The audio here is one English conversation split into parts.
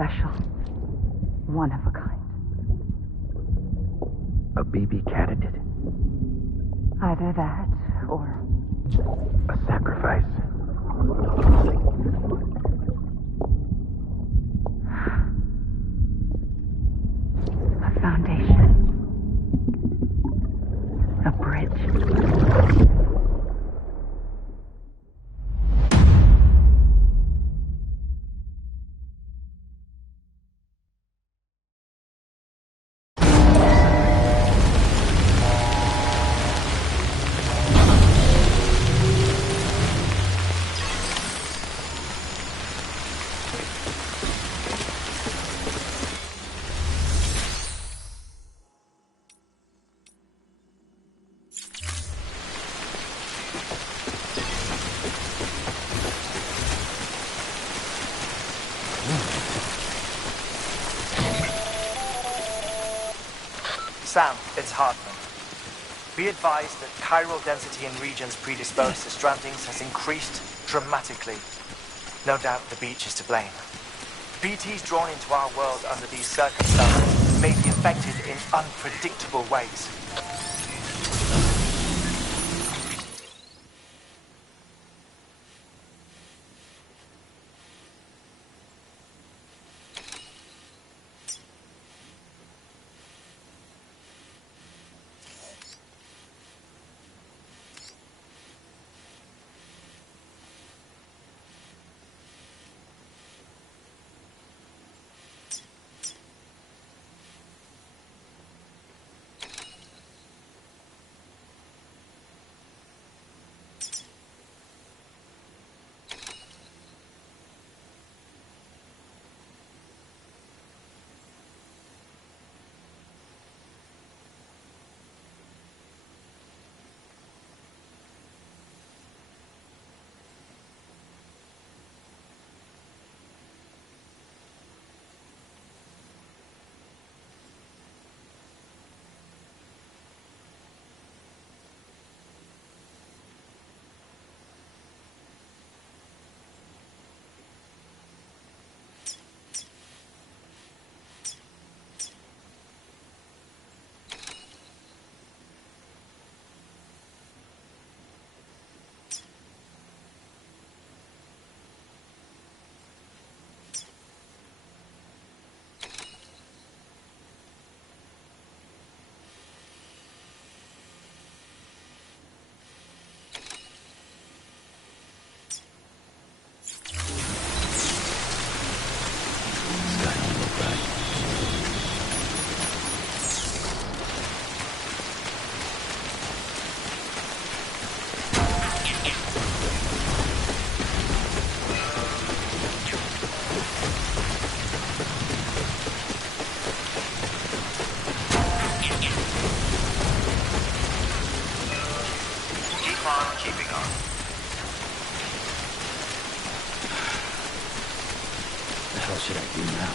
special. One of a kind. A baby candidate? Either that, or... a sacrifice. A foundation. A bridge. Sam, it's Hartman. Be advised that chiral density in regions predisposed to strandings has increased dramatically. No doubt the beach is to blame. BTs drawn into our world under these circumstances may be affected in unpredictable ways. Should I do now?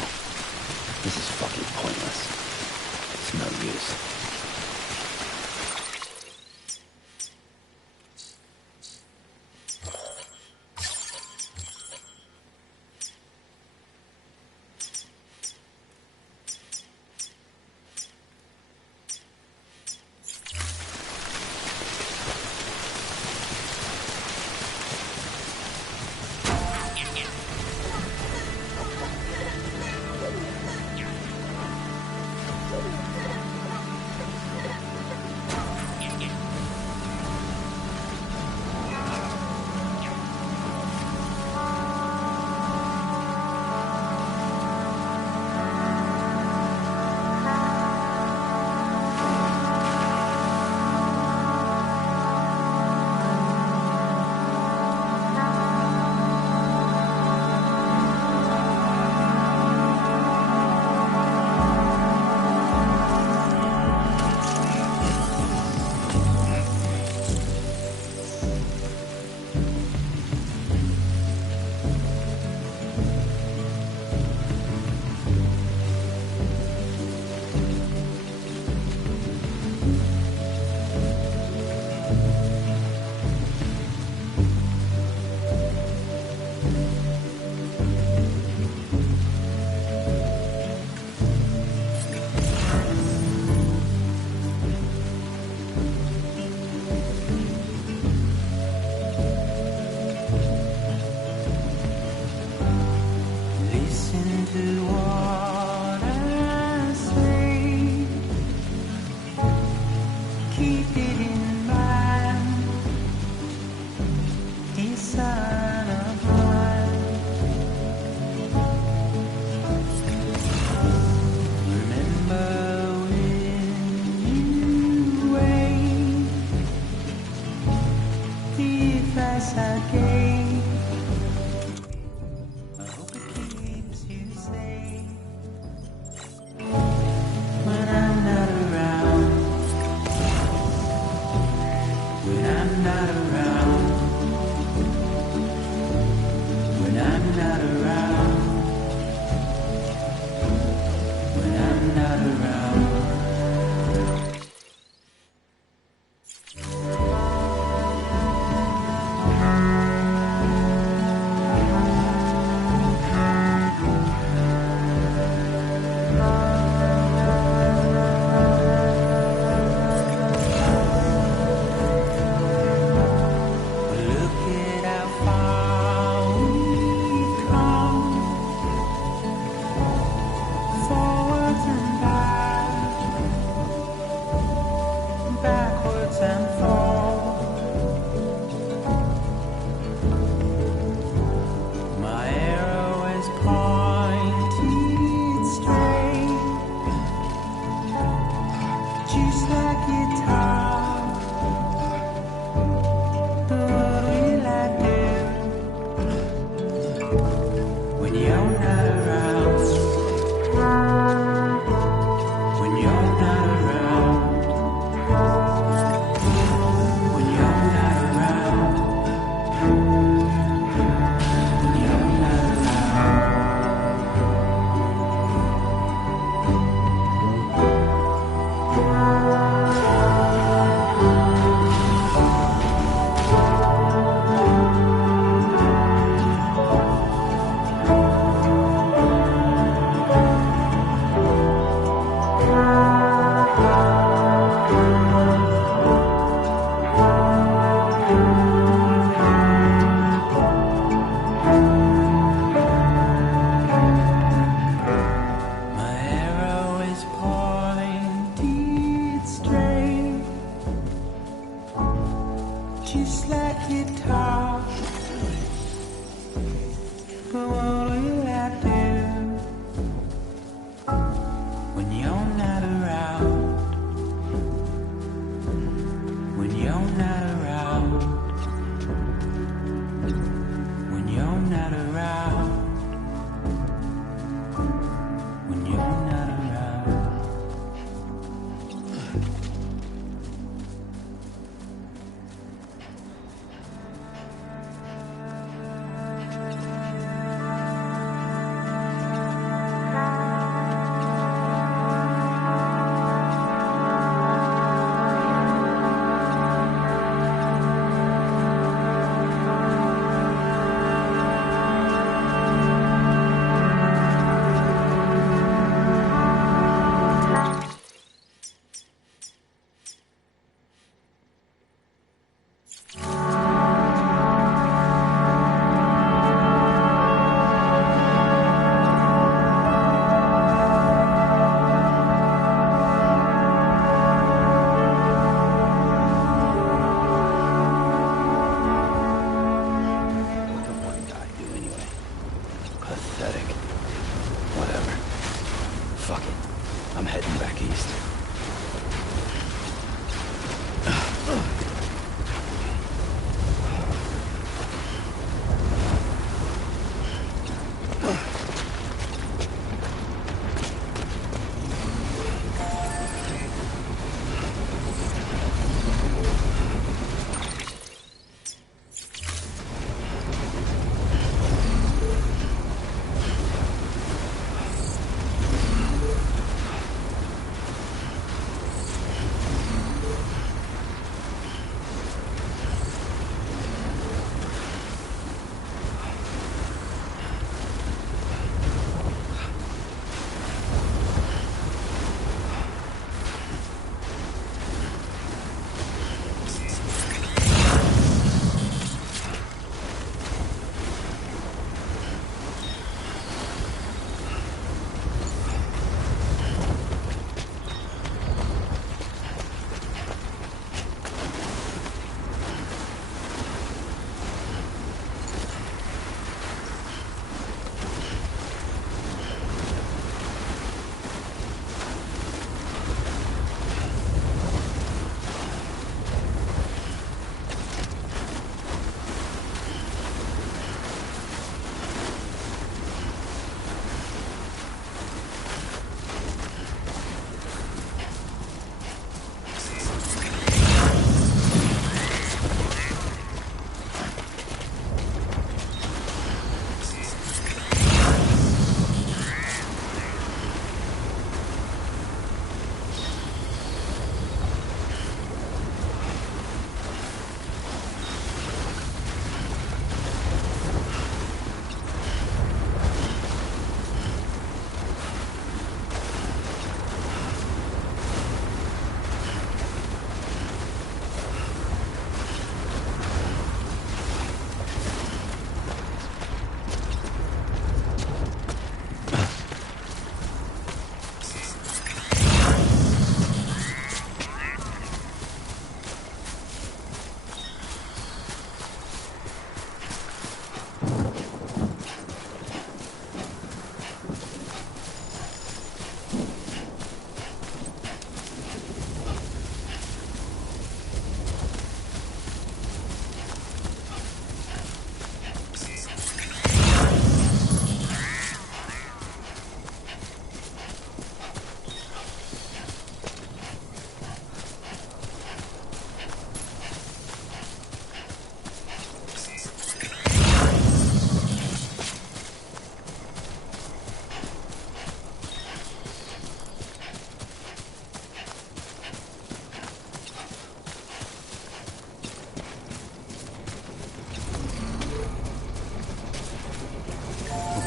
This is fucking pointless. It's no use. not around. When you're not around.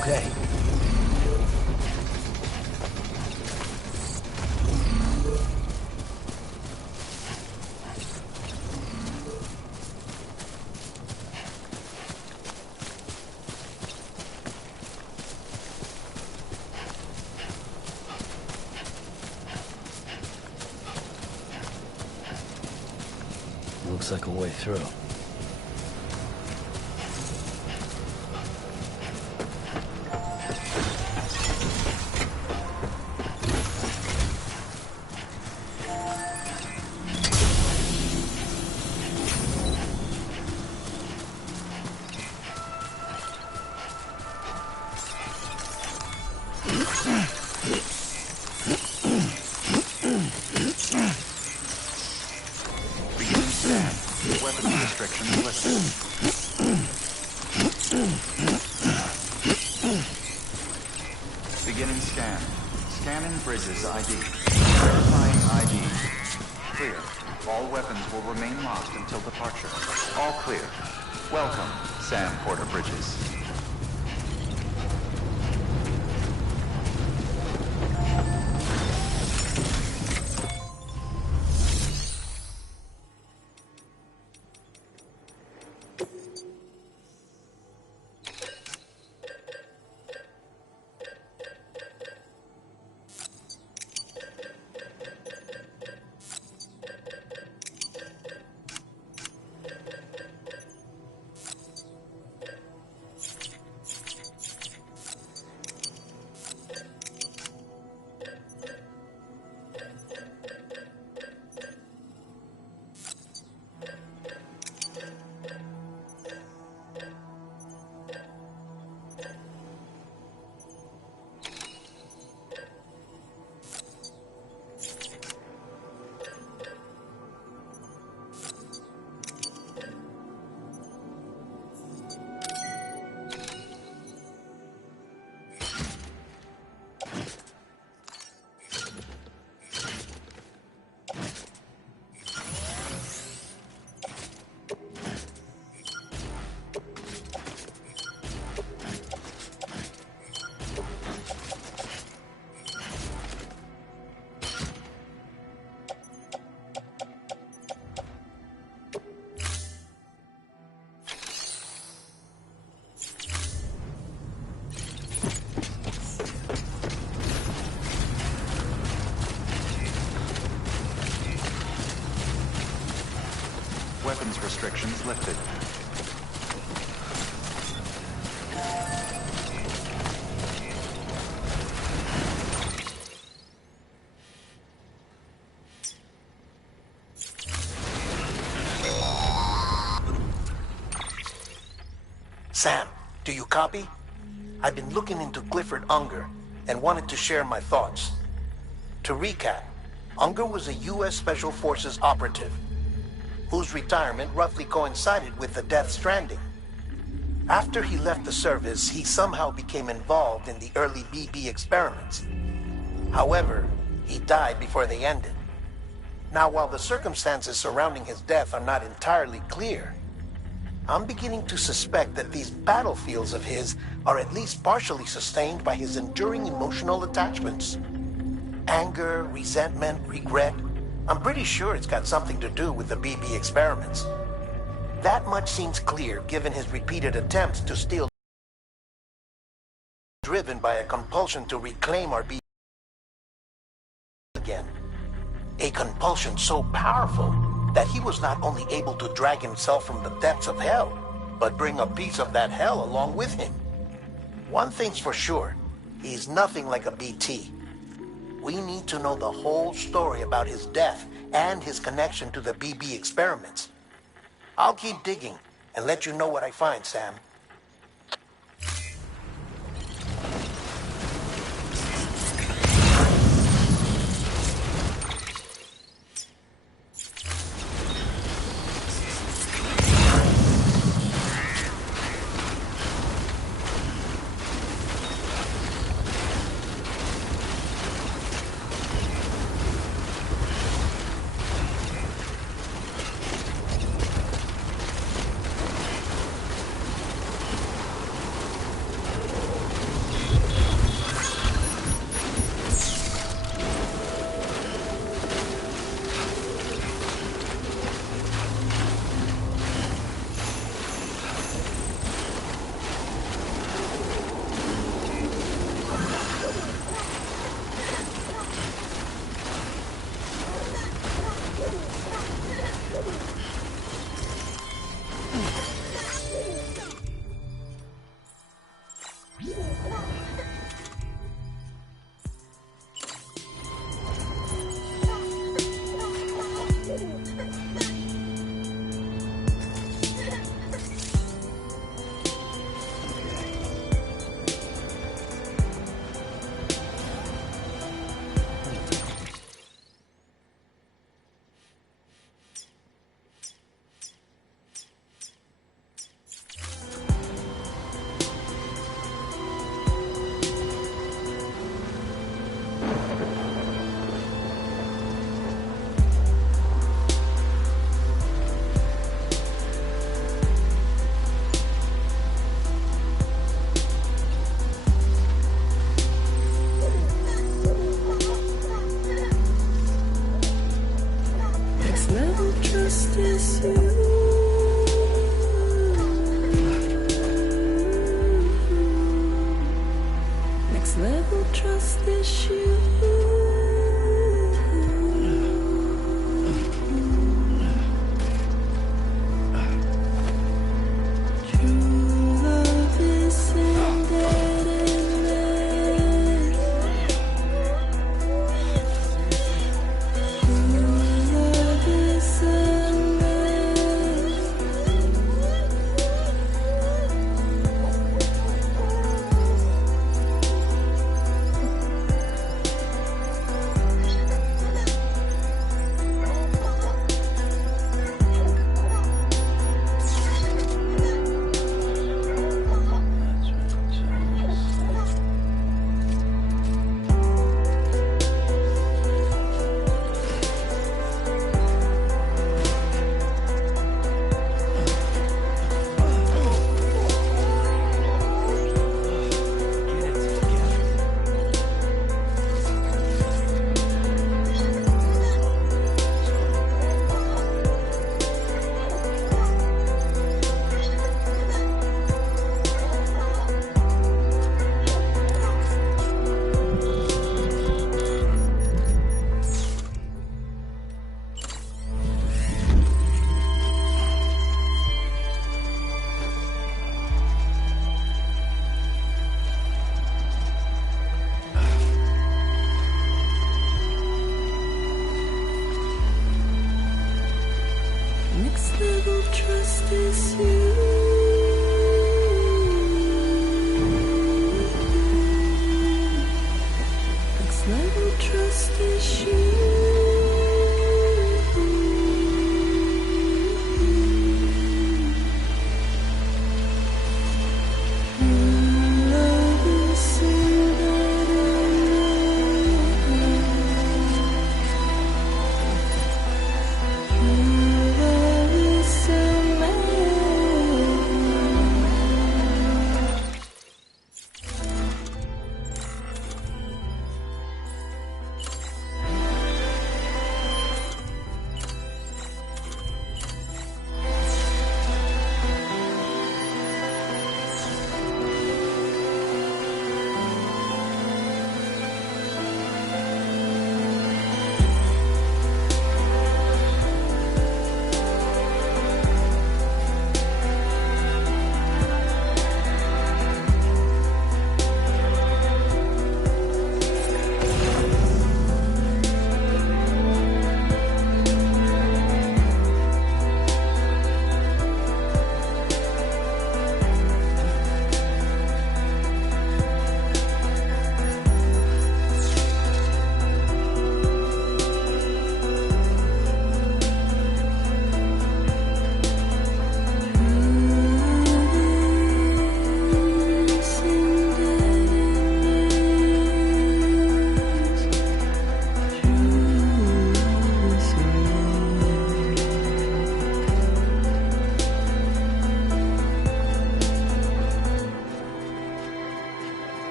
Okay. Looks like a way through. Scanning Bridges ID. Verifying ID. Clear. All weapons will remain locked until departure. All clear. Welcome, Sam Porter Bridges. Weapons restrictions lifted. Sam, do you copy? I've been looking into Clifford Unger and wanted to share my thoughts. To recap, Unger was a U.S. Special Forces operative whose retirement roughly coincided with the Death Stranding. After he left the service, he somehow became involved in the early BB experiments. However, he died before they ended. Now, while the circumstances surrounding his death are not entirely clear, I'm beginning to suspect that these battlefields of his are at least partially sustained by his enduring emotional attachments. Anger, resentment, regret. I'm pretty sure it's got something to do with the BB experiments. That much seems clear given his repeated attempts to steal, driven by a compulsion to reclaim our BB again. A compulsion so powerful that he was not only able to drag himself from the depths of hell, but bring a piece of that hell along with him. One thing's for sure, he's nothing like a BT. We need to know the whole story about his death and his connection to the BB experiments. I'll keep digging and let you know what I find, Sam. trust issue. True love is embedded in this. True love is a myth. Next level trust is you. Next level trust is you. Love is embedded in love is a myth.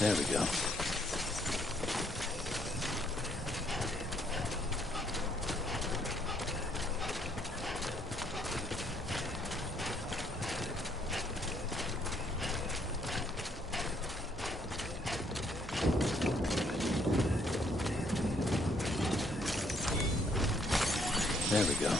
There we go. There we go.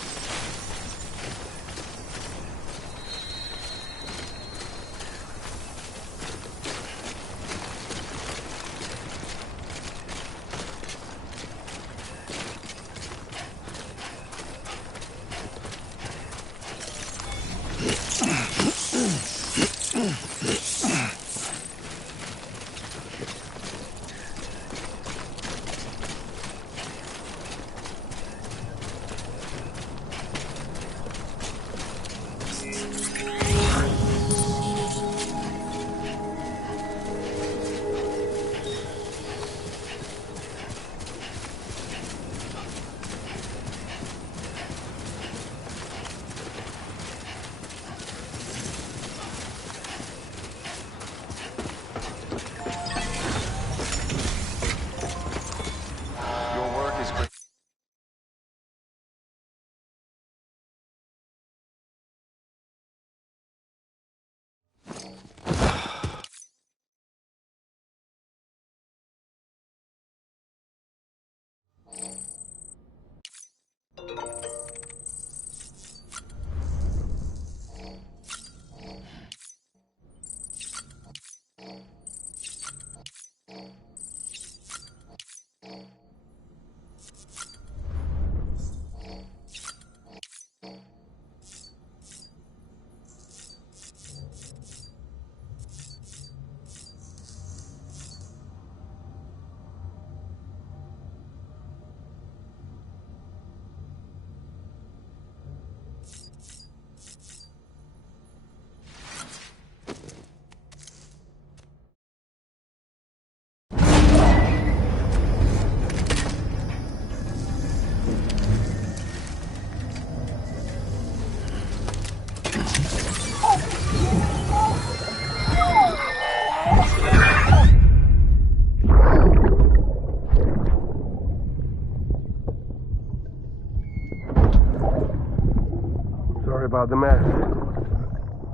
about the mess.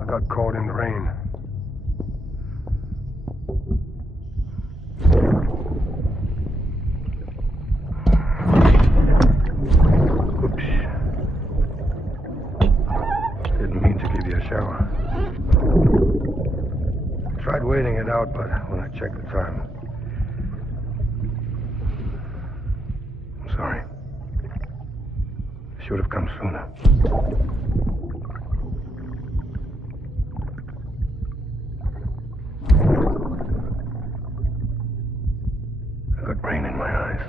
I got caught in the rain. Oops. Didn't mean to give you a shower. Tried waiting it out, but when I checked the time... I'm sorry. Should have come sooner. I got rain in my eyes.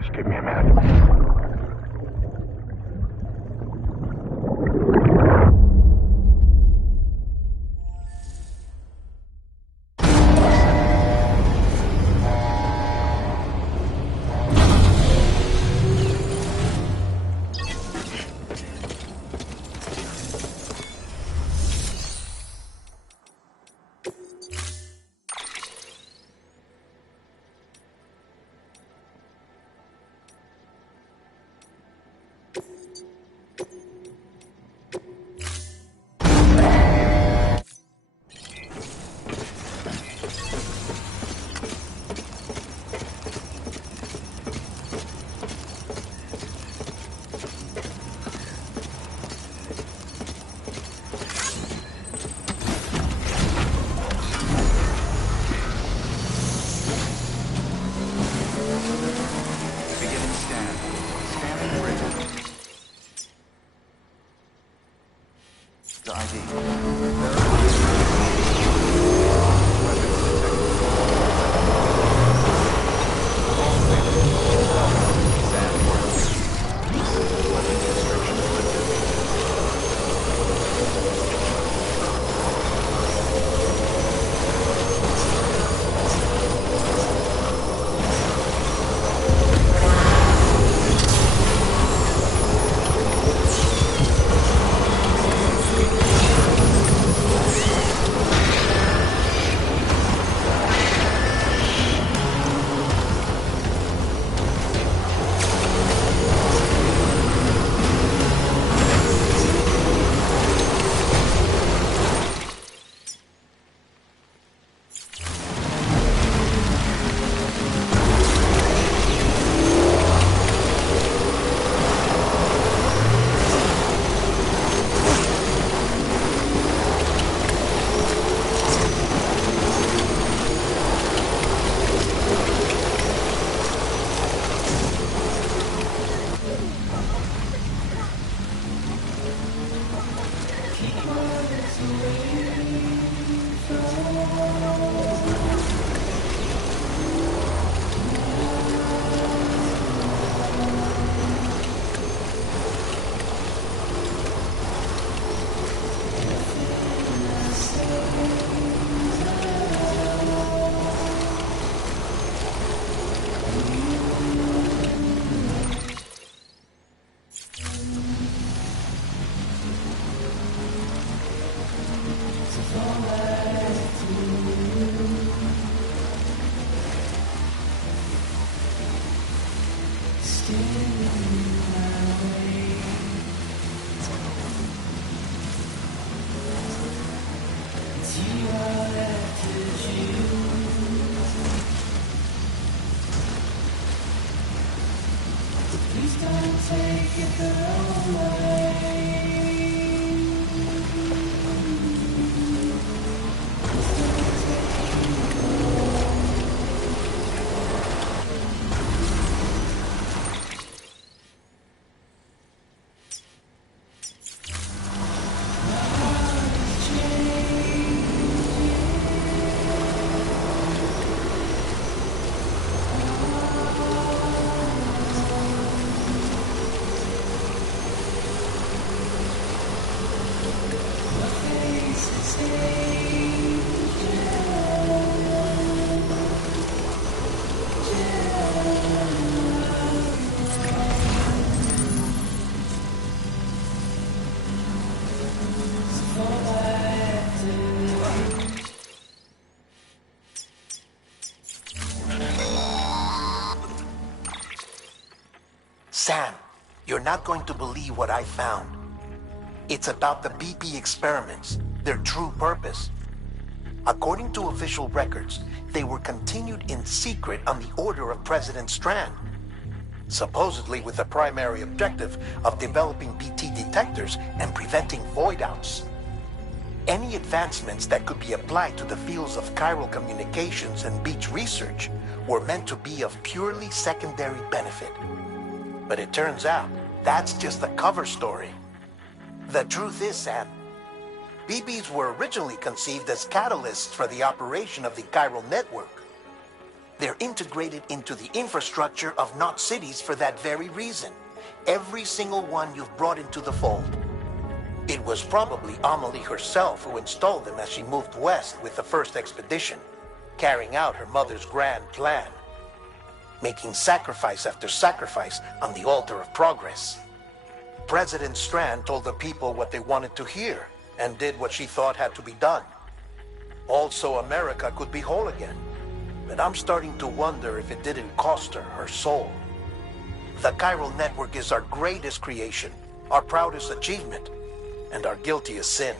Just give me a minute. Sam, you're not going to believe what I found. It's about the BP experiments, their true purpose. According to official records, they were continued in secret on the order of President Strand, supposedly with the primary objective of developing BT detectors and preventing void-outs. Any advancements that could be applied to the fields of chiral communications and beach research were meant to be of purely secondary benefit. But it turns out, that's just a cover story. The truth is, Sam, BBs were originally conceived as catalysts for the operation of the chiral network. They're integrated into the infrastructure of Knot cities for that very reason. Every single one you've brought into the fold. It was probably Amelie herself who installed them as she moved west with the first expedition, carrying out her mother's grand plan, making sacrifice after sacrifice on the altar of progress. President Strand told the people what they wanted to hear and did what she thought had to be done. Also, America could be whole again. But I'm starting to wonder if it didn't cost her soul. The chiral network is our greatest creation, our proudest achievement, and our guiltiest sin.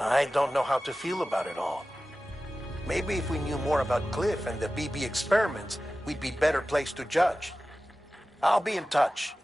I don't know how to feel about it all. Maybe if we knew more about Cliff and the BB experiments, we'd be better placed to judge. I'll be in touch.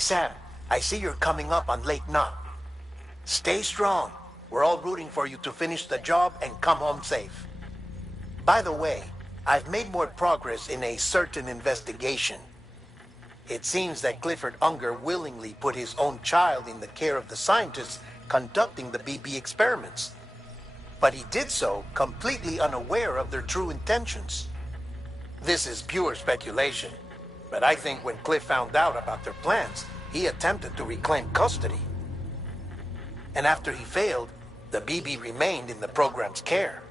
Sam, I see you're coming up on Lake Knot. Stay strong. We're all rooting for you to finish the job and come home safe. By the way, I've made more progress in a certain investigation. It seems that Clifford Unger willingly put his own child in the care of the scientists conducting the BB experiments. But he did so completely unaware of their true intentions. This is pure speculation, but I think when Cliff found out about their plans, he attempted to reclaim custody. And after he failed, the BB remained in the program's care.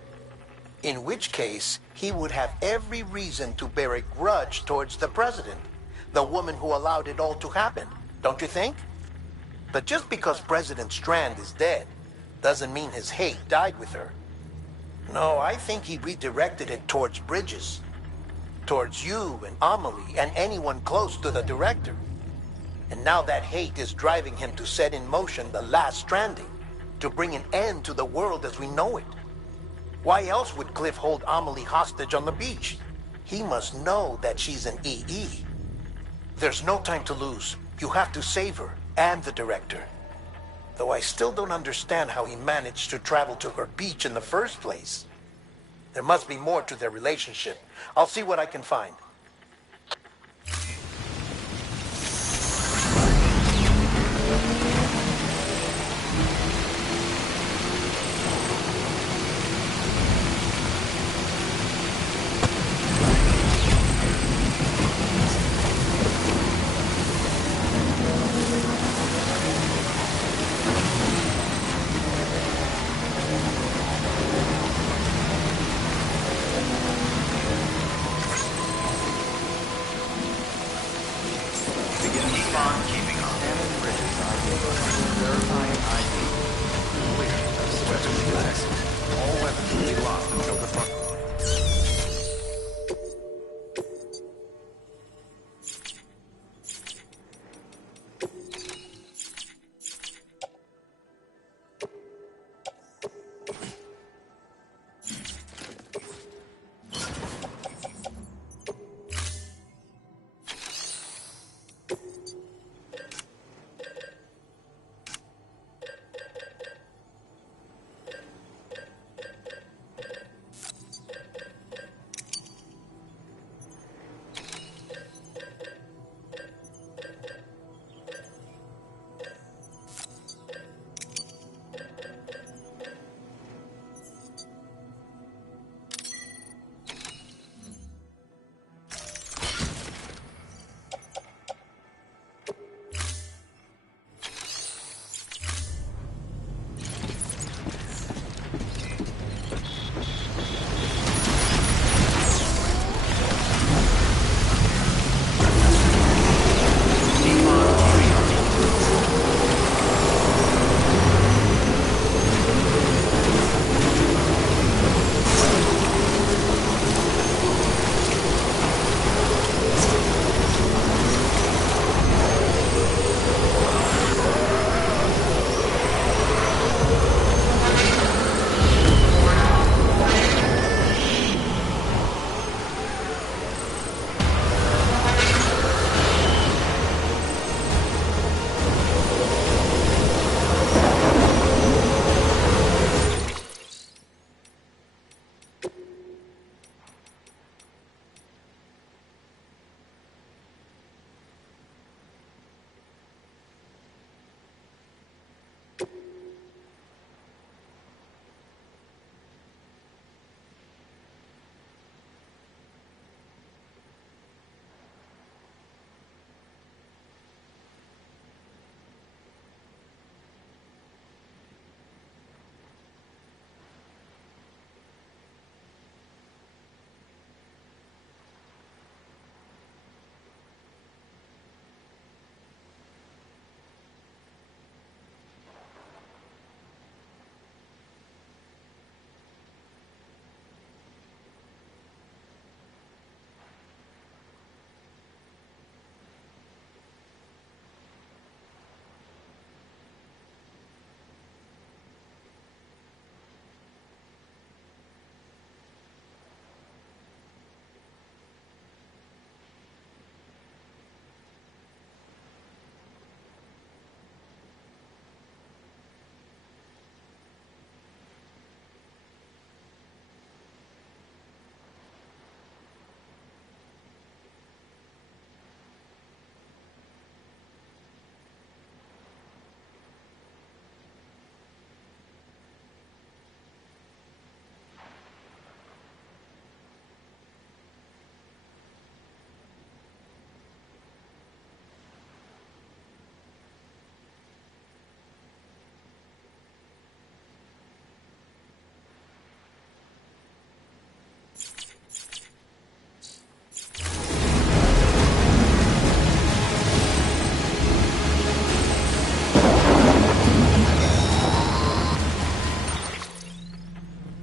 In which case, he would have every reason to bear a grudge towards the president, the woman who allowed it all to happen, don't you think? But just because President Strand is dead, doesn't mean his hate died with her. No, I think he redirected it towards Bridges. Towards you and Amelie and anyone close to the director. And now that hate is driving him to set in motion the last stranding, to bring an end to the world as we know it. Why else would Cliff hold Amelie hostage on the beach? He must know that she's an EE. There's no time to lose. You have to save her and the director. Though I still don't understand how he managed to travel to her beach in the first place. There must be more to their relationship. I'll see what I can find.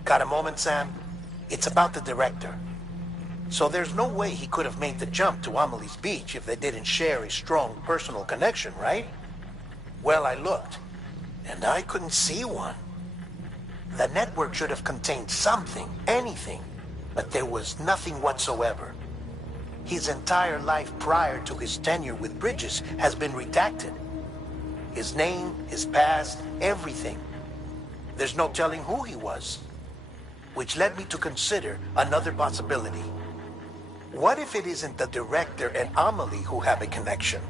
Got a moment, Sam? It's about the director. So there's no way he could have made the jump to Amelie's Beach if they didn't share a strong personal connection, right? Well, I looked, and I couldn't see one. The network should have contained something, anything, but there was nothing whatsoever. His entire life prior to his tenure with Bridges has been redacted. His name, his past, everything. There's no telling who he was. Which led me to consider another possibility. What if it isn't the director and Amelie who have a connection,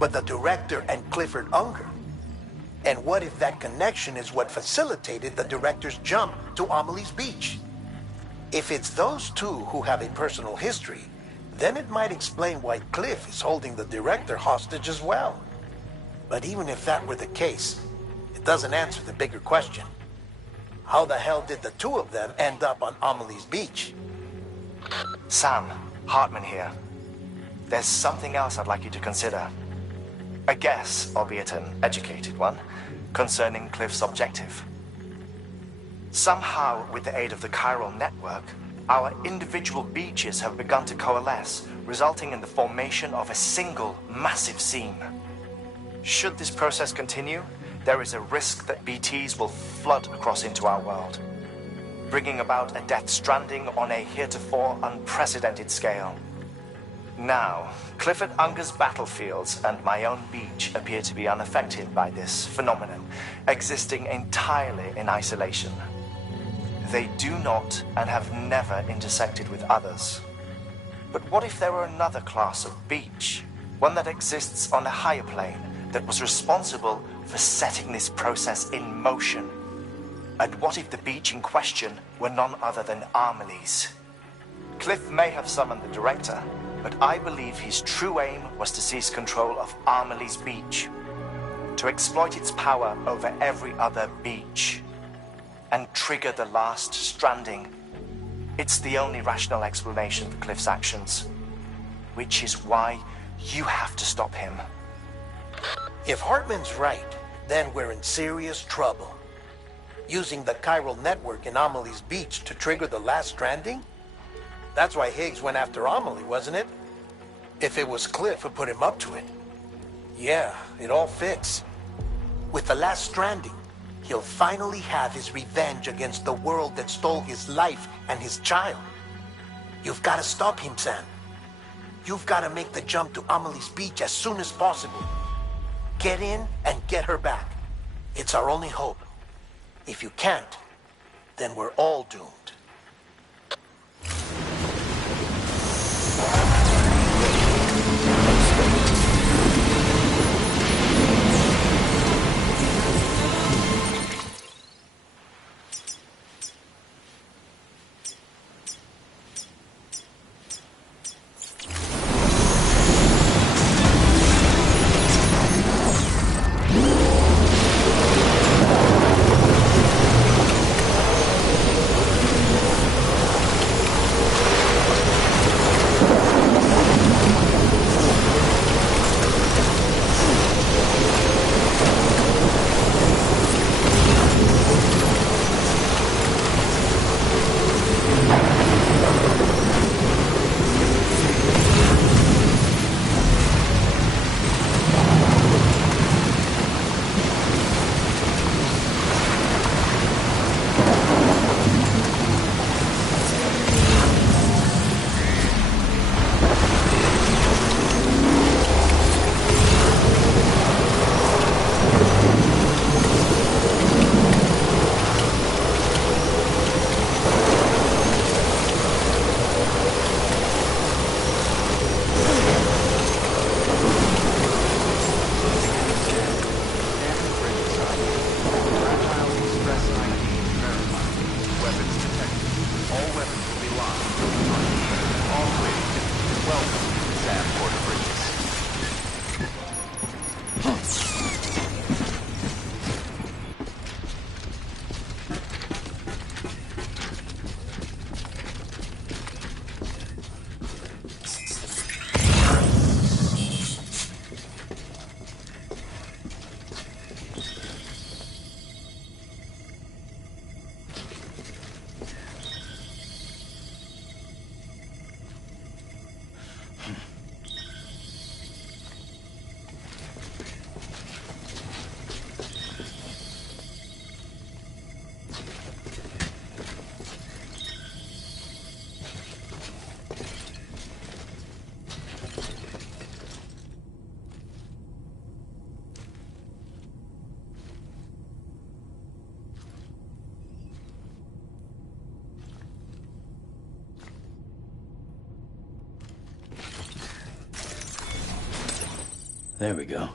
but the director and Clifford Unger? And what if that connection is what facilitated the director's jump to Amelie's Beach? If it's those two who have a personal history, then it might explain why Cliff is holding the director hostage as well. But even if that were the case, it doesn't answer the bigger question. How the hell did the two of them end up on Amelie's Beach? Sam, Hartman here. There's something else I'd like you to consider. A guess, albeit an educated one, concerning Cliff's objective. Somehow, with the aid of the chiral network, our individual beaches have begun to coalesce, resulting in the formation of a single massive seam. Should this process continue, there is a risk that BTs will flood across into our world, bringing about a death stranding on a heretofore unprecedented scale. Now, Clifford Unger's battlefields and my own beach appear to be unaffected by this phenomenon, existing entirely in isolation. They do not and have never intersected with others. But what if there were another class of beach, one that exists on a higher plane, that was responsible for setting this process in motion? And what if the beach in question were none other than Amelie's? Cliff may have summoned the director, but I believe his true aim was to seize control of Amelie's Beach, to exploit its power over every other beach, and trigger the last stranding. It's the only rational explanation for Cliff's actions, which is why you have to stop him. If Hartman's right, then we're in serious trouble. Using the chiral network in Amelie's Beach to trigger the last stranding? That's why Higgs went after Amelie, wasn't it? If it was Cliff who put him up to it. Yeah, it all fits. With the last stranding, he'll finally have his revenge against the world that stole his life and his child. You've got to stop him, Sam. You've got to make the jump to Amelie's Beach as soon as possible. Get in and get her back. It's our only hope. If you can't, then we're all doomed. There we go.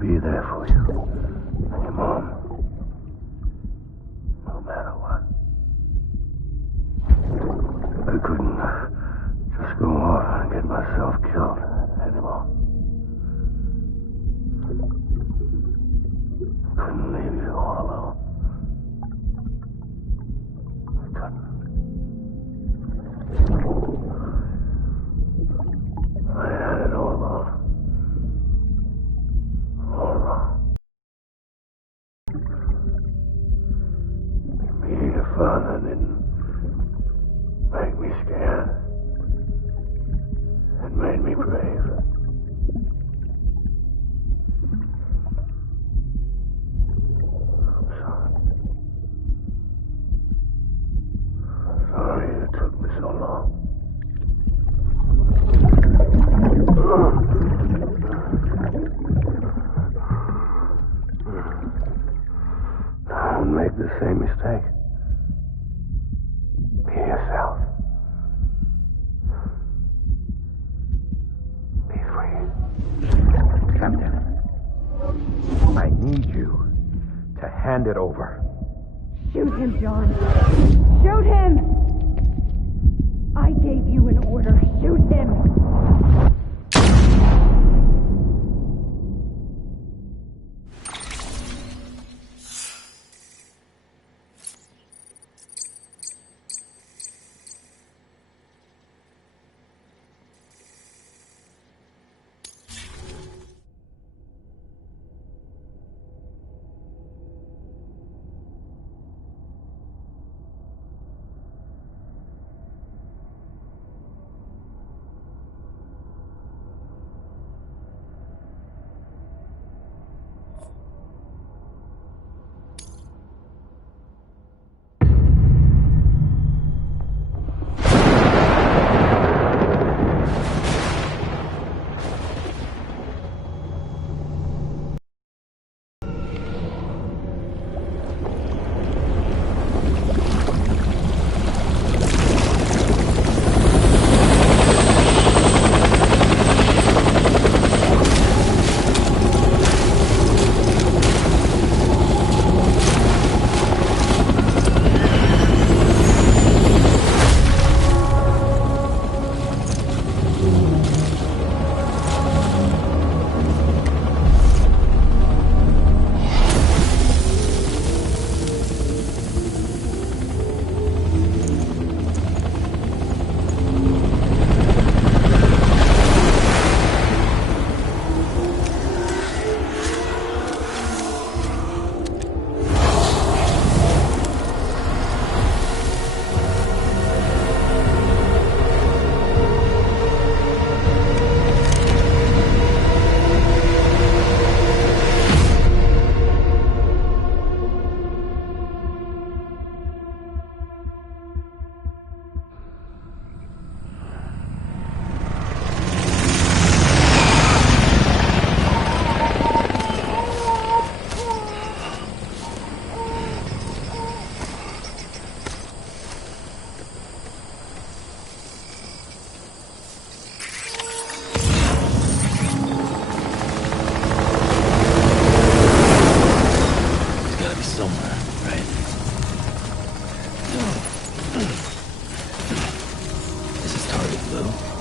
Be there for you. And your mom. No matter what. I couldn't just go off and get myself killed anymore. Couldn't leave you all alone. I couldn't. I had it all wrong. All wrong. Being a father didn't make me scared. It made me brave. I'm sorry. Sorry it took me so long. Don't make the same mistake. Be yourself. Be free. Captain, I need you to hand it over. Shoot him, John. Shoot him! I gave you an order. Shoot him! somewhere, right? This is target blue.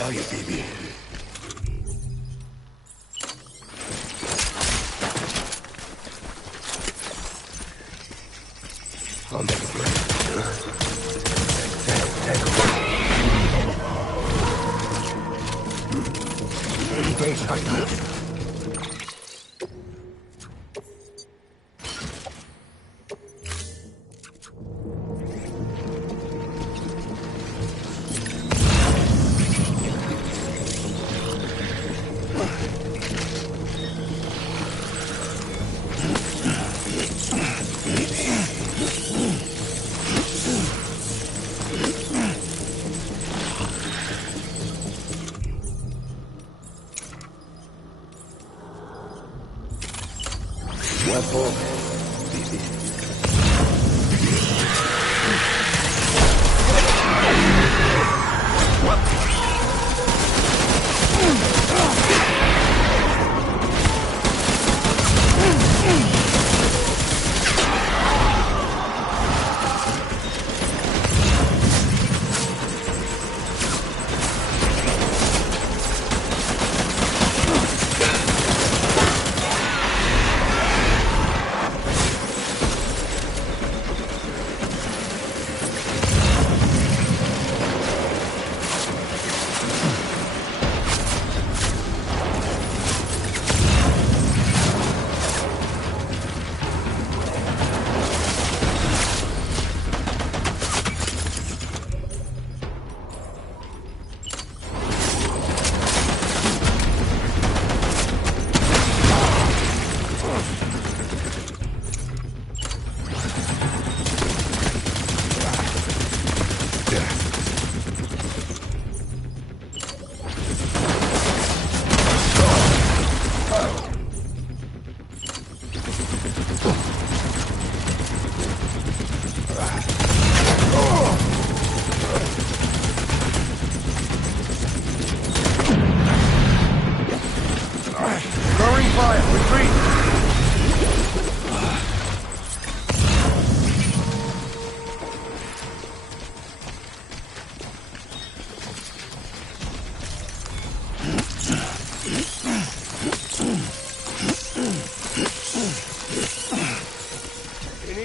are you, baby? I'll make a break. Thanks, Titan.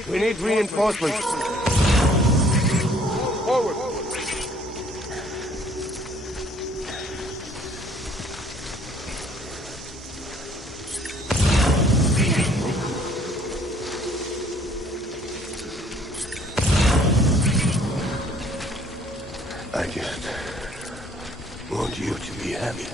We need reinforcements. Forward. I just want you to be happy.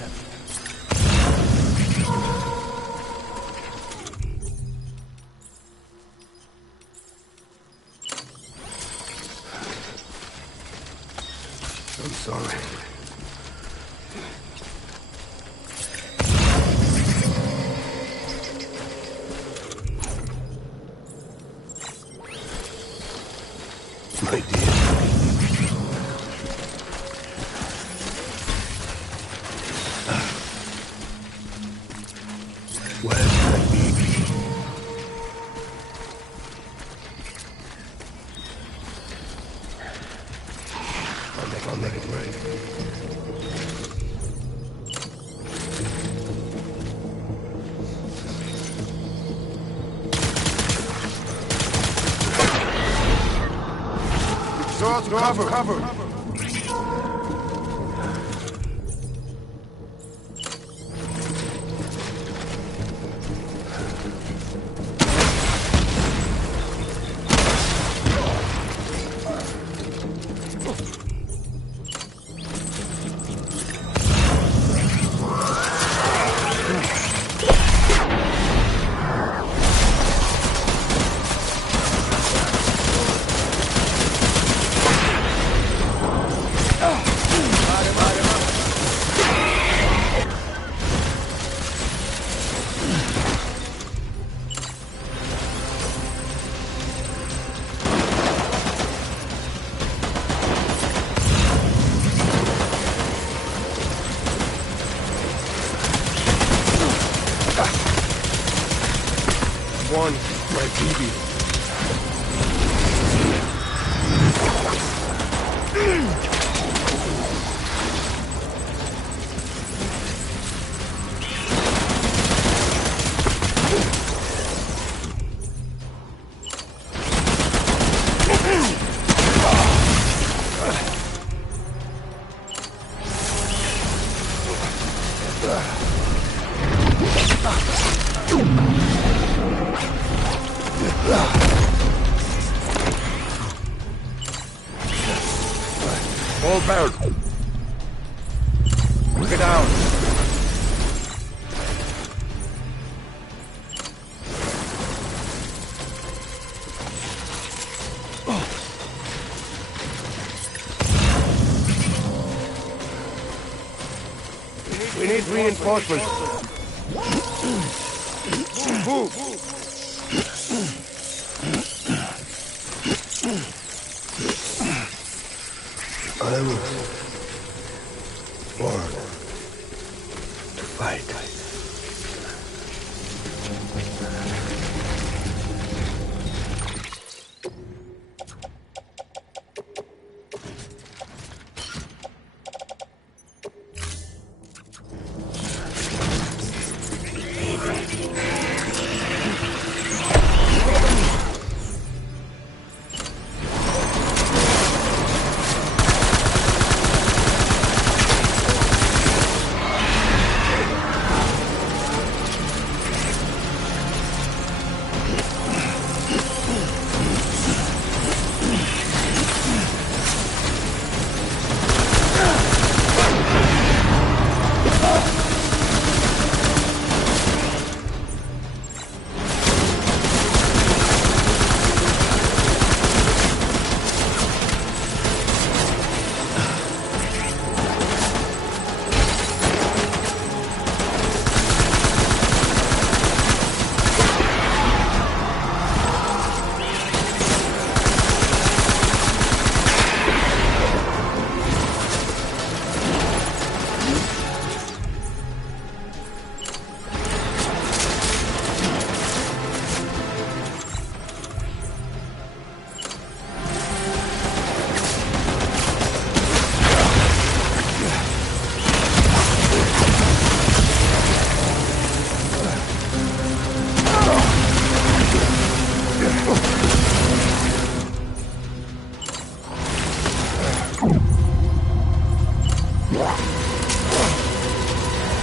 I'm sorry. My dear. Where's my baby? I'll make it right. Cover. All bound. Get down. We need reinforcements. Move. I was born to fight.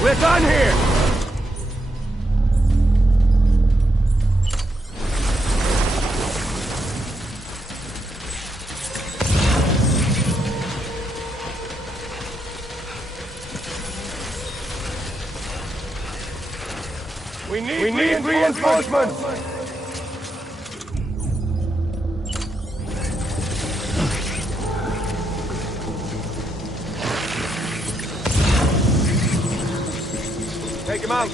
We're done here! We need reinforcements! Take him out!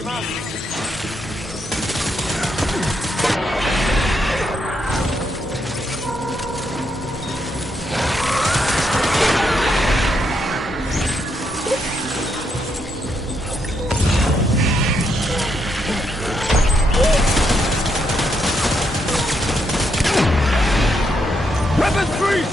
Weapons free!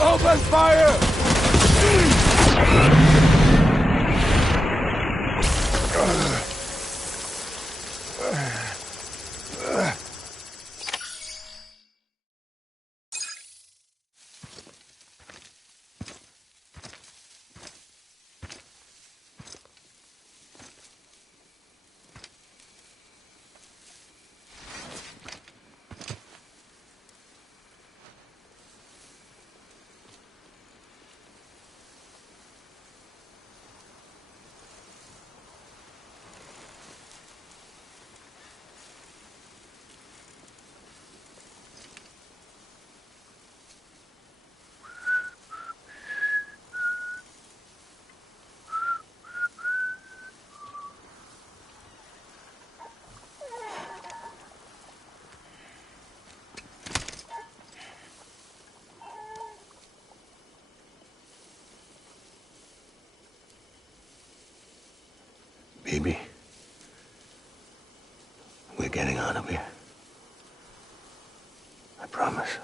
Open fire! Baby, we're getting out of here. I promise.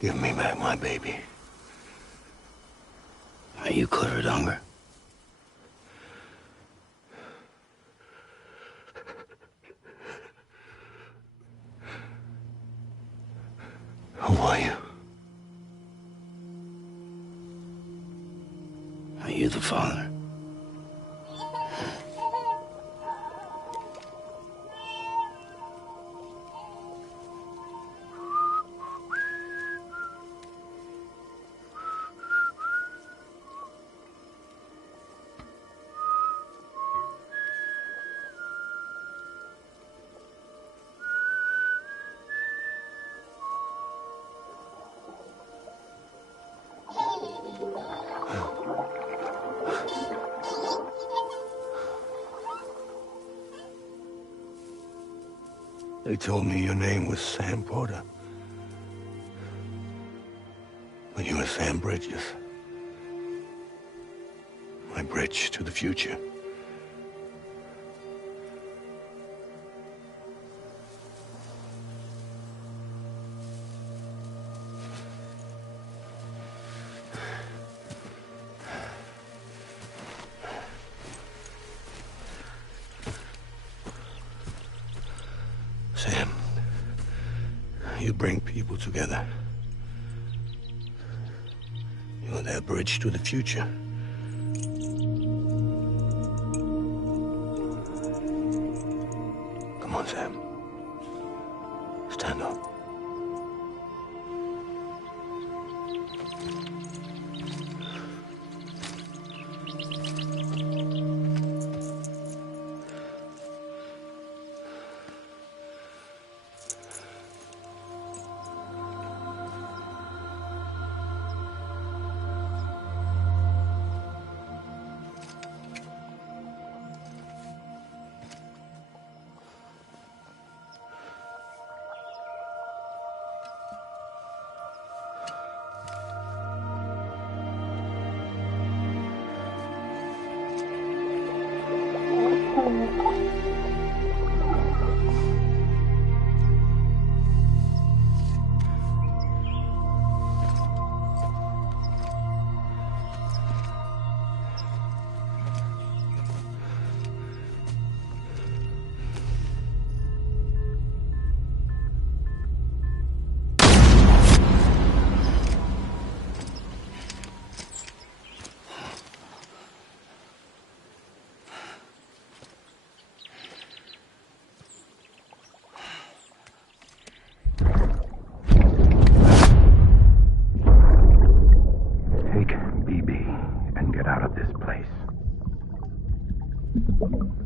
Give me back my baby. Are you Clifford Unger? Who are you? Are you the father? They told me your name was Sam Porter. But you were Sam Bridges. My bridge to the future. Sam, you bring people together. You're their bridge to the future. Come on, Sam. Stand up.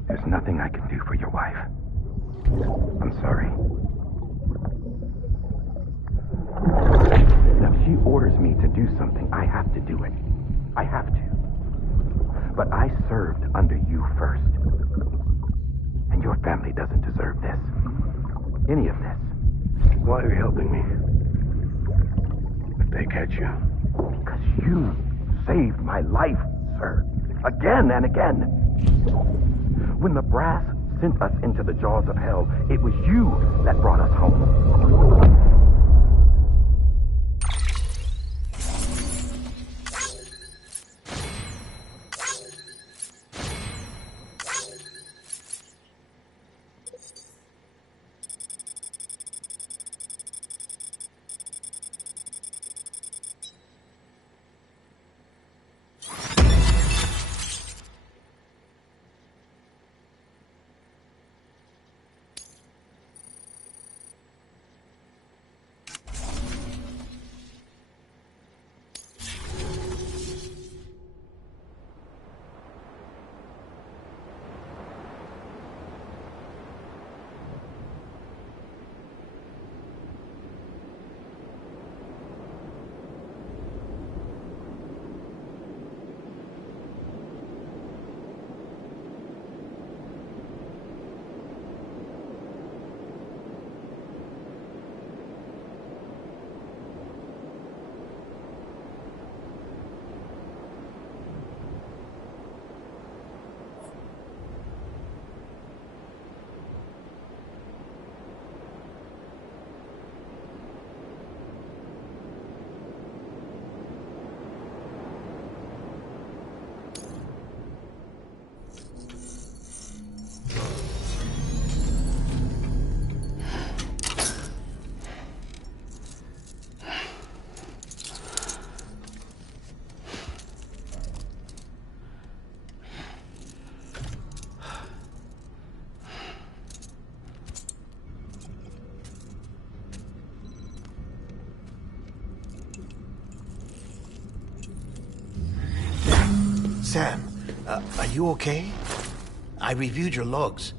There's nothing I can do for your wife. I'm sorry. Now, if she orders me to do something, I have to do it. I have to. But I served under you first. And your family doesn't deserve this. Any of this. Why are you helping me? If they catch you. Because you saved my life, sir. Again and again. When the brass sent us into the jaws of hell, it was you that brought us home. Sam, are you okay? I reviewed your logs.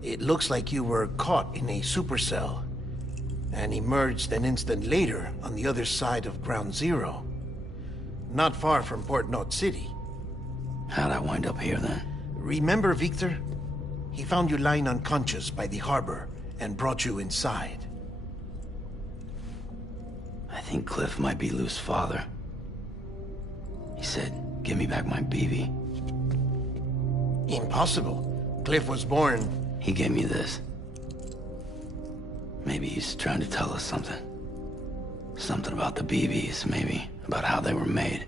It looks like you were caught in a supercell and emerged an instant later on the other side of Ground Zero. Not far from Port Knot City. How'd I wind up here then? Remember Victor? He found you lying unconscious by the harbor and brought you inside. I think Cliff might be Lou's father. He said, give me back my BB. Impossible. Cliff was born... He gave me this. Maybe he's trying to tell us something. Something about the BBs, maybe. About how they were made.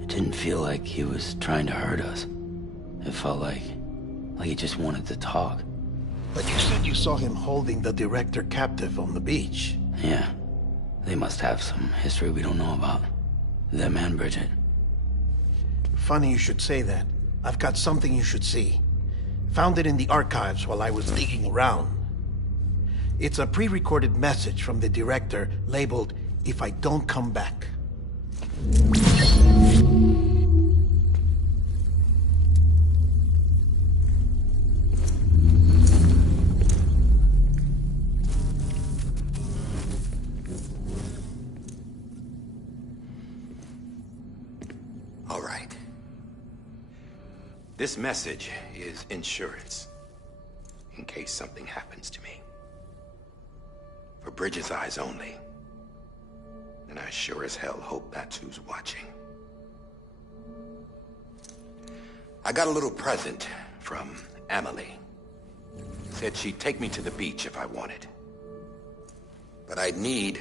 It didn't feel like he was trying to hurt us. It felt like he just wanted to talk. But you said you saw him holding the director captive on the beach. Yeah. They must have some history we don't know about. Them and Bridget. Funny you should say that. I've got something you should see. Found it in the archives while I was digging around. It's a pre-recorded message from the director labeled, "If I don't come back." All right. This message is insurance, in case something happens to me. For Bridget's eyes only. And I sure as hell hope that's who's watching. I got a little present from Emily. Said she'd take me to the beach if I wanted. But I'd need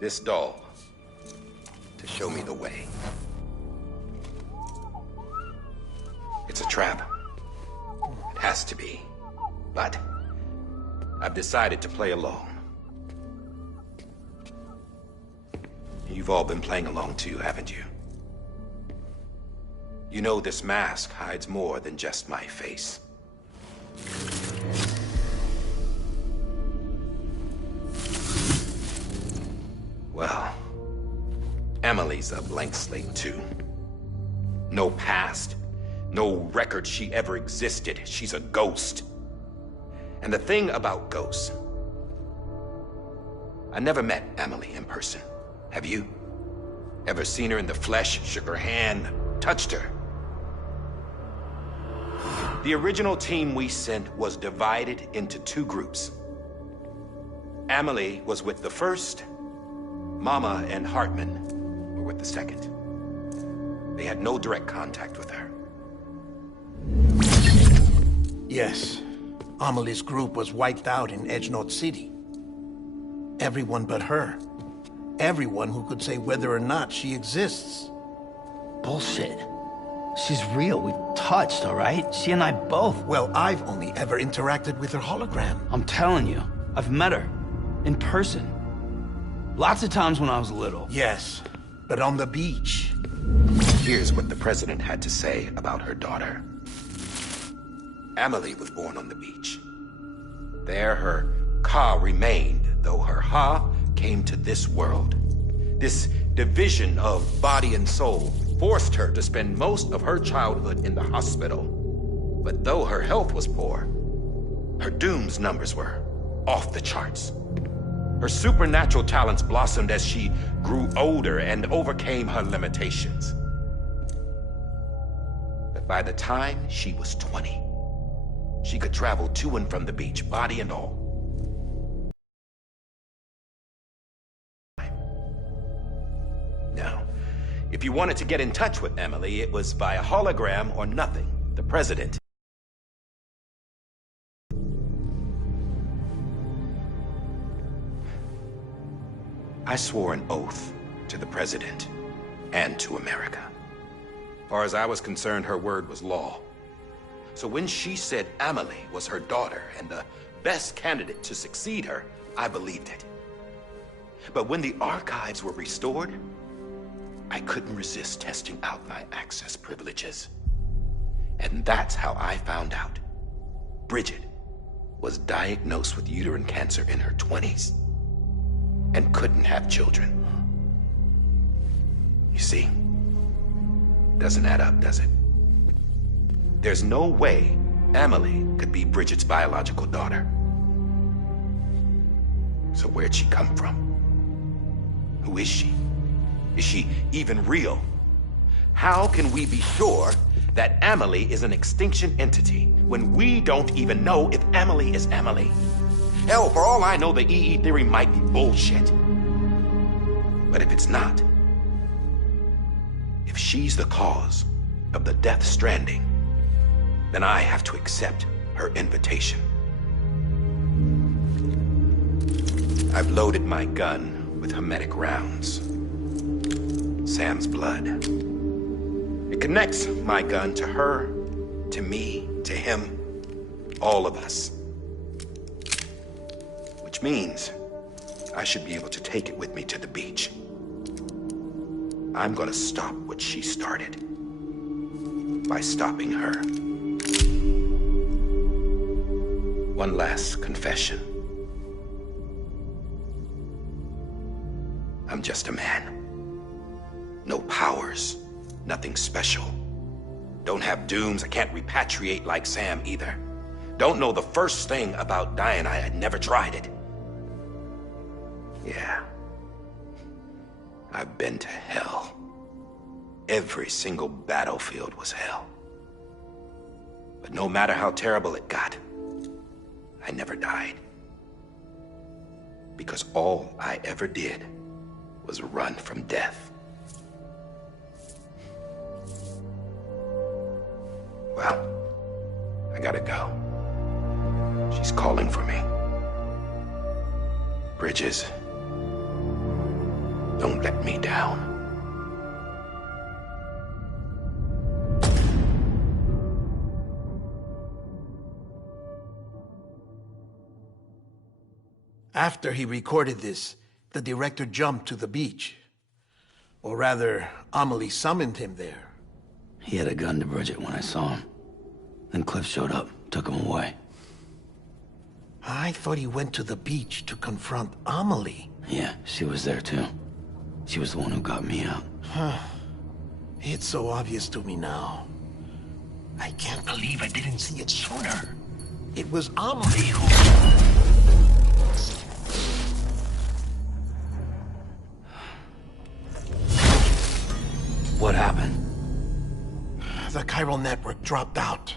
this doll to show me the way. It's a trap. It has to be. But I've decided to play along. You've all been playing along too, haven't you? You know this mask hides more than just my face. Well, Emily's a blank slate too. No past. No record she ever existed. She's a ghost. And the thing about ghosts... I never met Emily in person. Have you? Ever seen her in the flesh, shook her hand, touched her? The original team we sent was divided into two groups. Emily was with the first. Mama and Hartman were with the second. They had no direct contact with her. Yes. Amelie's group was wiped out in Edge Knot City. Everyone but her. Everyone who could say whether or not she exists. Bullshit. She's real. We touched, all right? She and I both. Well, I've only ever interacted with her hologram. I'm telling you, I've met her. In person. Lots of times when I was little. Yes, but on the beach. Here's what the president had to say about her daughter. Emily was born on the beach. There her Ka remained, though her Ha came to this world. This division of body and soul forced her to spend most of her childhood in the hospital. But though her health was poor, her Doom's numbers were off the charts. Her supernatural talents blossomed as she grew older and overcame her limitations. But by the time she was 20, she could travel to and from the beach, body and all. Now, if you wanted to get in touch with Emily, it was via hologram or nothing. The president. I swore an oath to the president and to America. As far as I was concerned, her word was law. So when she said Emily was her daughter and the best candidate to succeed her, I believed it. But when the archives were restored, I couldn't resist testing out my access privileges. And that's how I found out Bridget was diagnosed with uterine cancer in her 20s. and couldn't have children. You see, doesn't add up, does it? There's no way Amelie could be Bridget's biological daughter. So where'd she come from? Who is she? Is she even real? How can we be sure that Amelie is an extinction entity when we don't even know if Amelie is Amelie? Hell, for all I know, the EE theory might be bullshit. But if it's not, if she's the cause of the Death Stranding, then I have to accept her invitation. I've loaded my gun with hermetic rounds. Sam's blood. It connects my gun to her, to me, to him, all of us. Which means I should be able to take it with me to the beach. I'm gonna stop what she started by stopping her. One last confession. I'm just a man. No powers, nothing special. Don't have dooms, I can't repatriate like Sam either. Don't know the first thing about dying, I had never tried it. Yeah. I've been to hell. Every single battlefield was hell. But no matter how terrible it got, I never died. Because all I ever did was run from death. Well, I gotta go. She's calling for me. Bridges, don't let me down. After he recorded this, the director jumped to the beach. Or rather, Amelie summoned him there. He had a gun to Bridget when I saw him. Then Cliff showed up, took him away. I thought he went to the beach to confront Amelie. Yeah, she was there too. She was the one who got me out. It's so obvious to me now. I can't believe I didn't see it sooner. It was Amelie who... What happened? The chiral network dropped out.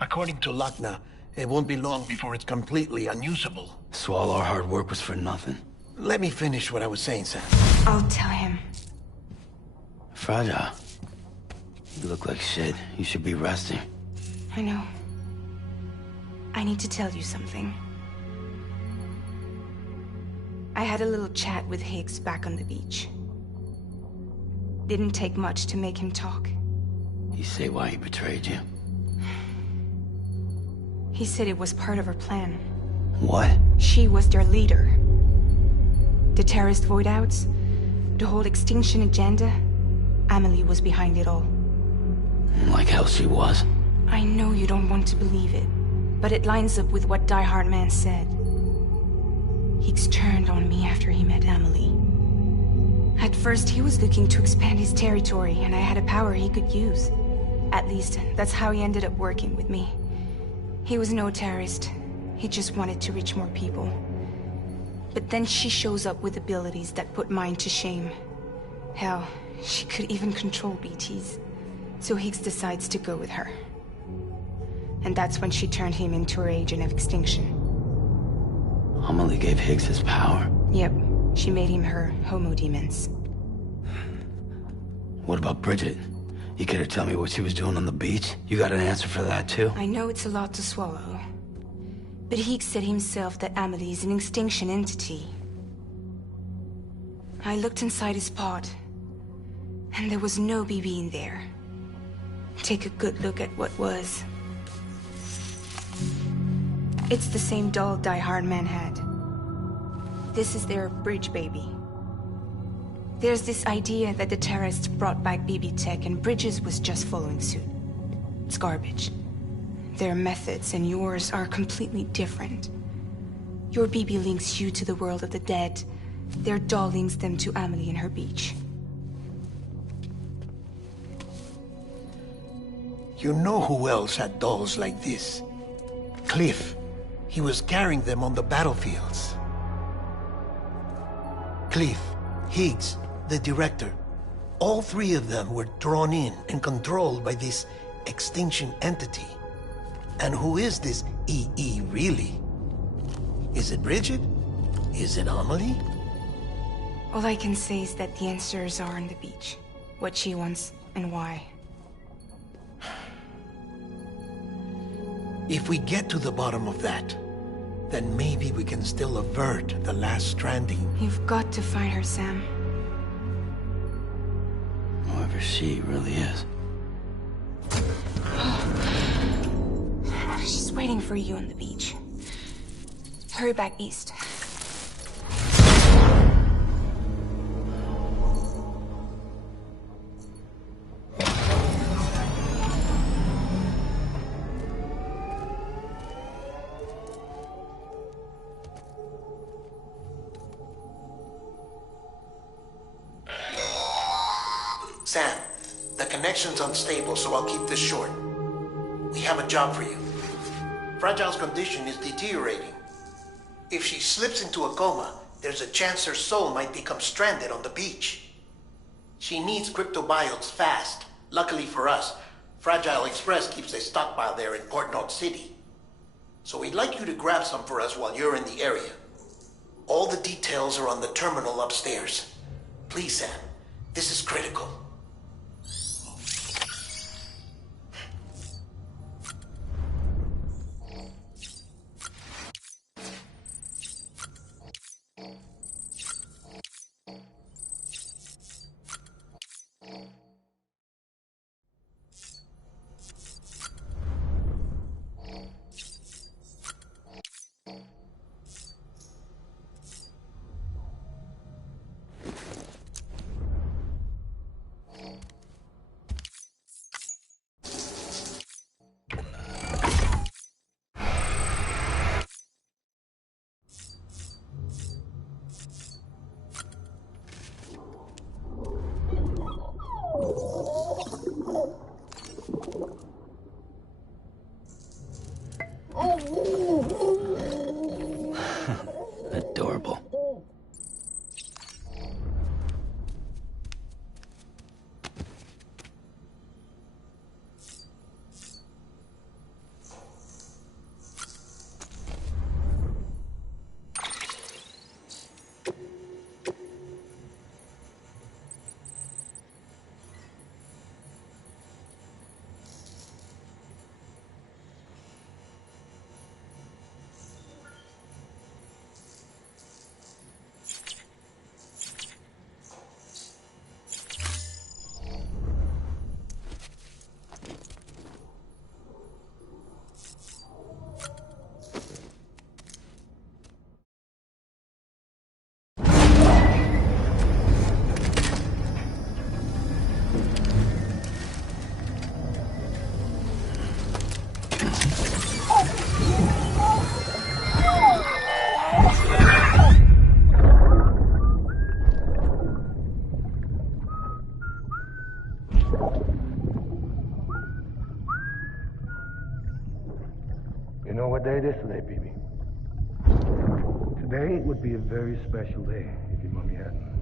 According to Luckna, it won't be long before it's completely unusable. So all our hard work was for nothing. Let me finish what I was saying, Sam. I'll tell him. Fragile. You look like shit. You should be resting. I know. I need to tell you something. I had a little chat with Higgs back on the beach. Didn't take much to make him talk. You say why he betrayed you? He said it was part of her plan. What? She was their leader. The terrorist voidouts, the whole extinction agenda, Amelie was behind it all. Like hell she was. I know you don't want to believe it, but it lines up with what Die Hard Man said. Higgs turned on me after he met Amelie. At first, he was looking to expand his territory, and I had a power he could use. At least, that's how he ended up working with me. He was no terrorist. He just wanted to reach more people. But then she shows up with abilities that put mine to shame. Hell, she could even control BTs. So Higgs decides to go with her. And that's when she turned him into her agent of extinction. Amelie gave Higgs his power? Yep. She made him her homo demons. What about Bridget? You care to tell me what she was doing on the beach? You got an answer for that too? I know it's a lot to swallow. But Higgs said himself that Amelie is an extinction entity. I looked inside his pod, and there was no BB in there. Take a good look at what was. It's the same doll Die Hard Man had. This is their bridge baby. There's this idea that the terrorists brought back BB tech and Bridges was just following suit. It's garbage. Their methods and yours are completely different. Your BB links you to the world of the dead, Their doll links them to Amelie and her beach. You know who else had dolls like this? Cliff. He was carrying them on the battlefields. Cliff, Higgs, the director. All three of them were drawn in and controlled by this extinction entity. And who is this EE really? Is it Bridget? Is it Amelie? All I can say is that the answers are on the beach. What she wants and why. If we get to the bottom of that, then maybe we can still avert the last stranding. You've got to find her, Sam. Whoever she really is. She's waiting for you on the beach. Hurry back east. Sam, the connection's unstable, so I'll keep this short. We have a job for you. Fragile's condition is deteriorating. If she slips into a coma, there's a chance her soul might become stranded on the beach. She needs cryptobiotes fast. Luckily for us, Fragile Express keeps a stockpile there in Port North City. So we'd like you to grab some for us while you're in the area. All the details are on the terminal upstairs. Please, Sam, this is critical. Adorable. You know what day it is today, BB? Today would be a very special day if your mommy hadn't.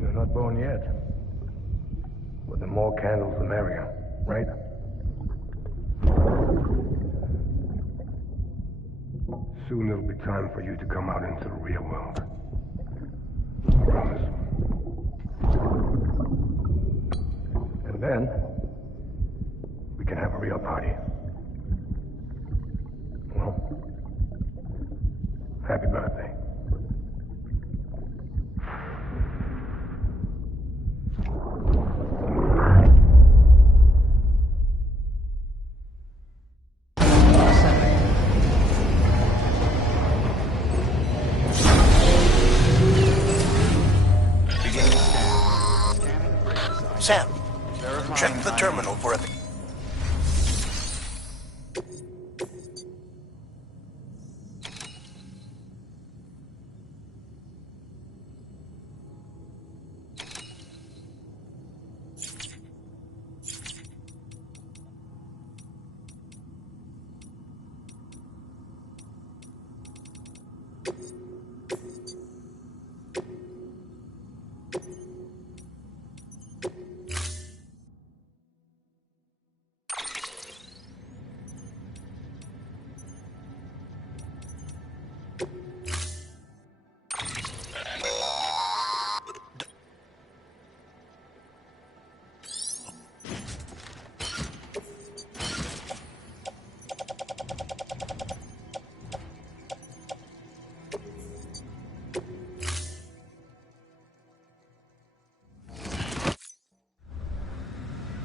You're not born yet. But the more candles, the merrier, right? Soon it'll be time for you to come out into the real world. I promise. And then, we can have a real party. Well, happy birthday. Sam, check the terminal for a...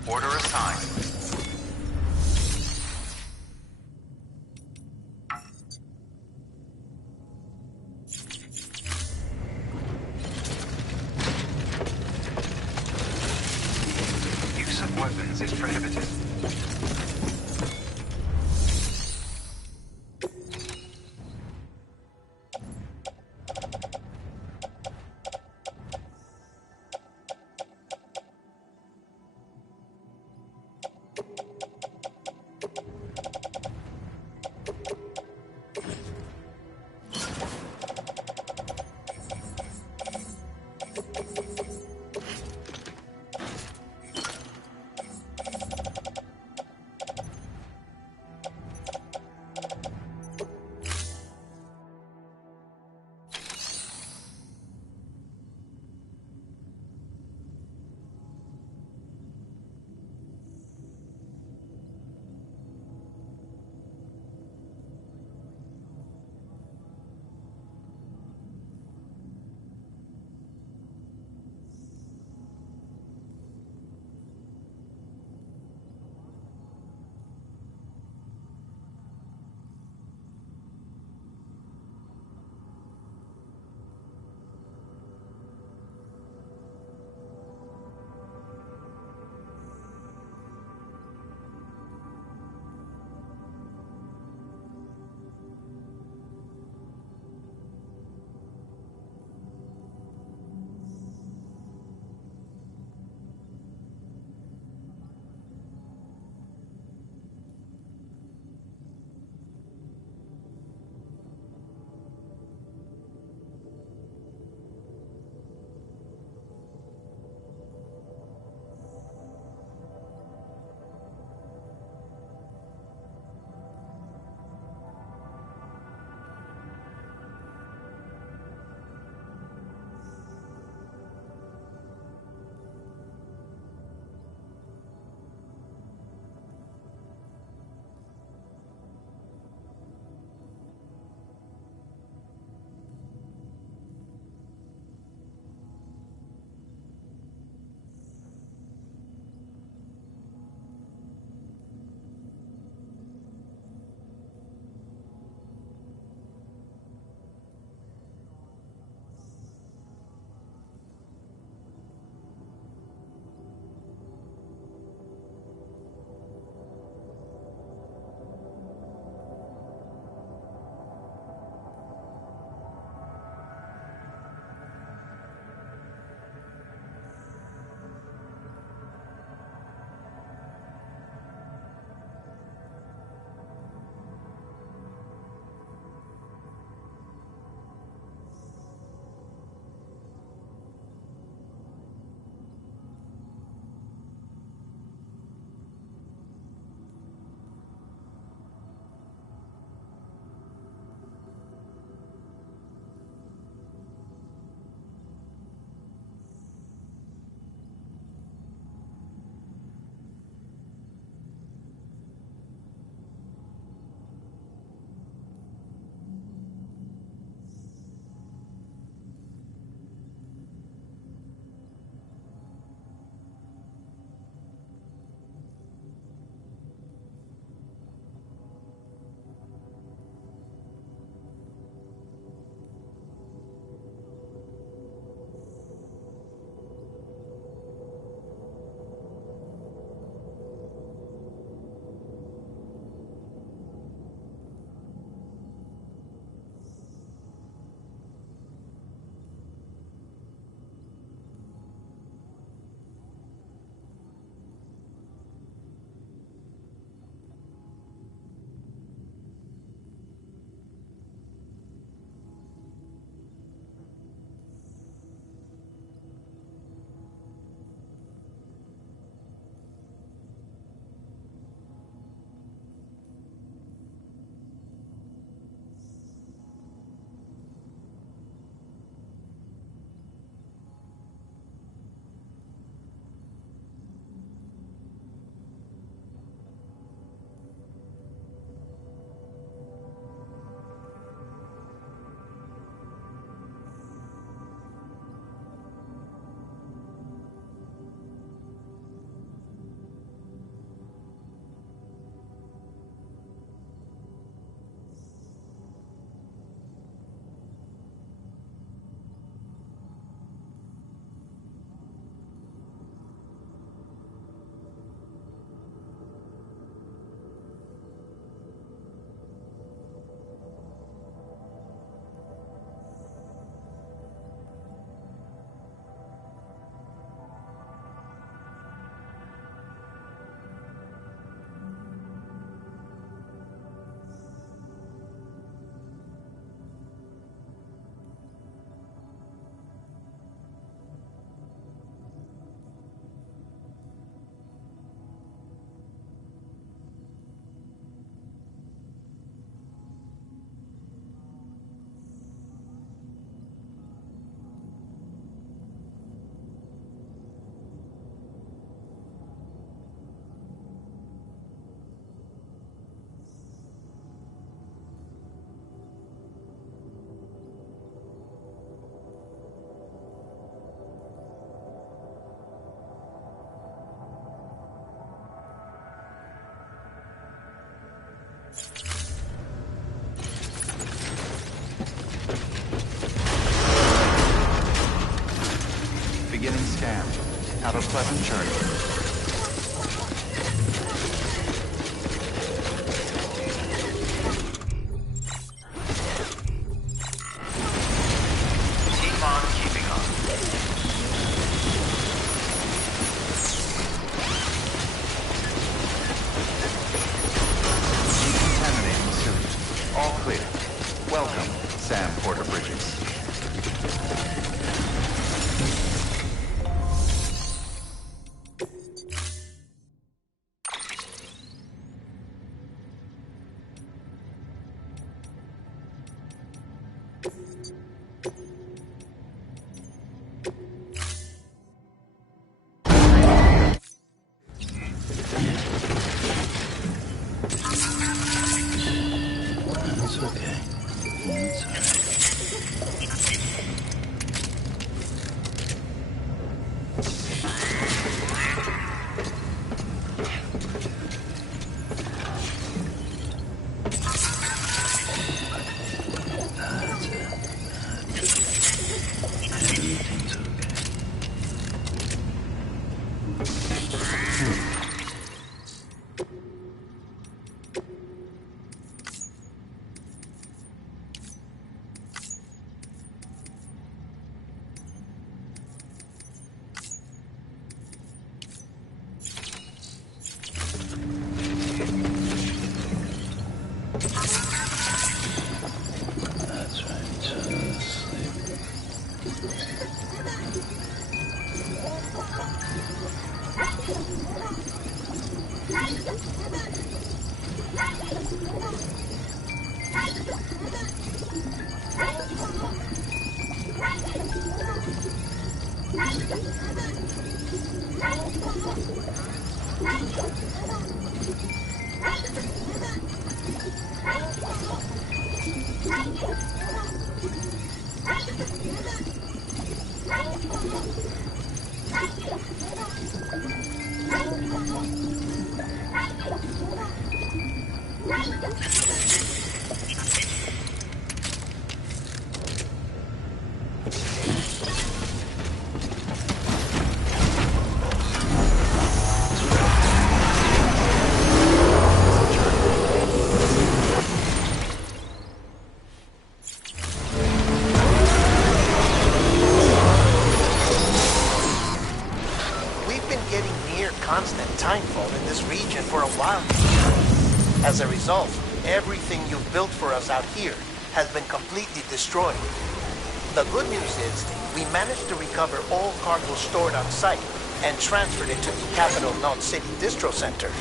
Order assigned. Use of weapons is prohibited. pleasant journey. Keep on keeping on. Decontaminating suit. All clear. Welcome, Sam Porter Bridges. That's okay. That's all right. That's it. Everything's okay. That's right. Just sleep. We've been getting near constant timefall in this region for a while. As a result, everything you've built for us out here has been completely destroyed. The good news is we managed to recover all cargo stored on site and transferred it to the Capital Knot City Distro Center.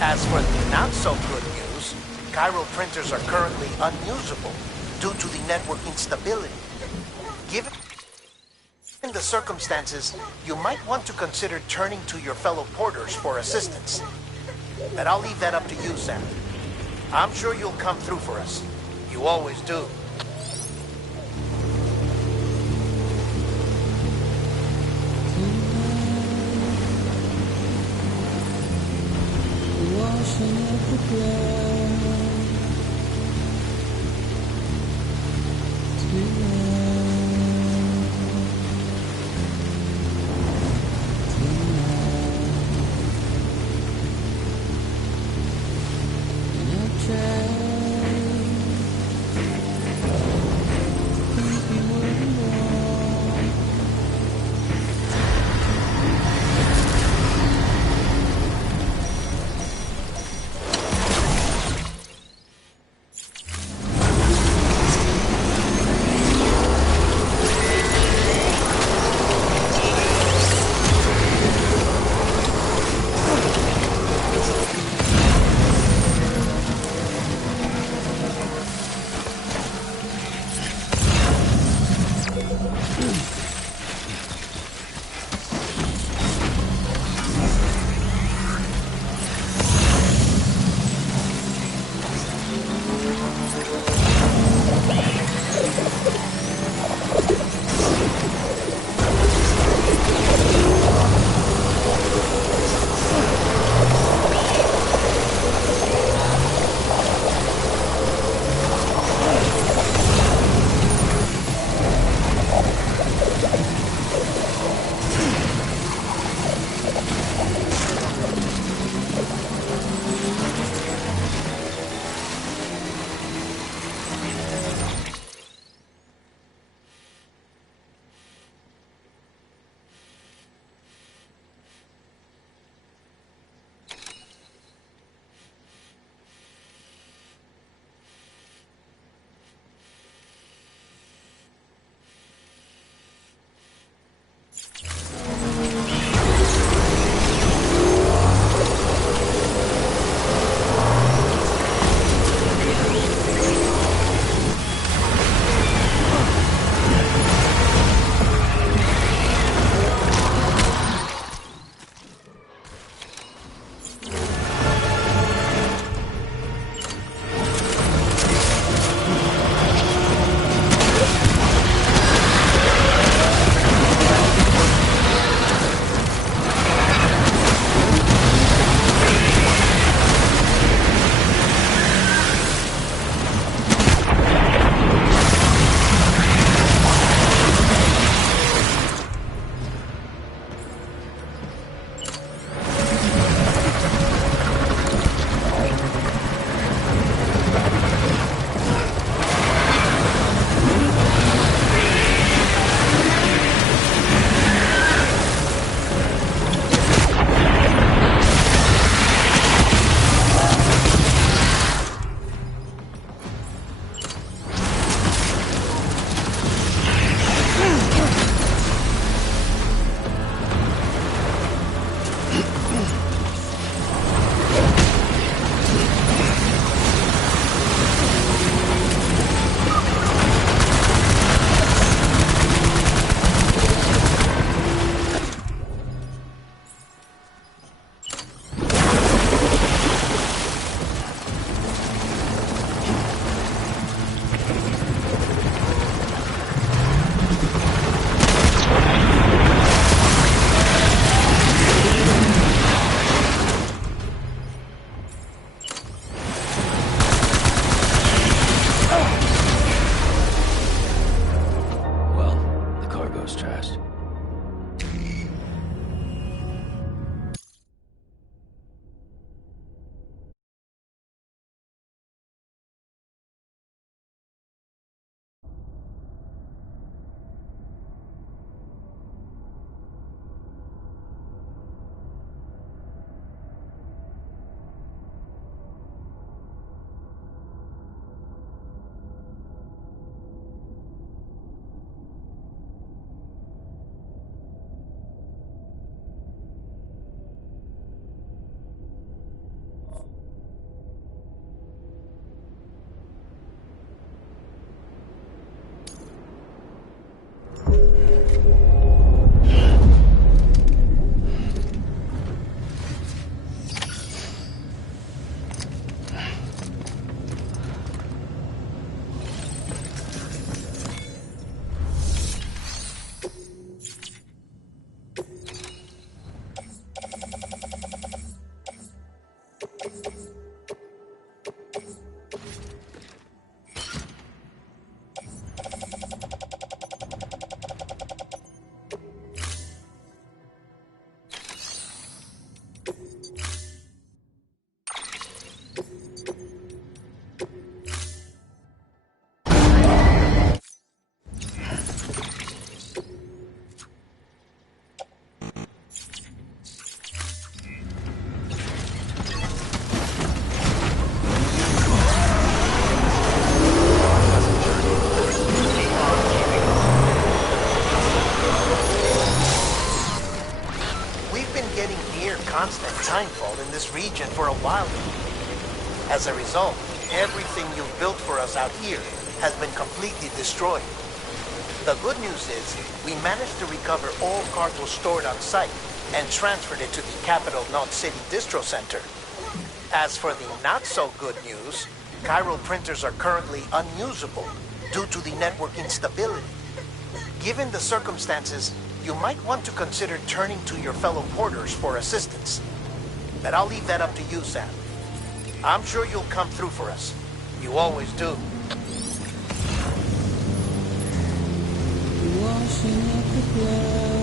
As for the not-so-good news, chiral printers are currently unusable due to the network instability. Given the circumstances, you might want to consider turning to your fellow porters for assistance. But I'll leave that up to you, Sam. I'm sure you'll come through for us. You always do. Washing up the ground Constant timefall in this region for a while now. As a result, everything you've built for us out here has been completely destroyed. The good news is, we managed to recover all cargo stored on site and transferred it to the Capital Knot City Distro Center. As for the not-so-good news, chiral printers are currently unusable due to the network instability. Given the circumstances, you might want to consider turning to your fellow porters for assistance. But I'll leave that up to you, Sam. I'm sure you'll come through for us. You always do. Washing up the blood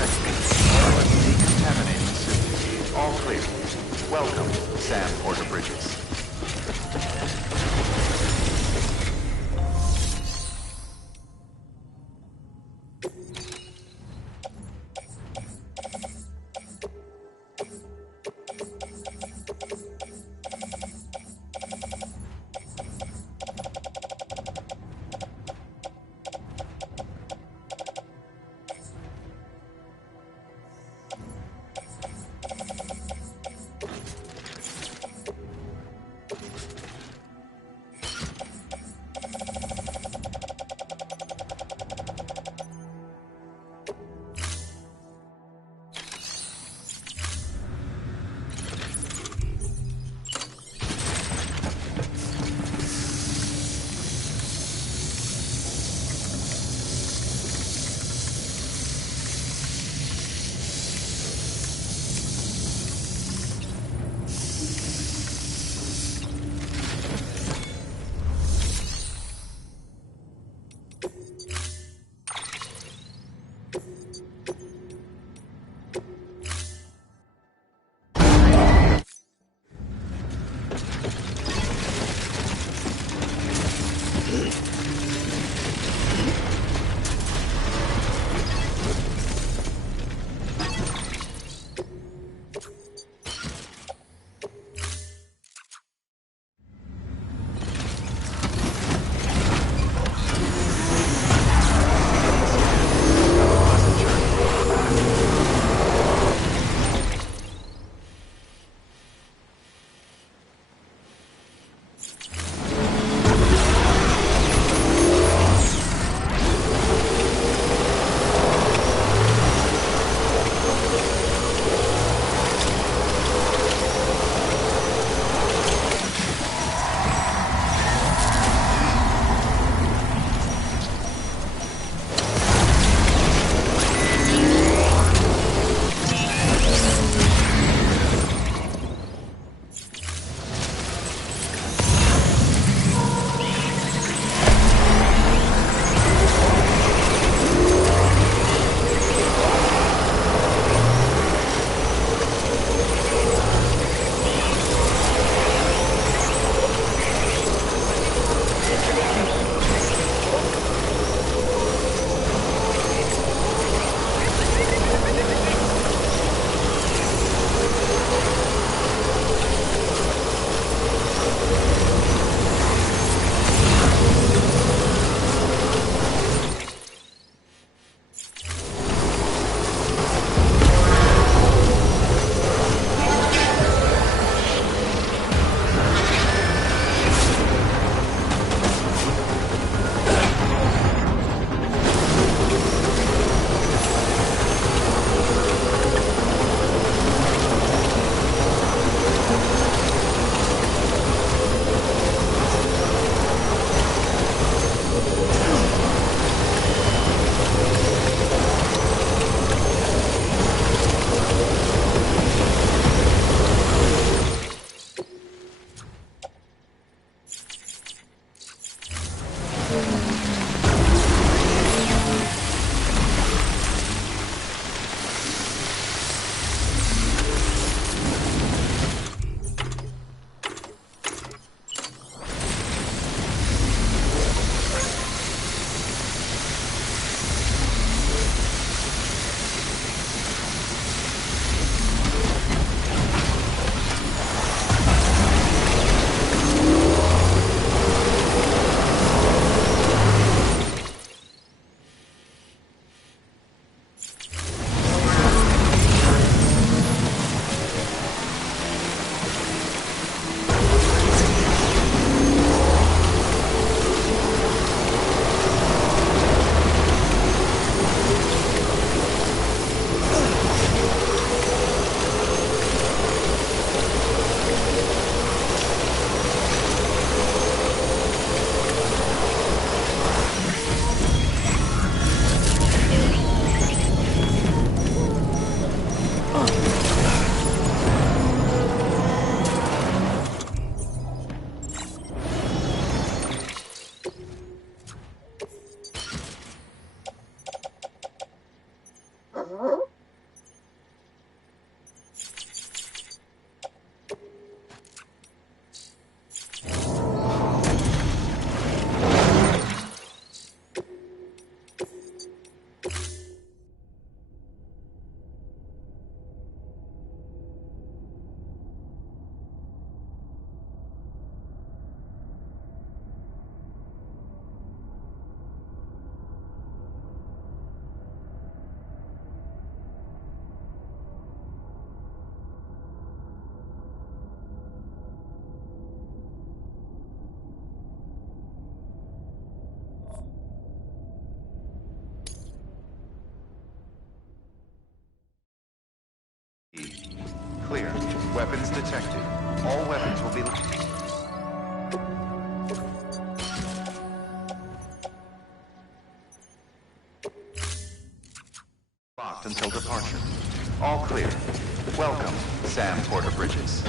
checking. Oil is decontaminating the suit. All clear. Welcome, Sam Porter Bridges. Huh? Weapons detected. All weapons will be locked until departure. All clear. Welcome, Sam Porter Bridges.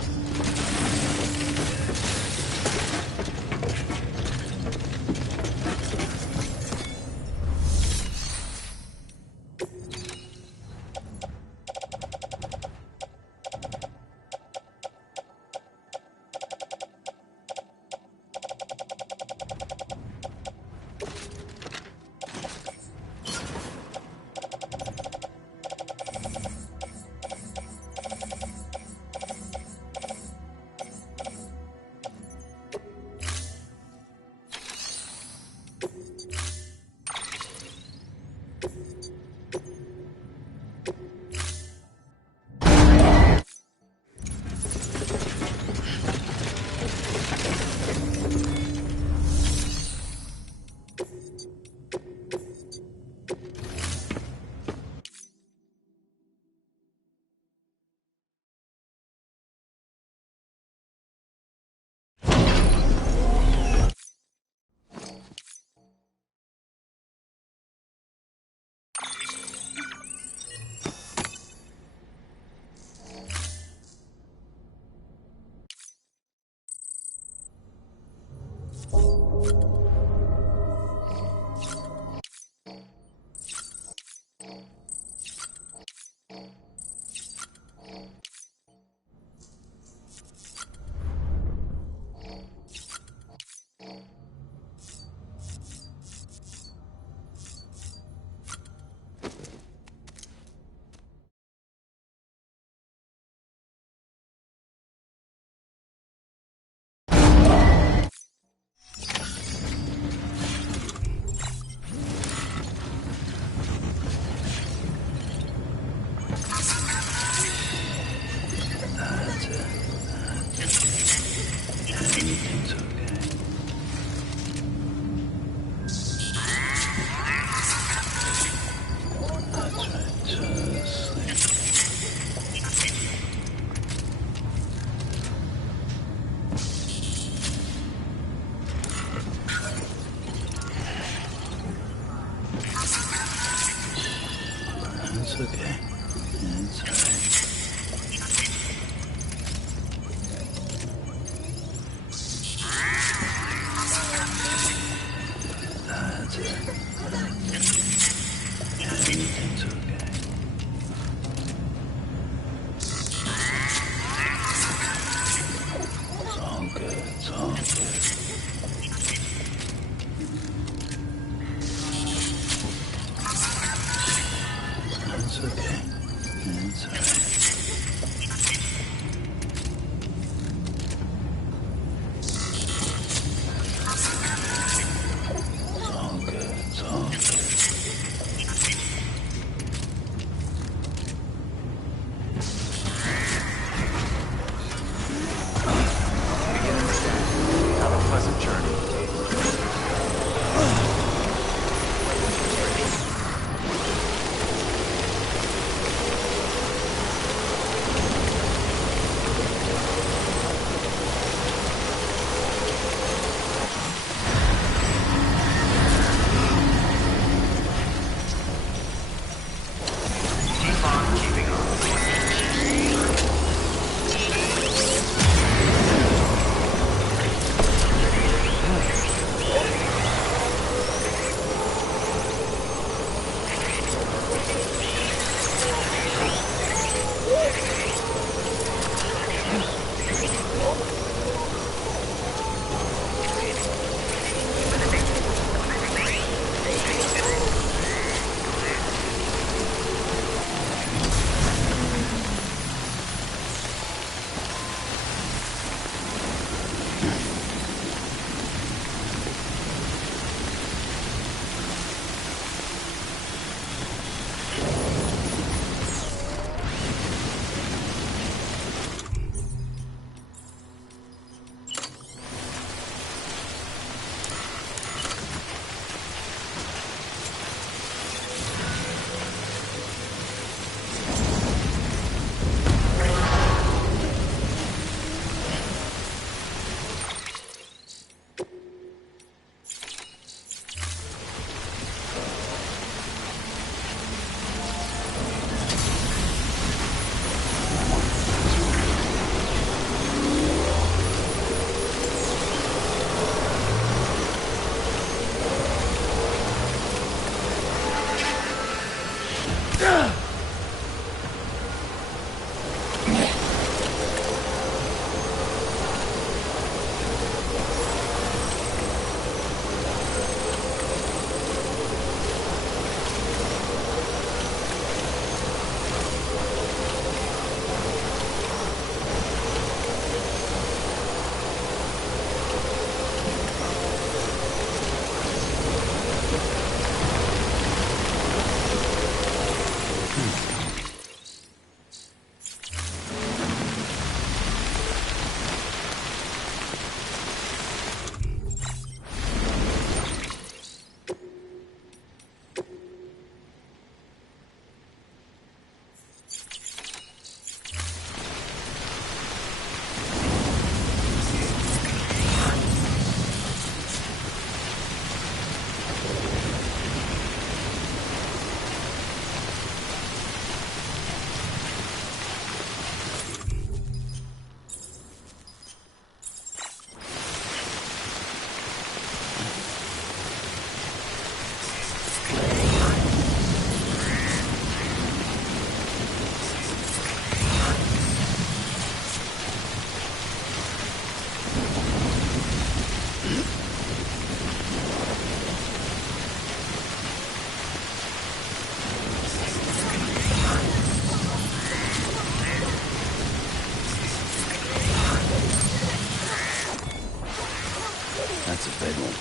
That's a big one.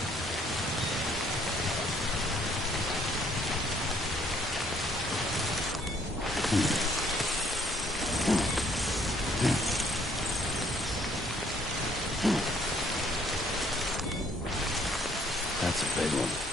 That's a big one.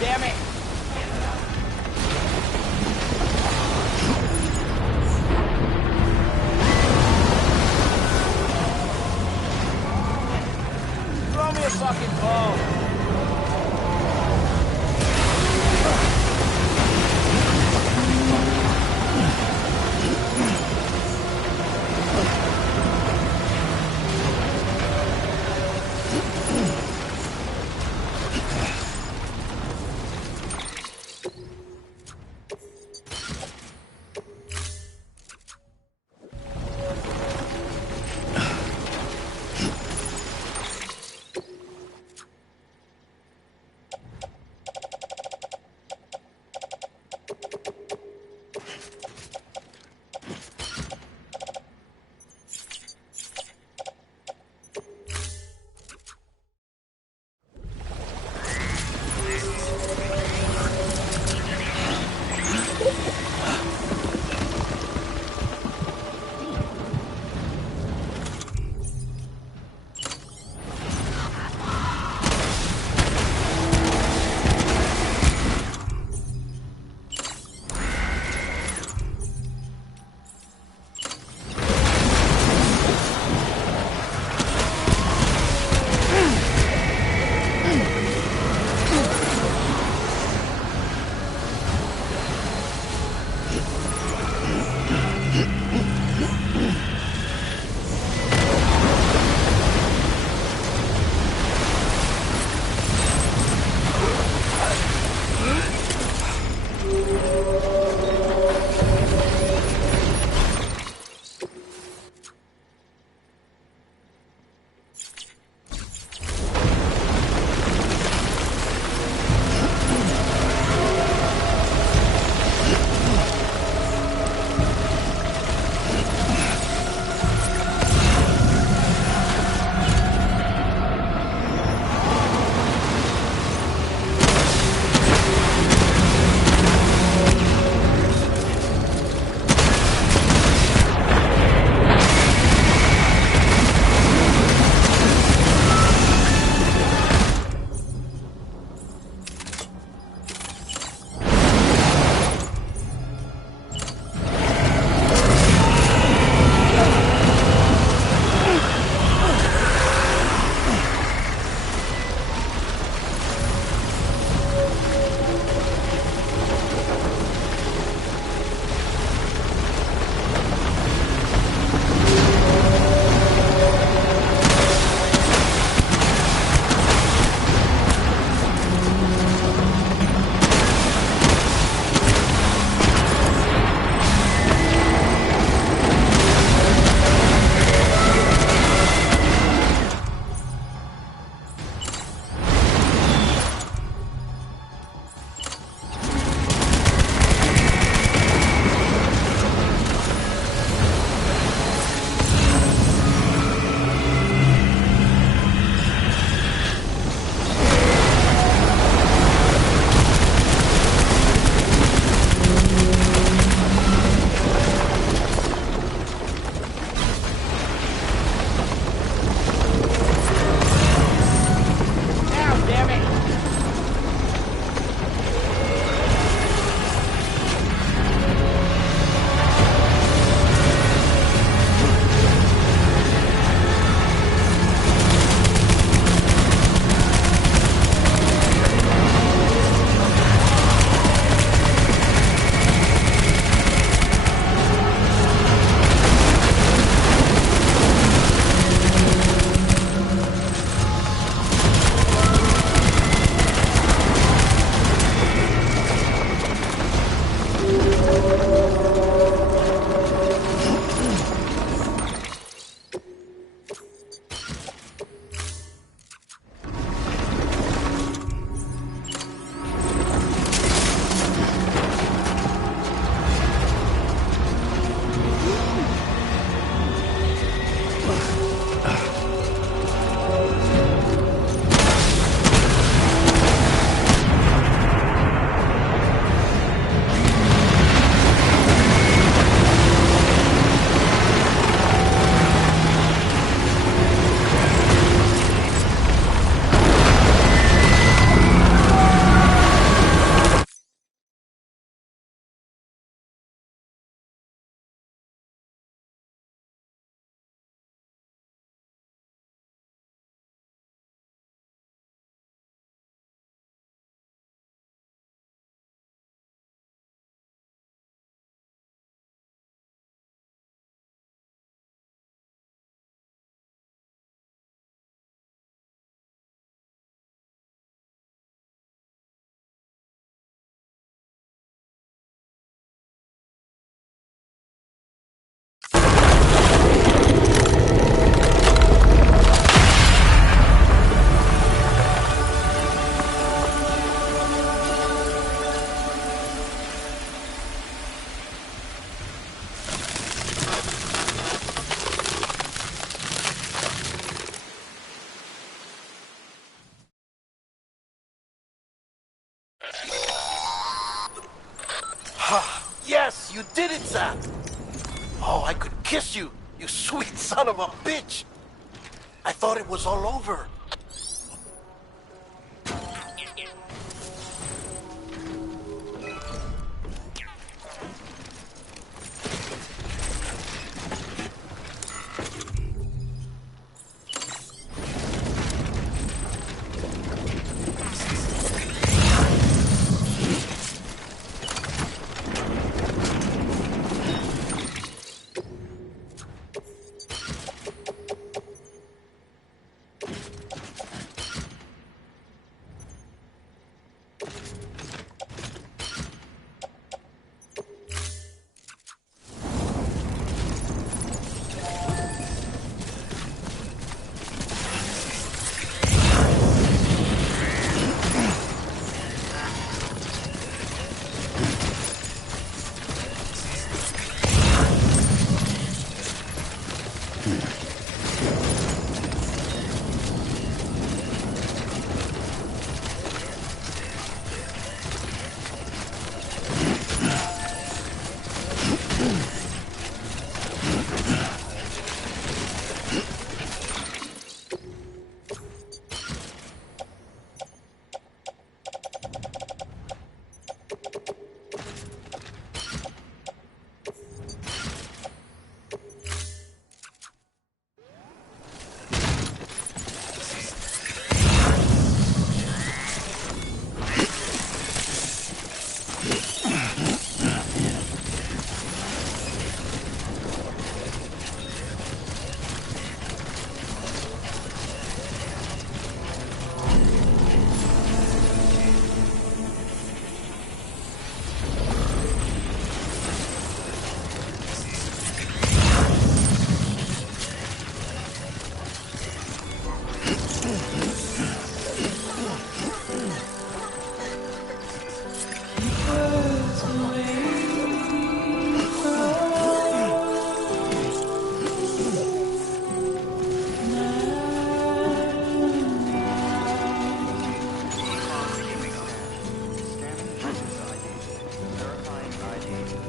Damn it! Throw me a fucking bone! You did it, Sam! Oh, I could kiss you, you sweet son of a bitch! I thought it was all over.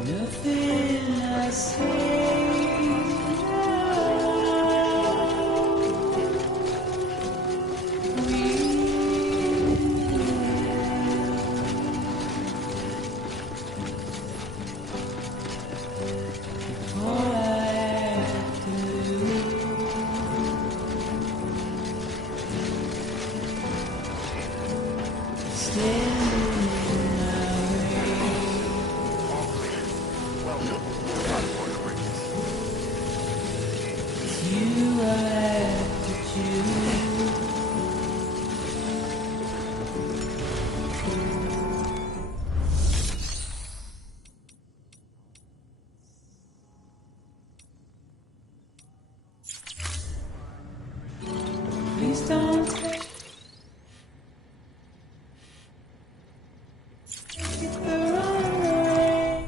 Nothing I say. Please don't take it the wrong way.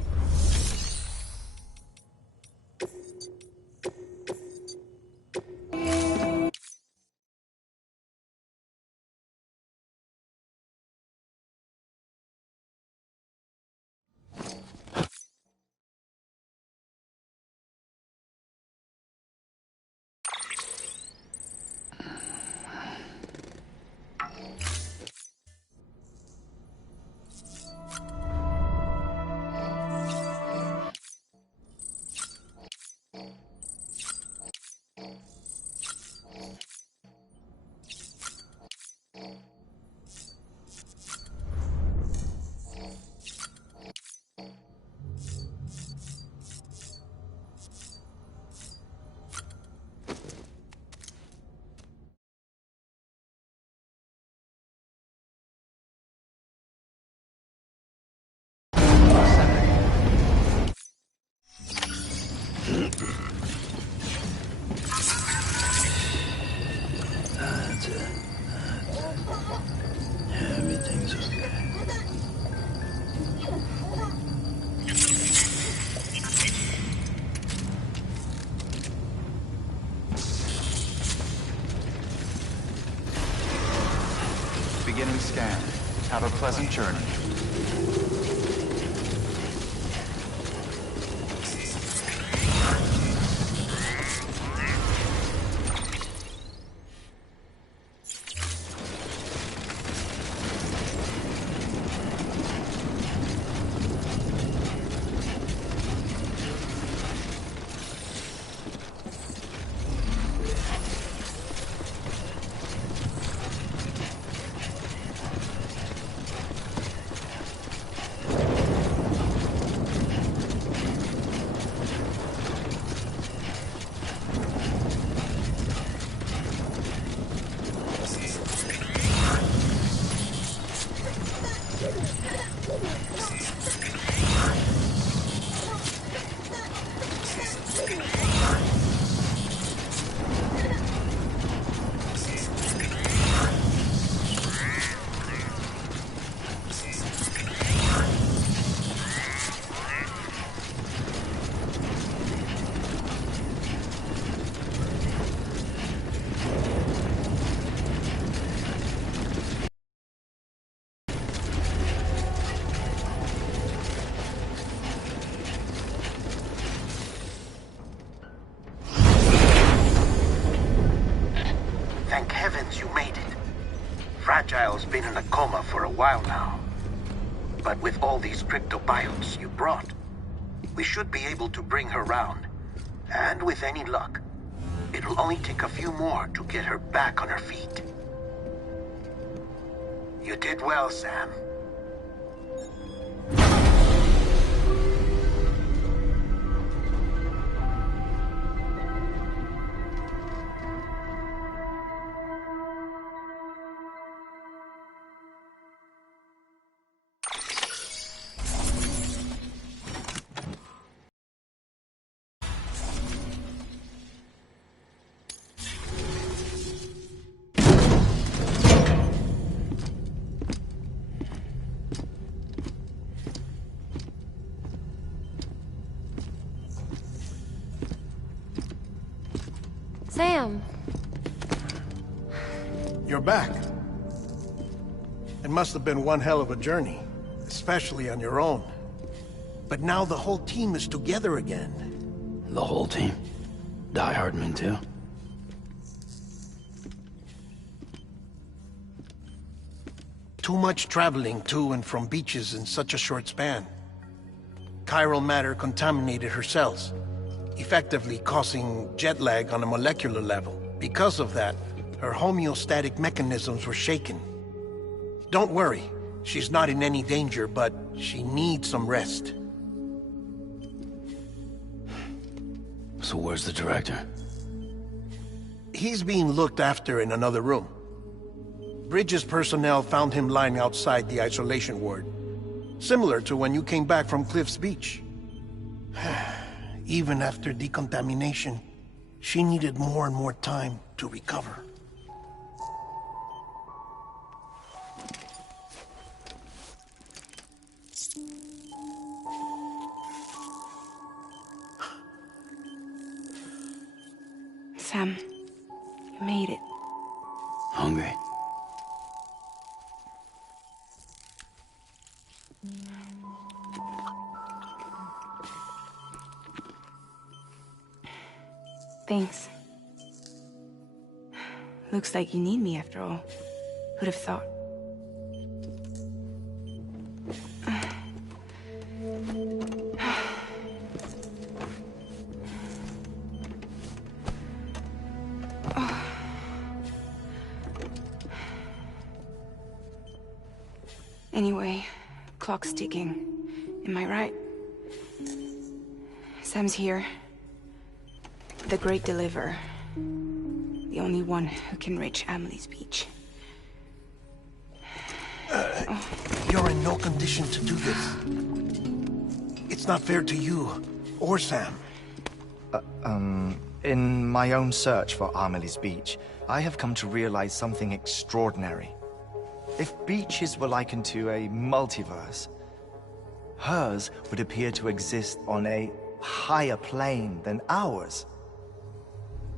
That's it. Everything's okay. Beginning scan. Have a pleasant journey. Thank heavens you made it. Fragile's been in a coma for a while now. But with all these cryptobiotes you brought, we should be able to bring her round. And with any luck, it'll only take a few more to get her back on her feet. You did well, Sam. Sam! You're back. It must have been one hell of a journey, especially on your own. But now the whole team is together again. The whole team? Die Hardman too? Too much traveling to and from beaches in such a short span. Chiral matter contaminated her cells, effectively causing jet lag on a molecular level. Because of that, her homeostatic mechanisms were shaken. Don't worry, she's not in any danger, but she needs some rest. So where's the director? He's being looked after in another room. Bridges personnel found him lying outside the isolation ward. Similar to when you came back from Cliff's Beach. Even after decontamination, she needed more and more time to recover. Sam, you made it. Hungry? Thanks. Looks like you need me after all. Who'd have thought? Anyway, clock's ticking. Am I right? Sam's here. The Great Deliverer. The only one who can reach Amelie's Beach. You're in no condition to do this. It's not fair to you, or Sam. In my own search for Amelie's Beach, I have come to realize something extraordinary. If beaches were likened to a multiverse, hers would appear to exist on a higher plane than ours.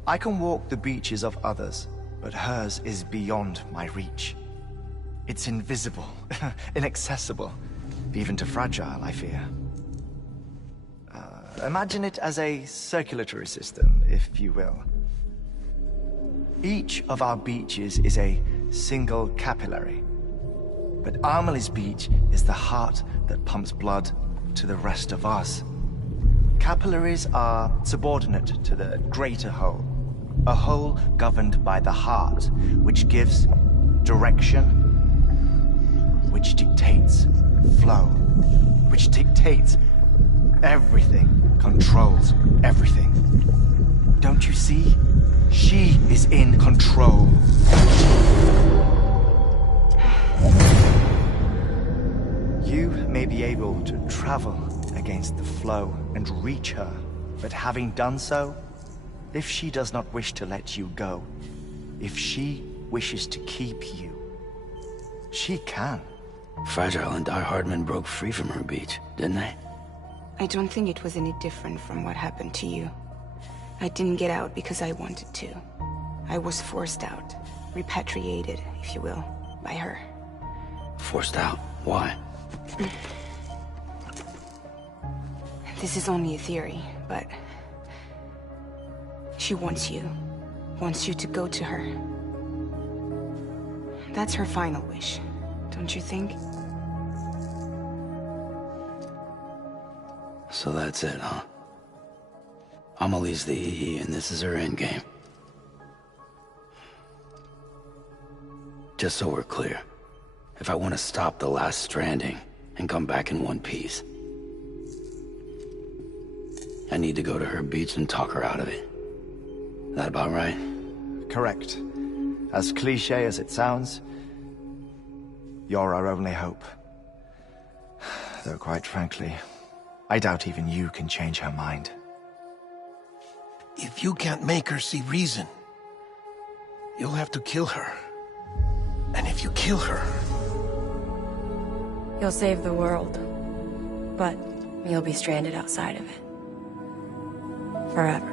I can walk the beaches of others, but hers is beyond my reach. It's invisible, inaccessible, even to Fragile, I fear. Imagine it as a circulatory system, if you will. Each of our beaches is a single capillary. But Amelie's Beach is the heart that pumps blood to the rest of us. Capillaries are subordinate to the greater whole. A whole governed by the heart, which gives direction, which dictates flow, which dictates everything, controls everything. Don't you see? She is in control. You may be able to travel against the flow and reach her, but having done so, if she does not wish to let you go, if she wishes to keep you, she can. Fragile and Die Hardman broke free from her beach, didn't they? I don't think it was any different from what happened to you. I didn't get out because I wanted to. I was forced out. Repatriated, if you will, by her. Forced out? Why? This is only a theory, but... she wants you. Wants you to go to her. That's her final wish, don't you think? So that's it, huh? Amelie's the EE, and this is her endgame. Just so we're clear, if I want to stop the last stranding and come back in one piece, I need to go to her beach and talk her out of it. That about right? Correct. As cliché as it sounds, you're our only hope. Though quite frankly, I doubt even you can change her mind. If you can't make her see reason, you'll have to kill her. And if you kill her... You'll save the world, but you'll be stranded outside of it. Forever.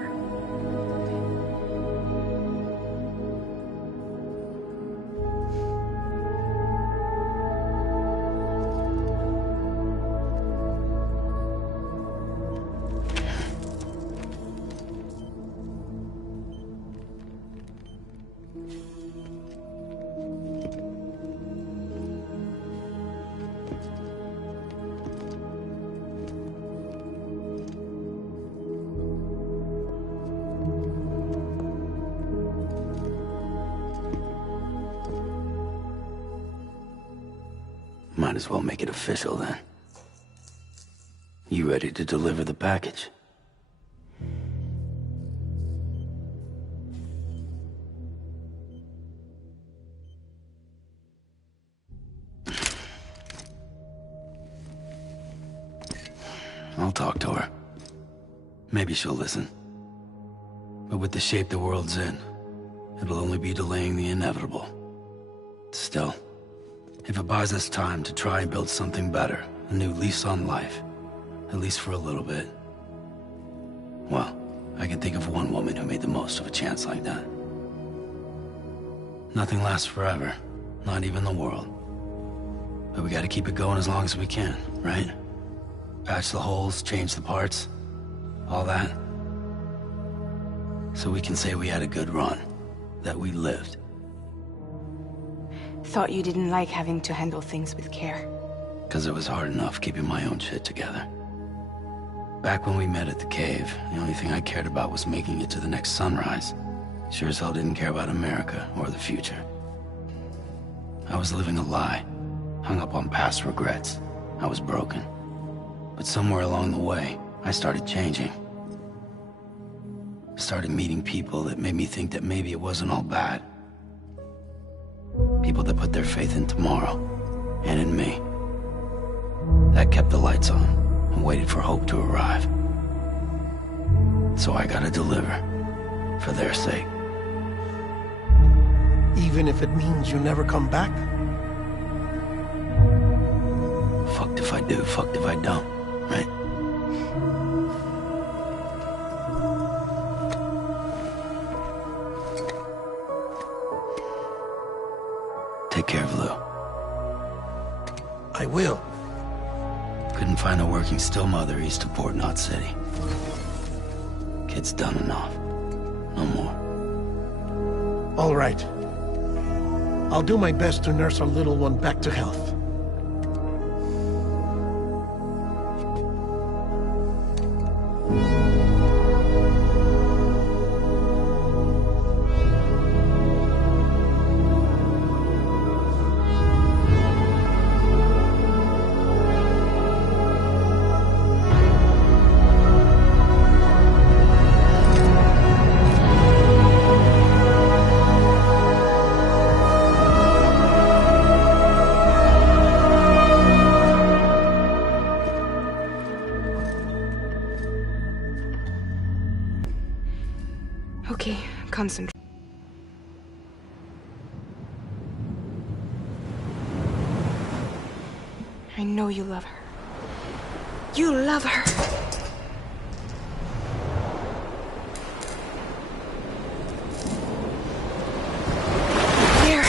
Might as well make it official then. You ready to deliver the package? I'll talk to her. Maybe she'll listen. But with the shape the world's in, it'll only be delaying the inevitable. Still, if it buys us time to try and build something better, a new lease on life, at least for a little bit, well, I can think of one woman who made the most of a chance like that. Nothing lasts forever, not even the world. But we gotta keep it going as long as we can, right? Patch the holes, change the parts, all that. So we can say we had a good run, that we lived. Thought you didn't like having to handle things with care. 'Cause it was hard enough keeping my own shit together. Back when we met at the cave, the only thing I cared about was making it to the next sunrise. Sure as hell didn't care about America or the future. I was living a lie, hung up on past regrets. I was broken. But somewhere along the way, I started changing. Started meeting people that made me think that maybe it wasn't all bad. People that put their faith in tomorrow, and in me. That kept the lights on, and waited for hope to arrive. So I gotta deliver, for their sake. Even if it means you never come back? Fucked if I do, fucked if I don't, right? Take care of Lou. I will. Couldn't find a working still mother east of Port Knot City. Kid's done enough. No more. All right. I'll do my best to nurse our little one back to health. Okay, concentrate. I know you love her. You love her! There!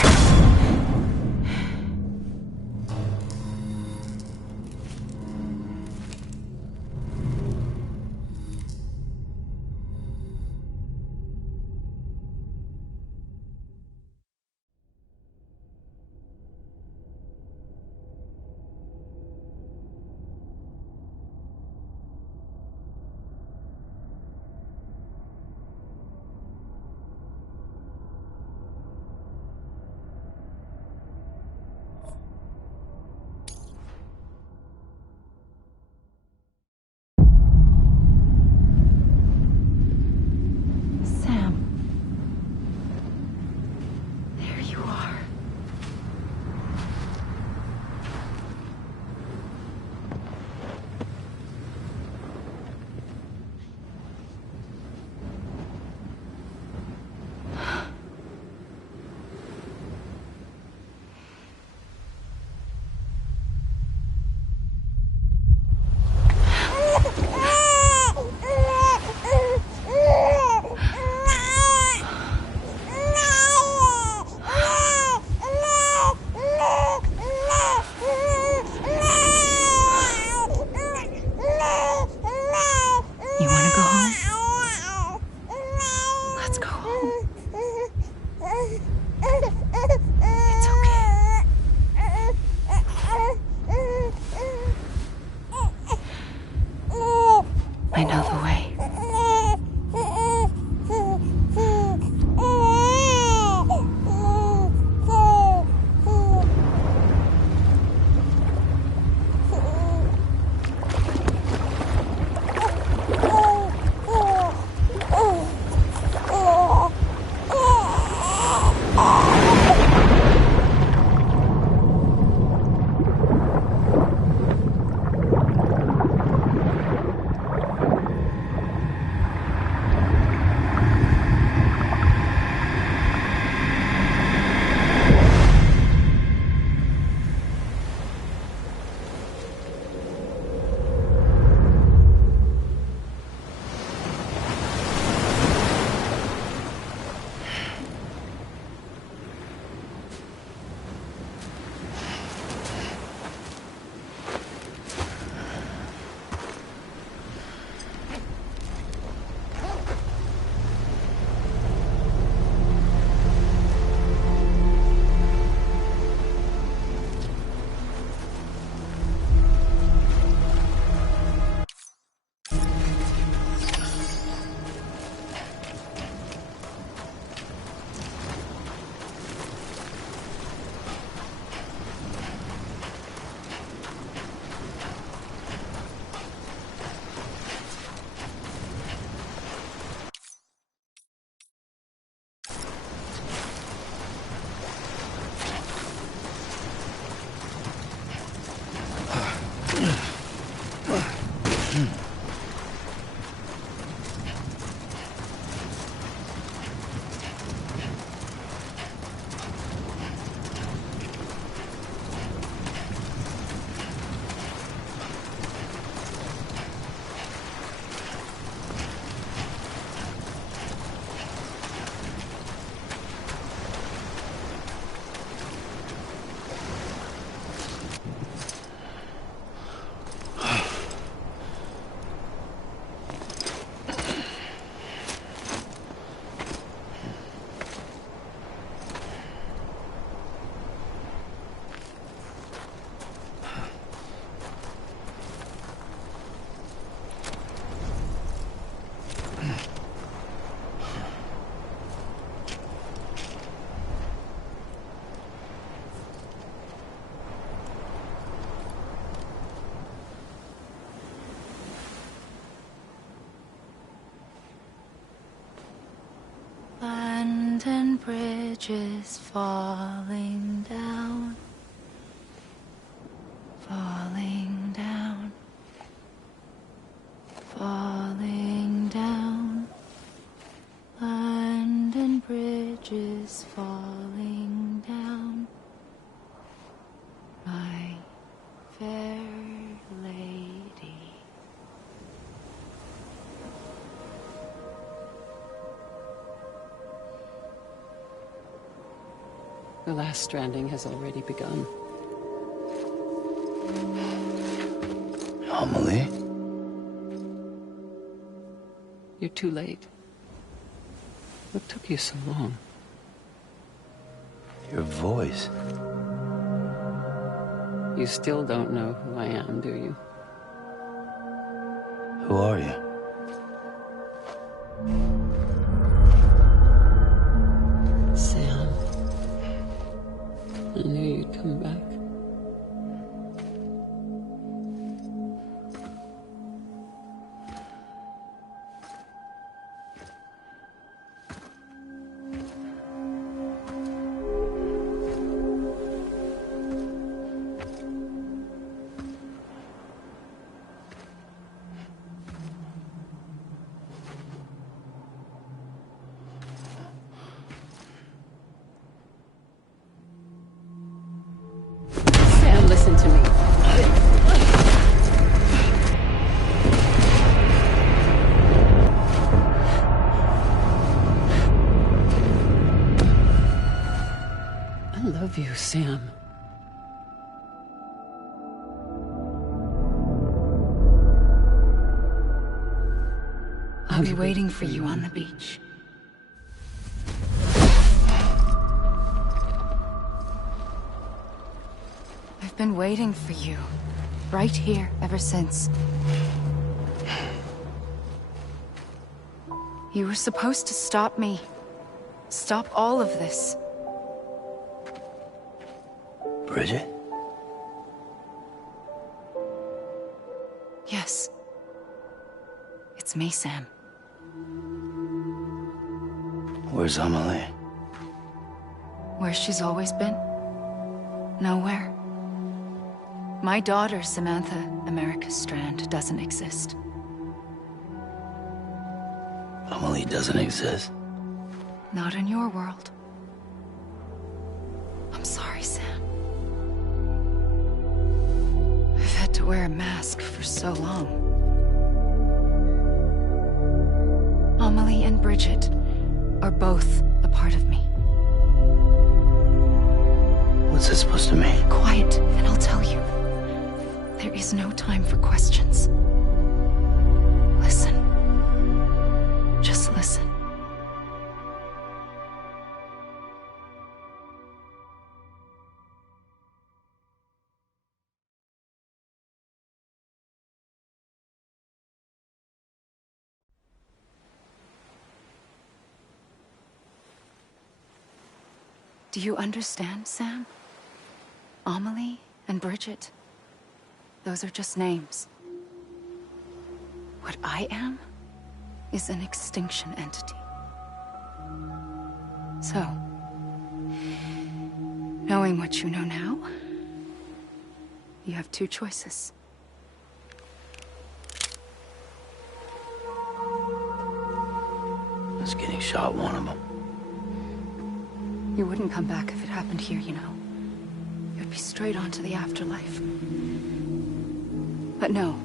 bridges falling down, falling down, falling down. London Bridge is falling down, my fair lady. The last stranding has already begun. Amelie? You're too late. What took you so long? Your voice. You still don't know who I am, do you? Who are you? Sam. I knew you'd come back. Sam, listen to me. I love you, Sam. I'll be waiting for you on the beach. I've been waiting for you, right here, ever since. You were supposed to stop me. Stop all of this. Bridget? Yes. It's me, Sam. Where's Amelie? Where she's always been. Nowhere. My daughter, Samantha America Strand, doesn't exist. Amelie doesn't exist? Not in your world. I'm sorry, Sam. I've had to wear a mask for so long. Amelie and Bridget are both a part of me. What's this supposed to mean? Quiet, and I'll tell you. There is no time for questions. Listen. Just listen. Do you understand, Sam? Amelie and Bridget, those are just names. What I am is an extinction entity. So, knowing what you know now, you have two choices. Is getting shot one of them? You wouldn't come back if it happened here, you know. You'd be straight on to the afterlife. But no.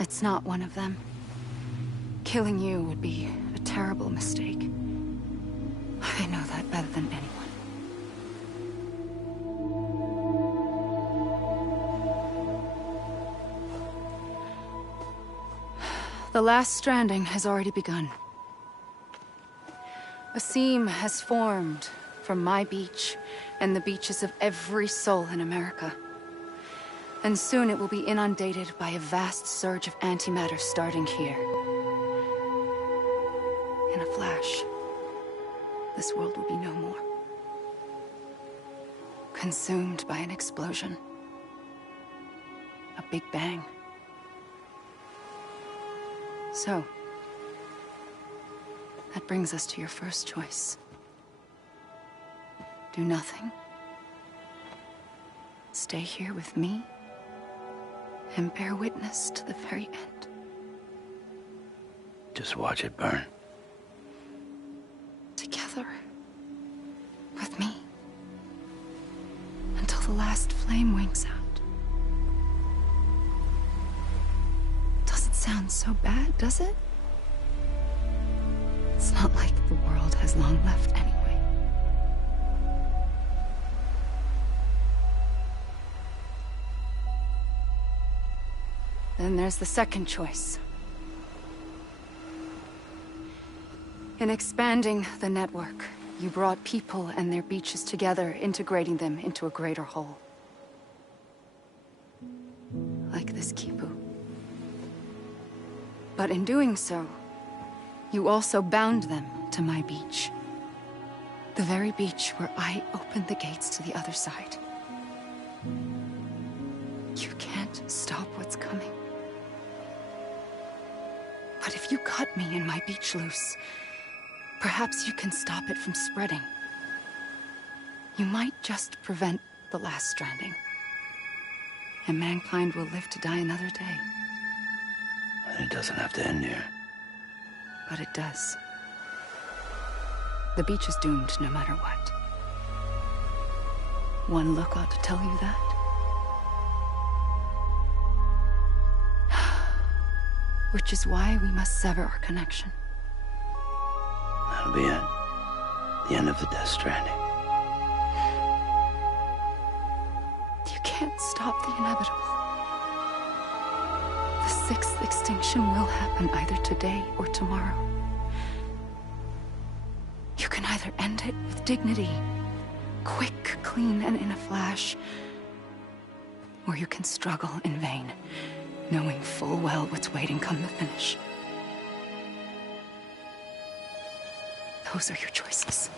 It's not one of them. Killing you would be a terrible mistake. I know that better than anyone. The last stranding has already begun. A seam has formed from my beach and the beaches of every soul in America. And soon it will be inundated by a vast surge of antimatter starting here. In a flash, this world will be no more. Consumed by an explosion. A big bang. So, that brings us to your first choice. Do nothing. Stay here with me and bear witness to the very end. Just watch it burn. Together. With me. Until the last flame winks out. Doesn't sound so bad, does it? It's not like the world has long left anyway. Then there's the second choice. In expanding the network, you brought people and their beaches together, integrating them into a greater whole. Like this Kipu. But in doing so, you also bound them to my beach. The very beach where I opened the gates to the other side. You can't stop what's coming. But if you cut me and my beach loose, perhaps you can stop it from spreading. You might just prevent the last stranding. And mankind will live to die another day. And it doesn't have to end here. But it does. The beach is doomed no matter what. One look ought to tell you that. Which is why we must sever our connection. That'll be it. The end of the Death Stranding. You can't stop the inevitable. The sixth extinction will happen either today or tomorrow. You can either end it with dignity, quick, clean, and in a flash, or you can struggle in vain, knowing full well what's waiting come the finish. Those are your choices.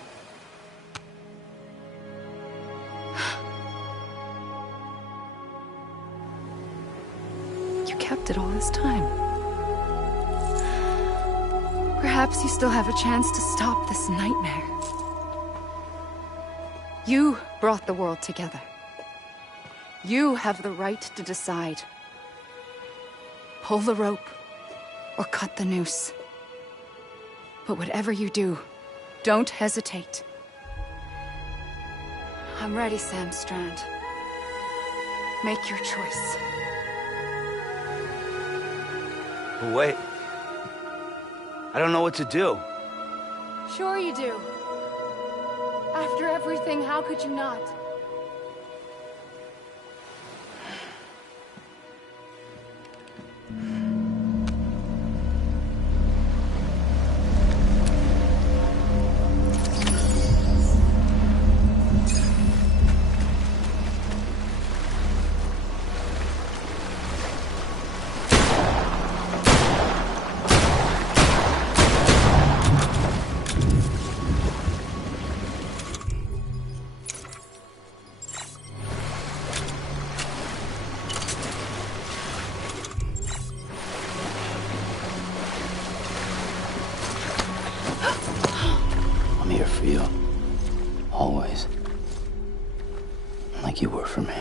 You kept it all this time. Perhaps you still have a chance to stop this nightmare. You brought the world together. You have the right to decide. Pull the rope, or cut the noose. But whatever you do, don't hesitate. I'm ready, Sam Strand. Make your choice. But wait. I don't know what to do. Sure you do. After everything, how could you not? I'm here for you. Always. Like you were for me.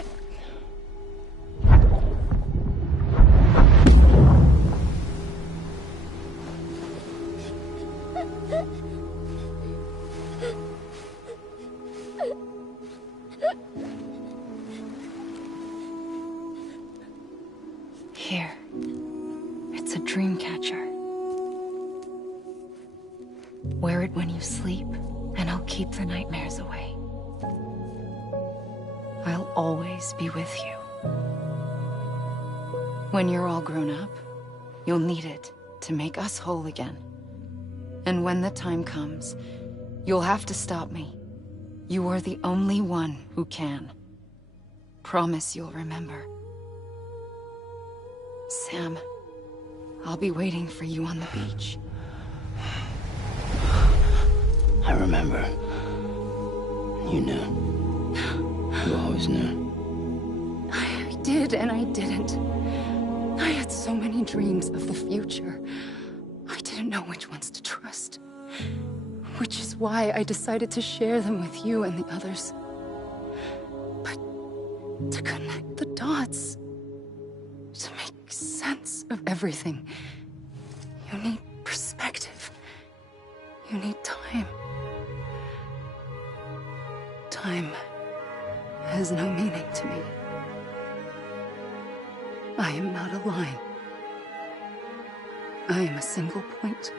Here. It's a dream catcher. Wear it when you sleep, and I'll keep the nightmares away. I'll always be with you. When you're all grown up, you'll need it to make us whole again. And when the time comes, you'll have to stop me. You are the only one who can. Promise you'll remember. Sam, I'll be waiting for you on the beach. I remember. You knew. You always knew. I did and I didn't. I had so many dreams of the future. I didn't know which ones to trust. Which is why I decided to share them with you and the others. But to connect the dots, to make sense of everything, you need perspective. You need time. Time has no meaning to me. I am not a line. I am a single point.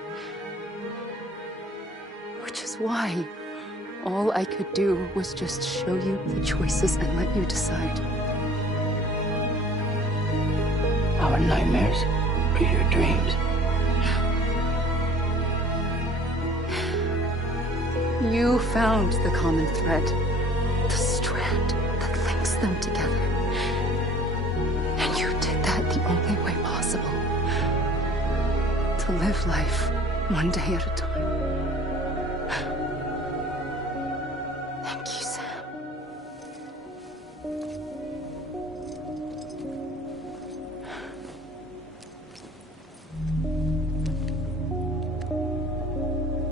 Which is why all I could do was just show you the choices and let you decide. Our nightmares are your dreams. You found the common thread, the strand that links them together. And you did that the only way possible. To live life one day at a time. Thank you, Sam.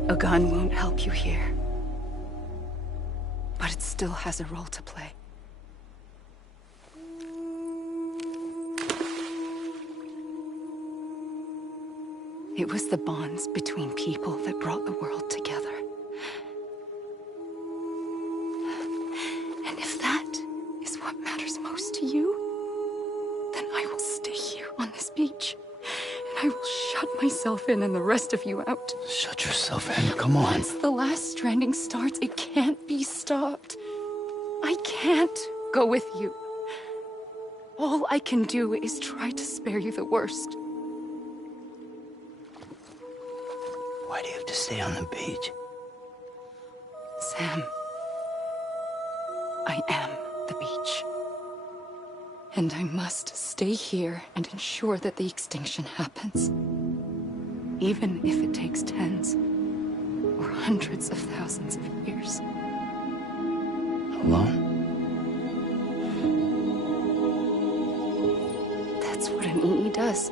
A gun won't help you here. But it still has a role to play. It was the bonds between people that brought the world together. And if that is what matters most to you, then I will stay here on this beach. And I will shut myself in and the rest of you out. Shut yourself in, come on. Once the last stranding starts, it can't be stopped. I can't go with you. All I can do is try to spare you the worst. Why do you have to stay on the beach? Sam, I am the beach. And I must stay here and ensure that the extinction happens. Even if it takes tens or hundreds of thousands of years. Alone? That's what an EE does.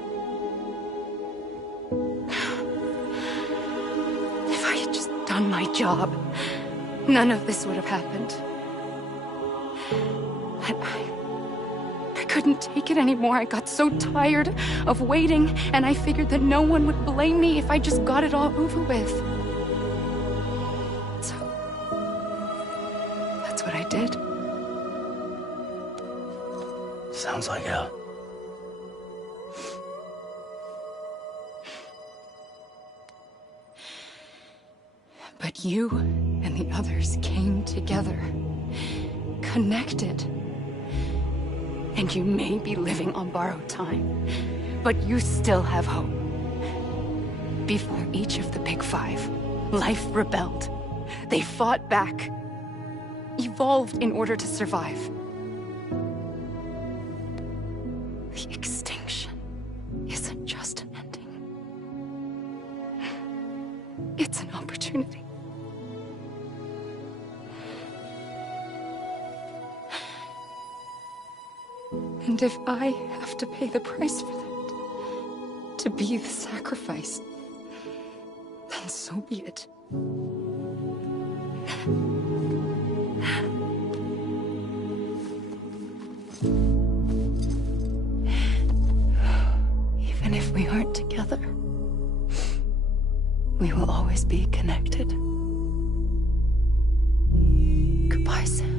If I had just done my job, none of this would have happened. But I couldn't take it anymore. I got so tired of waiting, and I figured that no one would blame me if I just got it all over with. So, that's what I did. Sounds like hell. But you and the others came together, connected. And you may be living on borrowed time, but you still have hope. Before each of the Big Five, life rebelled. They fought back, evolved in order to survive. The extinction isn't just an ending. It's an opportunity. And if I have to pay the price for that, to be the sacrifice, then so be it. Even if we aren't together, we will always be connected. Goodbye, Sam.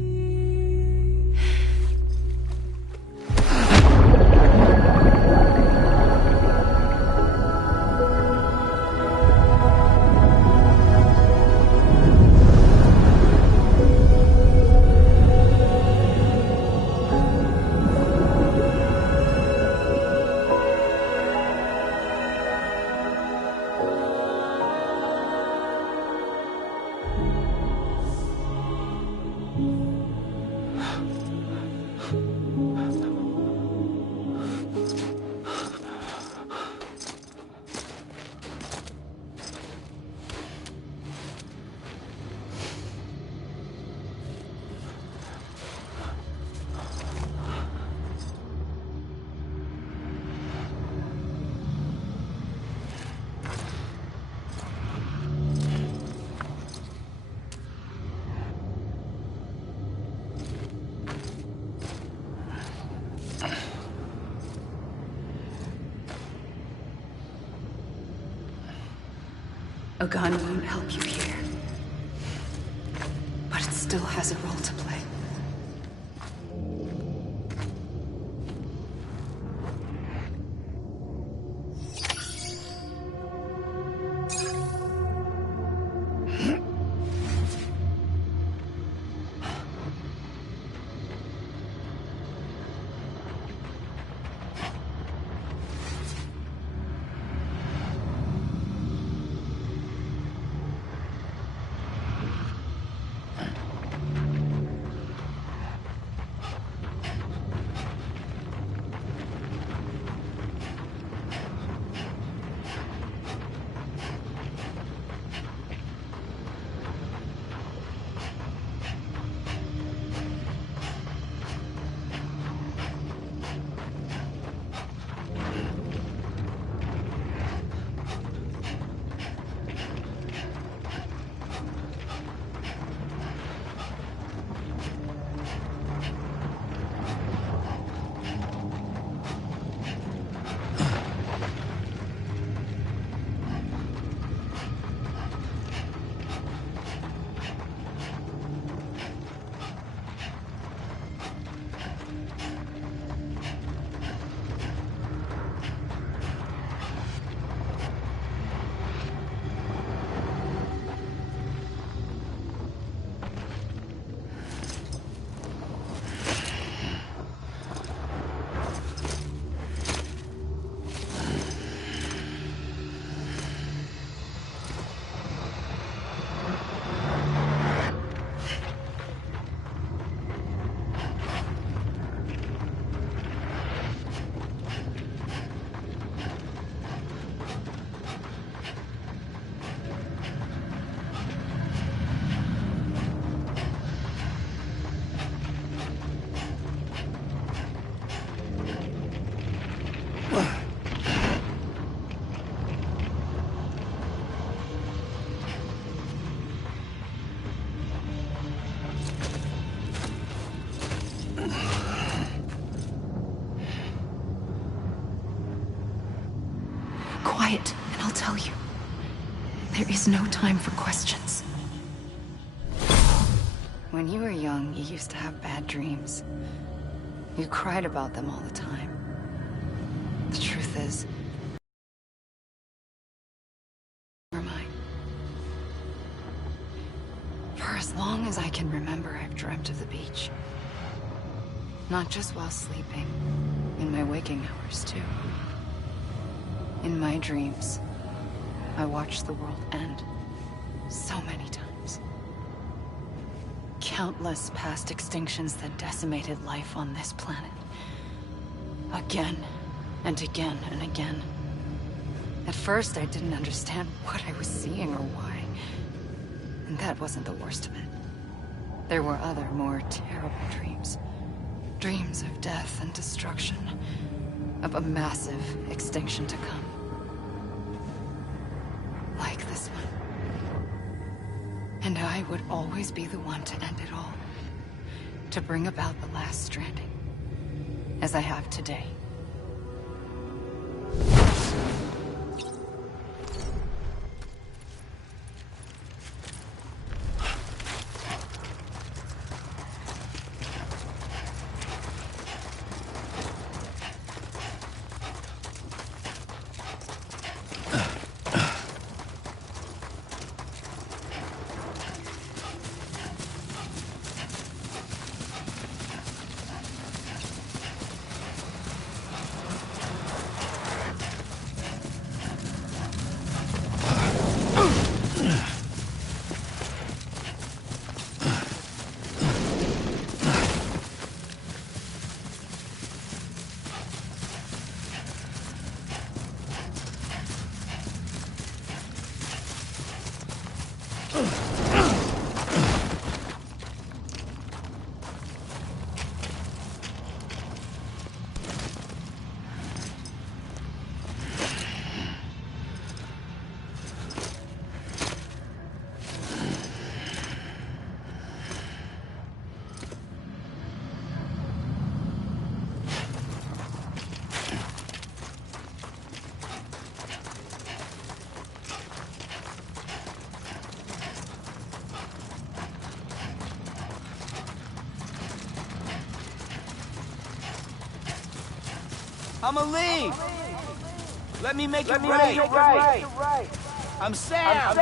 A gun won't help you here. But it still has a role to play. Quiet, and I'll tell you. There is no time for questions. When you were young, you used to have bad dreams. You cried about them all the time. The truth is, never mind. For as long as I can remember, I've dreamt of the beach. Not just while sleeping, in my waking hours too. In my dreams, I watched the world end so many times. Countless past extinctions that decimated life on this planet. Again, and again, and again. At first, I didn't understand what I was seeing or why. And that wasn't the worst of it. There were other, more terrible dreams. Dreams of death and destruction. Of a massive extinction to come. Like this one. And I would always be the one to end it all. To bring about the last stranding. As I have today. I'ma leave. Let me make it right. I'm Sam.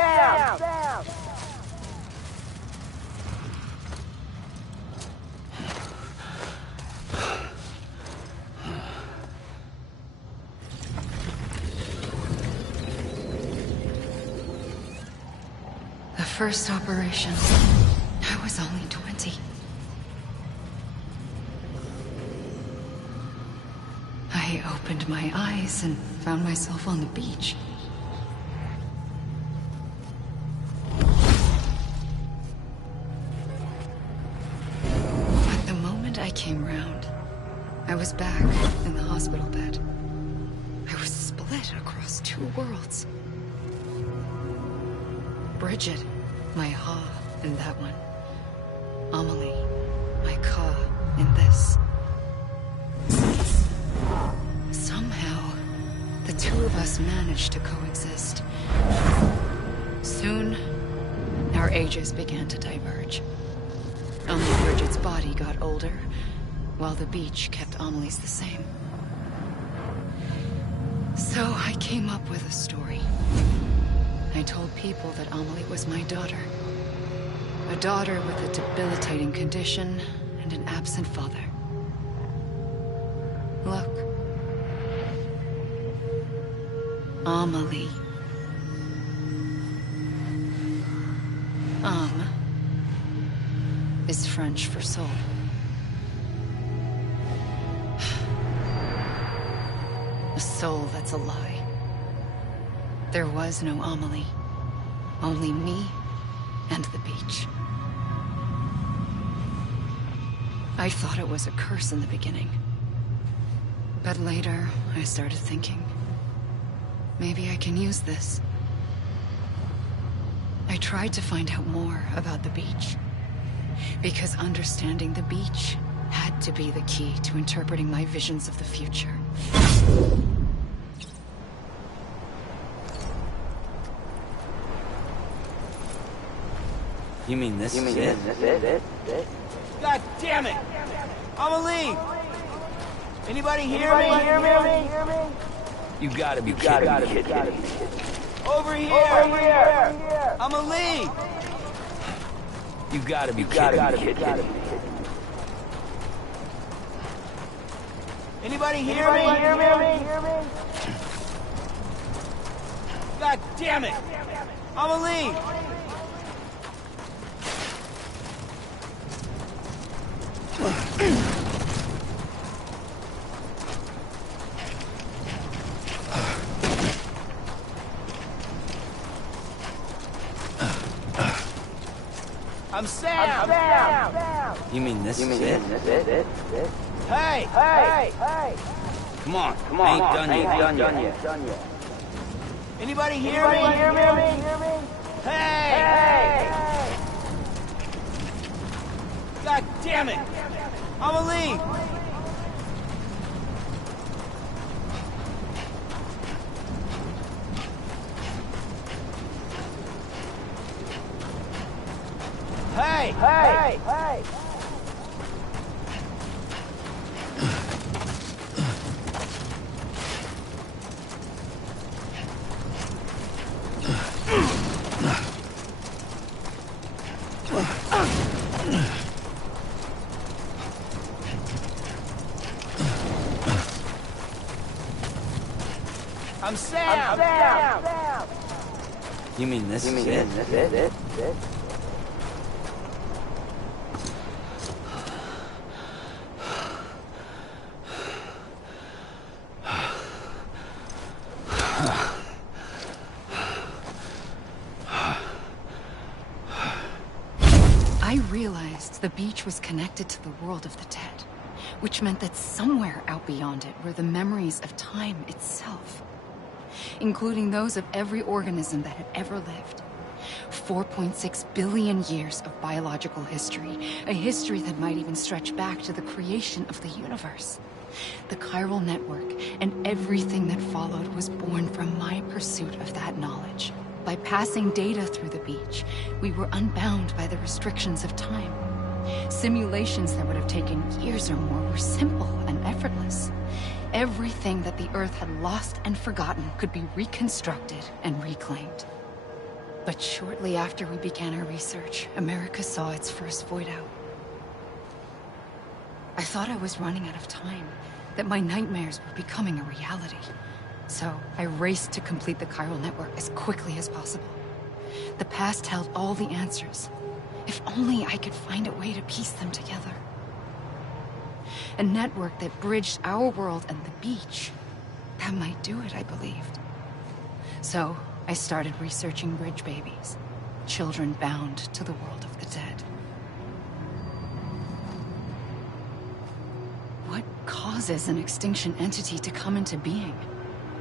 The first operation, I was only 20. I opened my eyes and found myself on the beach. But the moment I came round, I was back in the hospital bed. I was split across two worlds. Bridget, my Ha in that one. Amelie, my Ka in this. Somehow, the two of us managed to coexist. Soon, our ages began to diverge. Only Bridget's body got older, while the beach kept Amelie's the same. So I came up with a story. I told people that Amelie was my daughter. A daughter with a debilitating condition and an absent father. Look. Amelie. Is French for soul. A soul that's a lie. There was no Amelie. Only me and the beach. I thought it was a curse in the beginning. But later, I started thinking, maybe I can use this. I tried to find out more about the beach. Because understanding the beach had to be the key to interpreting my visions of the future. You mean this is it? God damn it! I'ma leave! Anybody hear me? You gotta be kidding me. Over here! I'ma leave! You gotta be kidding me. Anybody hear me? God damn it! I'ma leave! I'm Sam! You mean this is it? Hey! Come on, ain't done yet. Anybody hear me? Hey! God damn it! I'ma leave! Hey! I'm Sam! You mean this is it? I realized the beach was connected to the world of the dead, which meant that somewhere out beyond it were the memories of time itself, including those of every organism that had ever lived. 4.6 billion years of biological history, a history that might even stretch back to the creation of the universe. The chiral network and everything that followed was born from my pursuit of that knowledge. By passing data through the beach, we were unbound by the restrictions of time. Simulations that would have taken years or more were simple and effortless. everything that the Earth had lost and forgotten could be reconstructed and reclaimed. But shortly after we began our research, America saw its first void out. I thought I was running out of time, that my nightmares were becoming a reality. So I raced to complete the chiral network as quickly as possible. The past held all the answers. If only I could find a way to piece them together. A network that bridged our world and the beach. That might do it, I believed. So I started researching bridge babies, children bound to the world of the dead. What causes an extinction entity to come into being?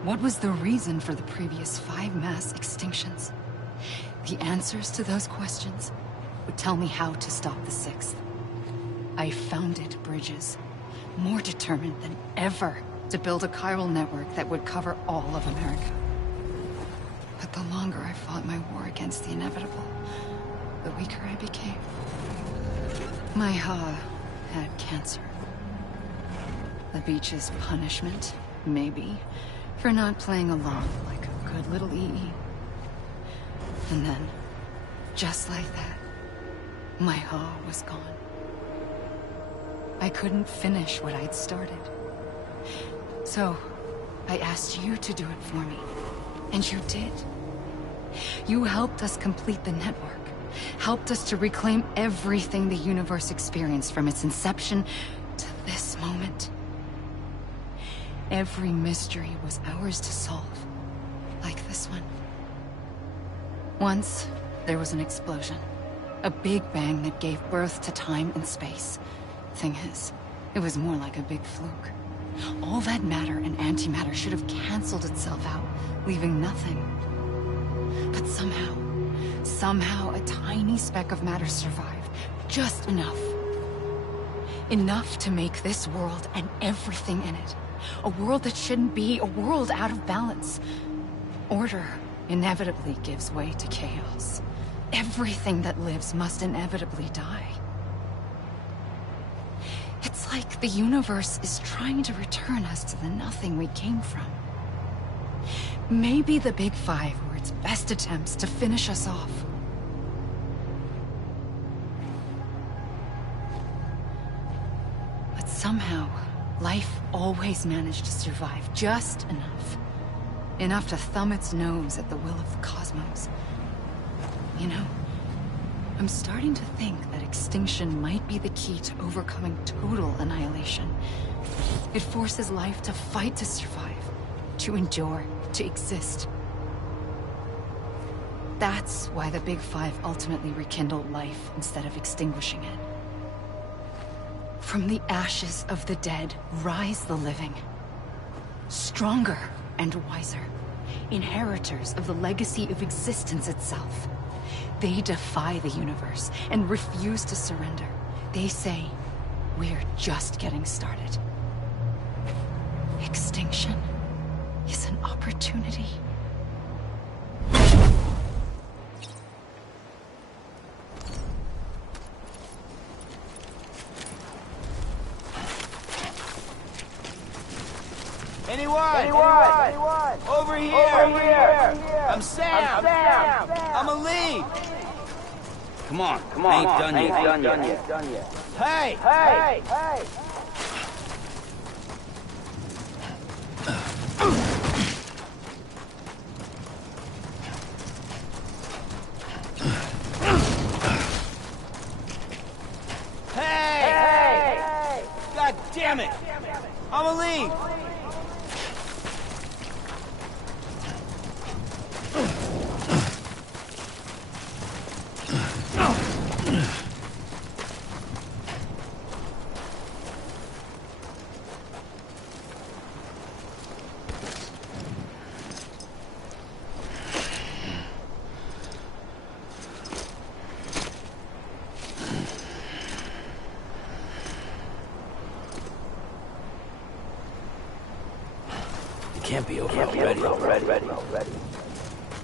What was the reason for the previous 5 mass extinctions? The answers to those questions would tell me how to stop the 6th. I founded bridges, more determined than ever to build a chiral network that would cover all of America. But the longer I fought my war against the inevitable, the weaker I became. My Ha had cancer. The beach's punishment, maybe, for not playing along like a good little EE. And then, just like that, my Ha was gone. I couldn't finish what I'd started. So, I asked you to do it for me. And you did. You helped us complete the network. Helped us to reclaim everything the universe experienced from its inception to this moment. Every mystery was ours to solve. Like this one. Once, there was an explosion. A big bang that gave birth to time and space. Thing is, it was more like a big fluke. All that matter and antimatter should have canceled itself out, leaving nothing. But somehow a tiny speck of matter survived. Just enough. Enough to make this world and everything in it. A world that shouldn't be, a world out of balance. Order inevitably gives way to chaos. Everything that lives must inevitably die. It's like the universe is trying to return us to the nothing we came from. Maybe the Big Five were its best attempts to finish us off. But somehow, life always managed to survive just enough. Enough to thumb its nose at the will of the cosmos. You know, I'm starting to think that extinction might be the key to overcoming total annihilation. It forces life to fight to survive, to endure, to exist. That's why the Big Five ultimately rekindled life instead of extinguishing it. From the ashes of the dead, rise the living. Stronger and wiser. Inheritors of the legacy of existence itself. They defy the universe and refuse to surrender. They say, we're just getting started. Extinction is an opportunity. Anyone? Over here! I'm Sam! I'm a lead! Come on, ain't done yet. Hey! Hey! God damn it! I'm a lead! Can't be over already.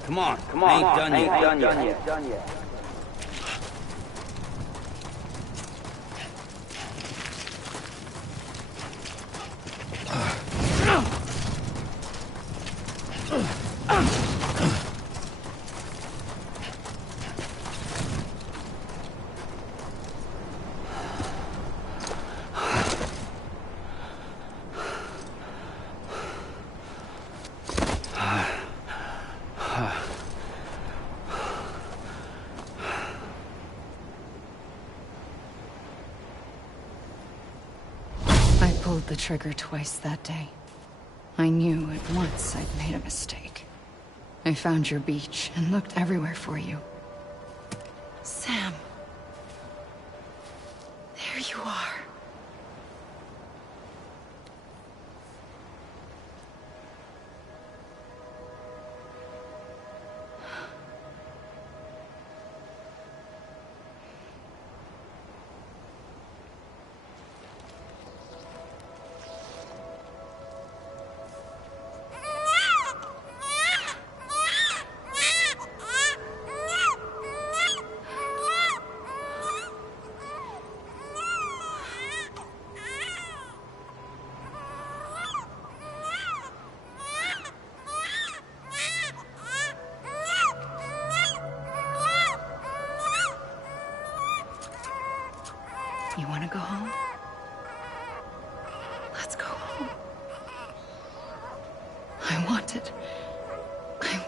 Come on, ain't done yet. I pulled the trigger twice that day. I knew at once I'd made a mistake. I found your beach and looked everywhere for you. Sam. There you are. You want to go home? Let's go home. I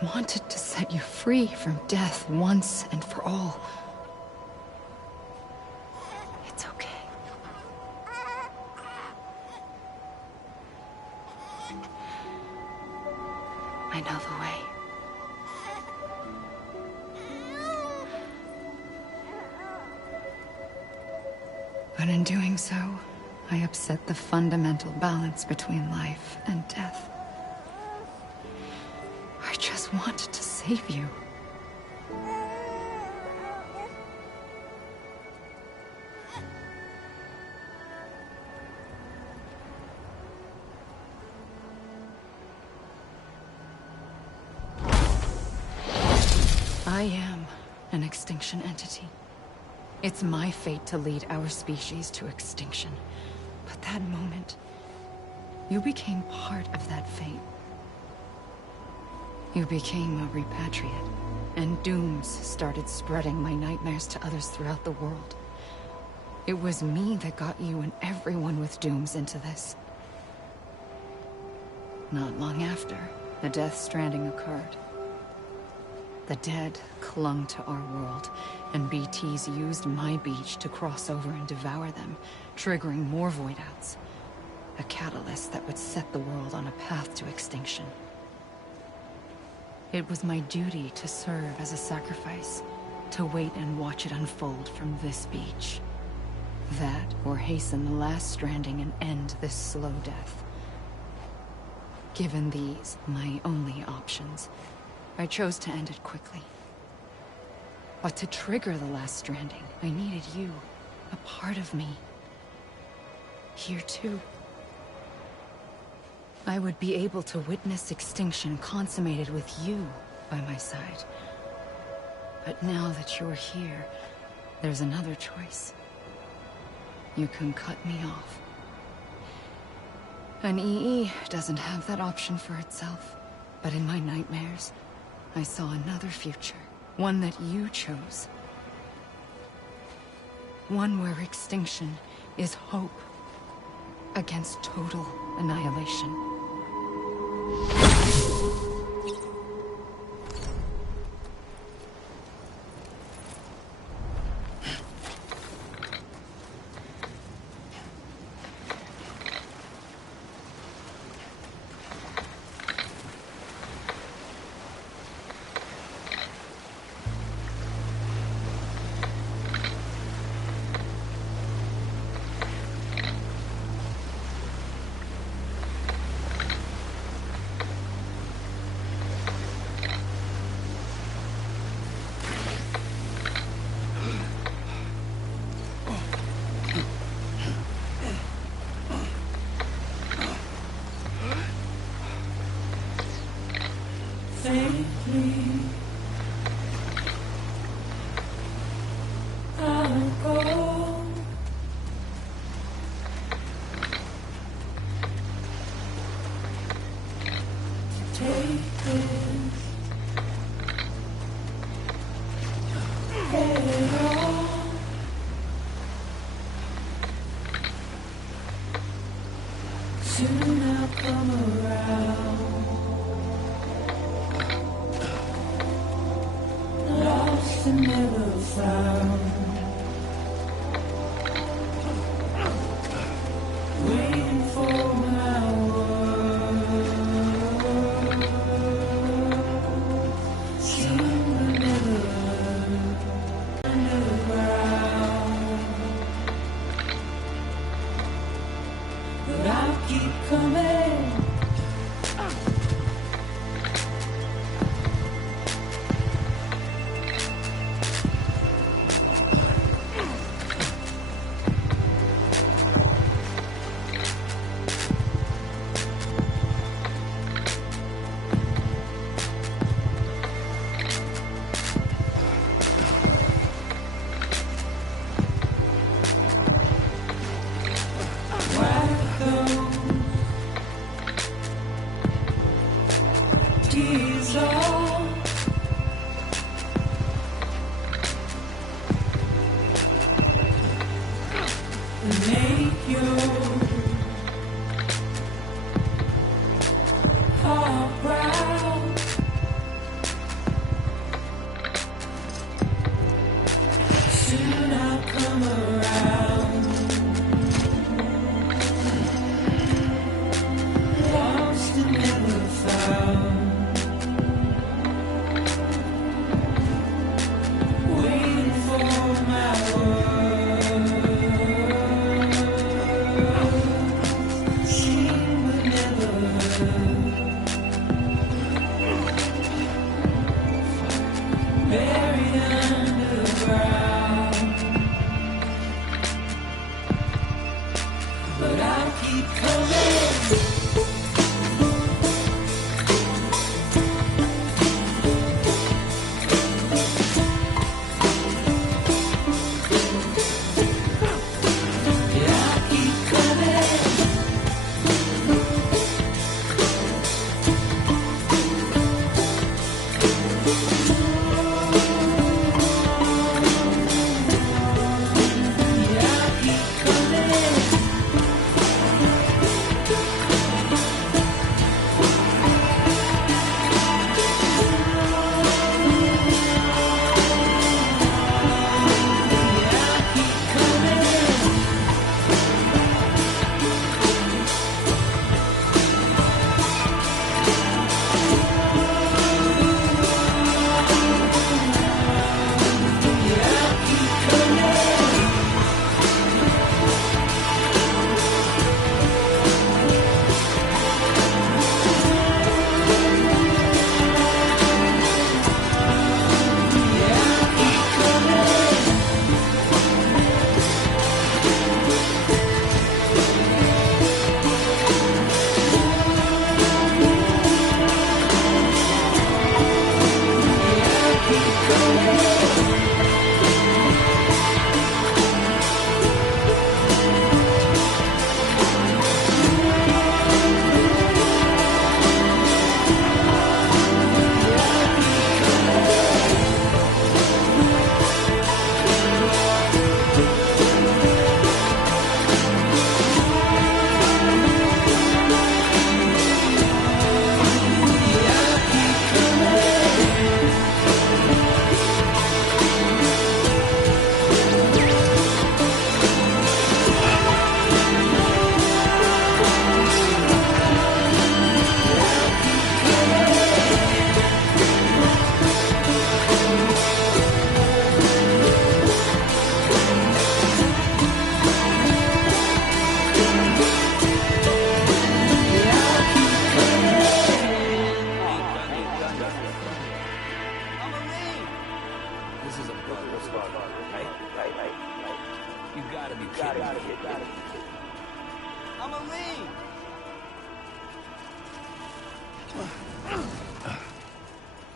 wanted to set you free from death once and for all. It's okay. I know the way. But in doing so, I upset the fundamental balance between life and death. I just wanted to save you. I am an extinction entity. It's my fate to lead our species to extinction. But that moment, you became part of that fate. You became a repatriate, and dooms started spreading my nightmares to others throughout the world. It was me that got you and everyone with dooms into this. Not long after, the Death Stranding occurred. The dead clung to our world, and BTs used my beach to cross over and devour them, triggering more void outs. A catalyst that would set the world on a path to extinction. It was my duty to serve as a sacrifice, to wait and watch it unfold from this beach. That, or hasten the last stranding and end this slow death. Given these, my only options, I chose to end it quickly. But to trigger the last stranding, I needed you, a part of me. Here too. I would be able to witness extinction consummated with you by my side. But now that you're here, there's another choice. You can cut me off. An EE doesn't have that option for itself. But in my nightmares, I saw another future. One that you chose. One where extinction is hope against total annihilation. Safely, I'll go. Take this head on. Soon I'll come around. Lost and never found. Waiting but I'll keep coming.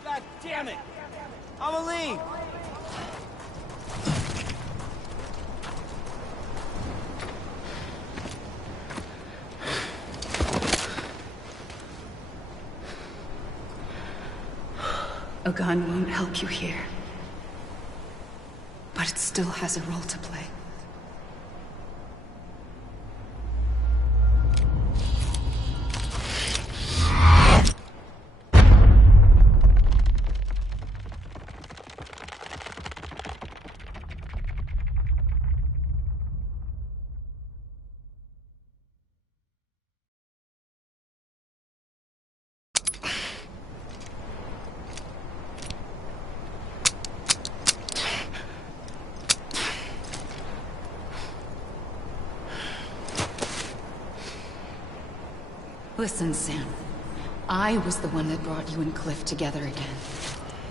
God damn it! Amelie! A gun won't help you here. But it still has a role to play. Listen, Sam. I was the one that brought you and Cliff together again.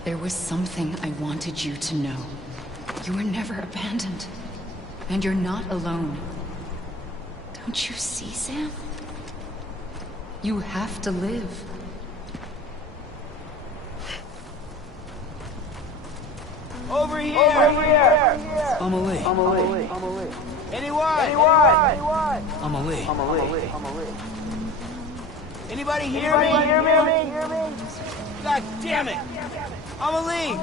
There was something I wanted you to know. You were never abandoned. And you're not alone. Don't you see, Sam? You have to live. Over here! Over here! Amelie. Anyone? Amelie. Anybody hear me? God damn it! Amelie!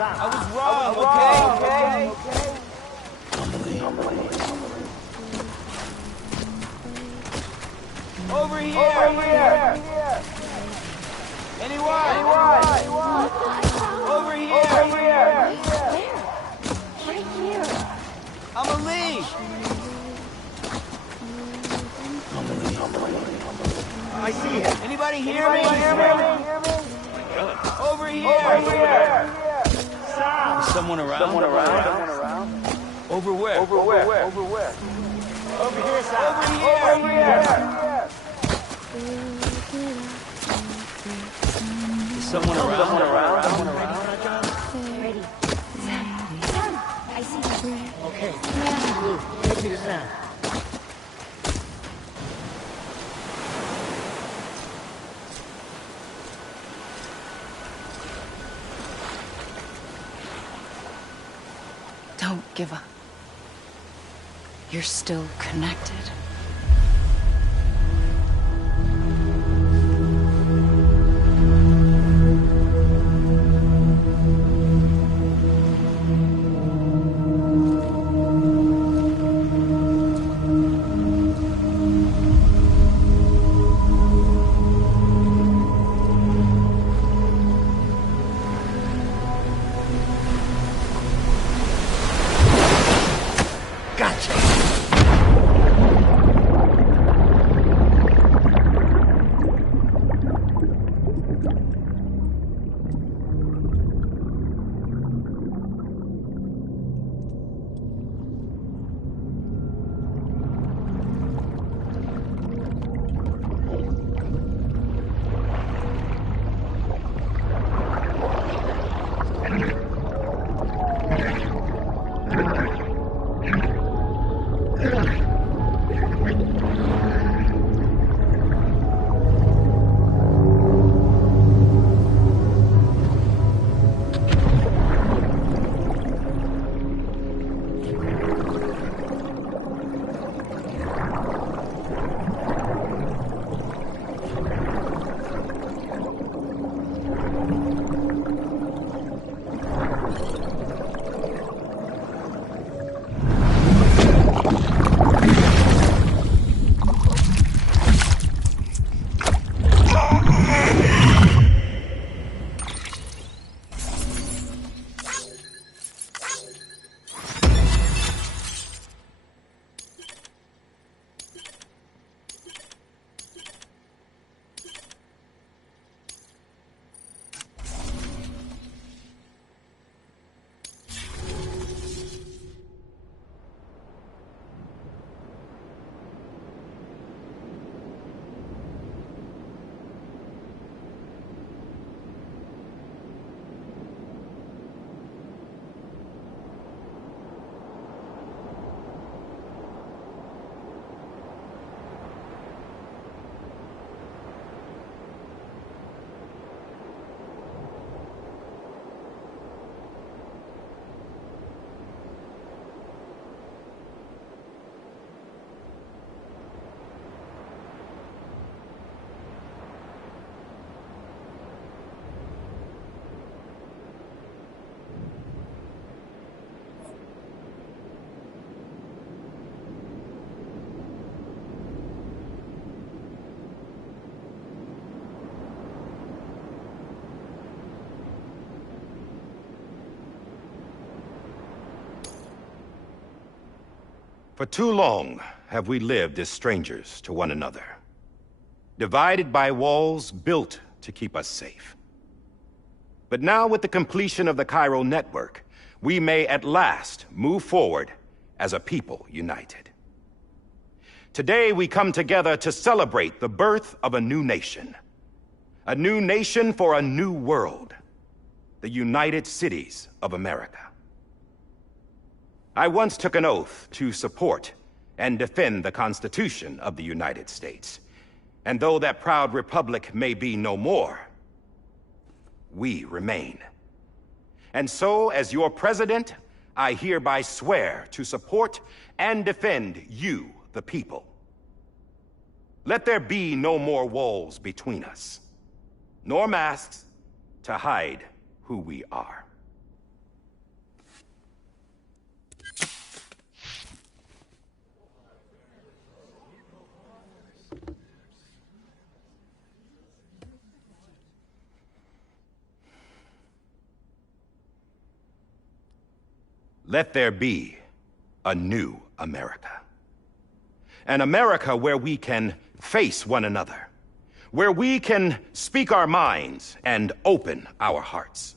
I was wrong, okay? Over here! Anyone? Over here! Right here. Amelie! I see him. Anybody hear me? Over here! Is someone around? Over where? Over here, Sam. Over here! Is someone around? Ready. Sam, I see you. Okay. Blue, take me to Sam. Don't give up. You're still connected. Gotcha. For too long have we lived as strangers to one another, divided by walls built to keep us safe. But now, with the completion of the Cairo network, we may at last move forward as a people united. Today, we come together to celebrate the birth of a new nation. A new nation for a new world. The United Cities of America. I once took an oath to support and defend the Constitution of the United States. And though that proud republic may be no more, we remain. And so, as your president, I hereby swear to support and defend you, the people. Let there be no more walls between us, nor masks to hide who we are. Let there be a new America. An America where we can face one another, where we can speak our minds and open our hearts.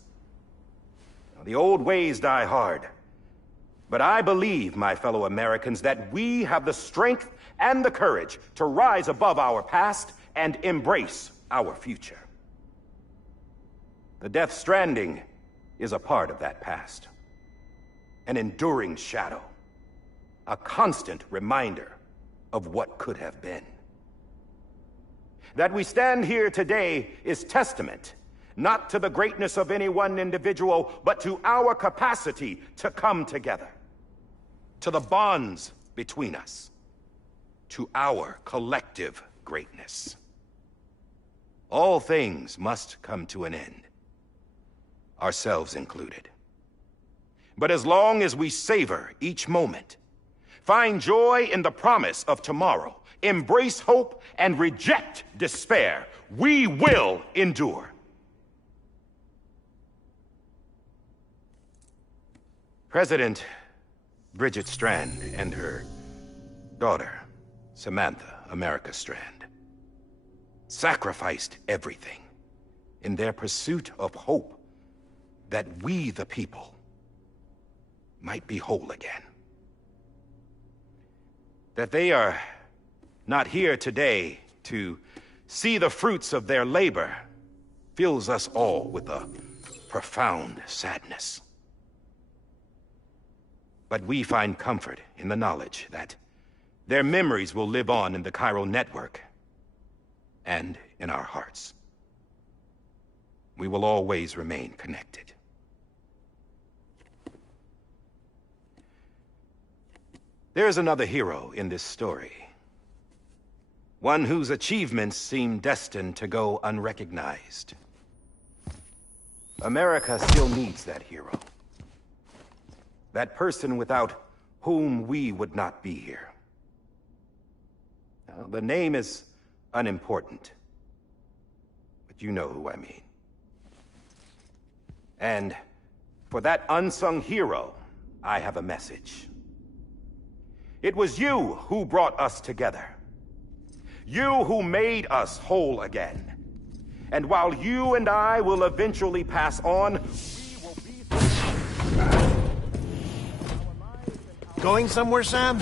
The old ways die hard, but I believe, my fellow Americans, that we have the strength and the courage to rise above our past and embrace our future. The Death Stranding is a part of that past. An enduring shadow, a constant reminder of what could have been. That we stand here today is testament, not to the greatness of any one individual, but to our capacity to come together, to the bonds between us, to our collective greatness. All things must come to an end, ourselves included. But as long as we savor each moment, find joy in the promise of tomorrow, embrace hope, and reject despair, we will endure. President Bridget Strand and her daughter, Samantha America Strand, sacrificed everything in their pursuit of hope that we, the people, might be whole again. That they are not here today to see the fruits of their labor fills us all with a profound sadness. But we find comfort in the knowledge that their memories will live on in the Cairo network and in our hearts. We will always remain connected. There's another hero in this story. One whose achievements seem destined to go unrecognized. America still needs that hero. That person without whom we would not be here. Now, the name is unimportant, but you know who I mean. And for that unsung hero, I have a message. It was you who brought us together. You who made us whole again. And while you and I will eventually pass on, we will be... Going somewhere, Sam?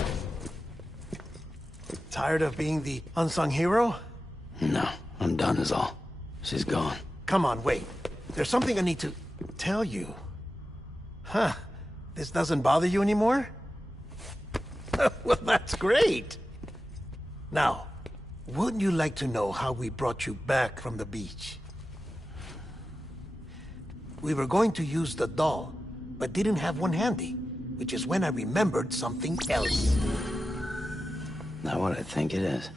Tired of being the unsung hero? No, I'm done is all. She's gone. Come on, wait. There's something I need to tell you. Huh. This doesn't bother you anymore? Well, that's great. Now, wouldn't you like to know how we brought you back from the beach? We were going to use the doll, but didn't have one handy, which is when I remembered something else. Not what I think it is.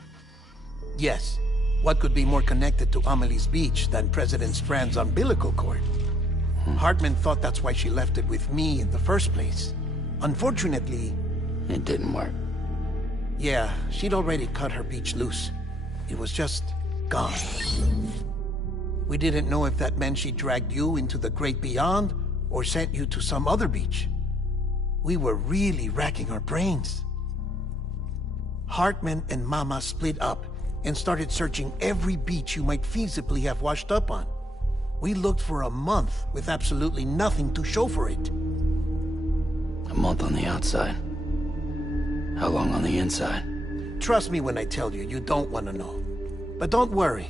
Yes. What could be more connected to Amelie's beach than President Strand's umbilical cord? Hartman thought that's why she left it with me in the first place. Unfortunately... It didn't work. Yeah, she'd already cut her beach loose. It was just gone. We didn't know if that meant she dragged you into the great beyond, or sent you to some other beach. We were really racking our brains. Hartman and Mama split up and started searching every beach you might feasibly have washed up on. We looked for a month with absolutely nothing to show for it. A month on the outside. How long on the inside? Trust me when I tell you, you don't want to know. But don't worry.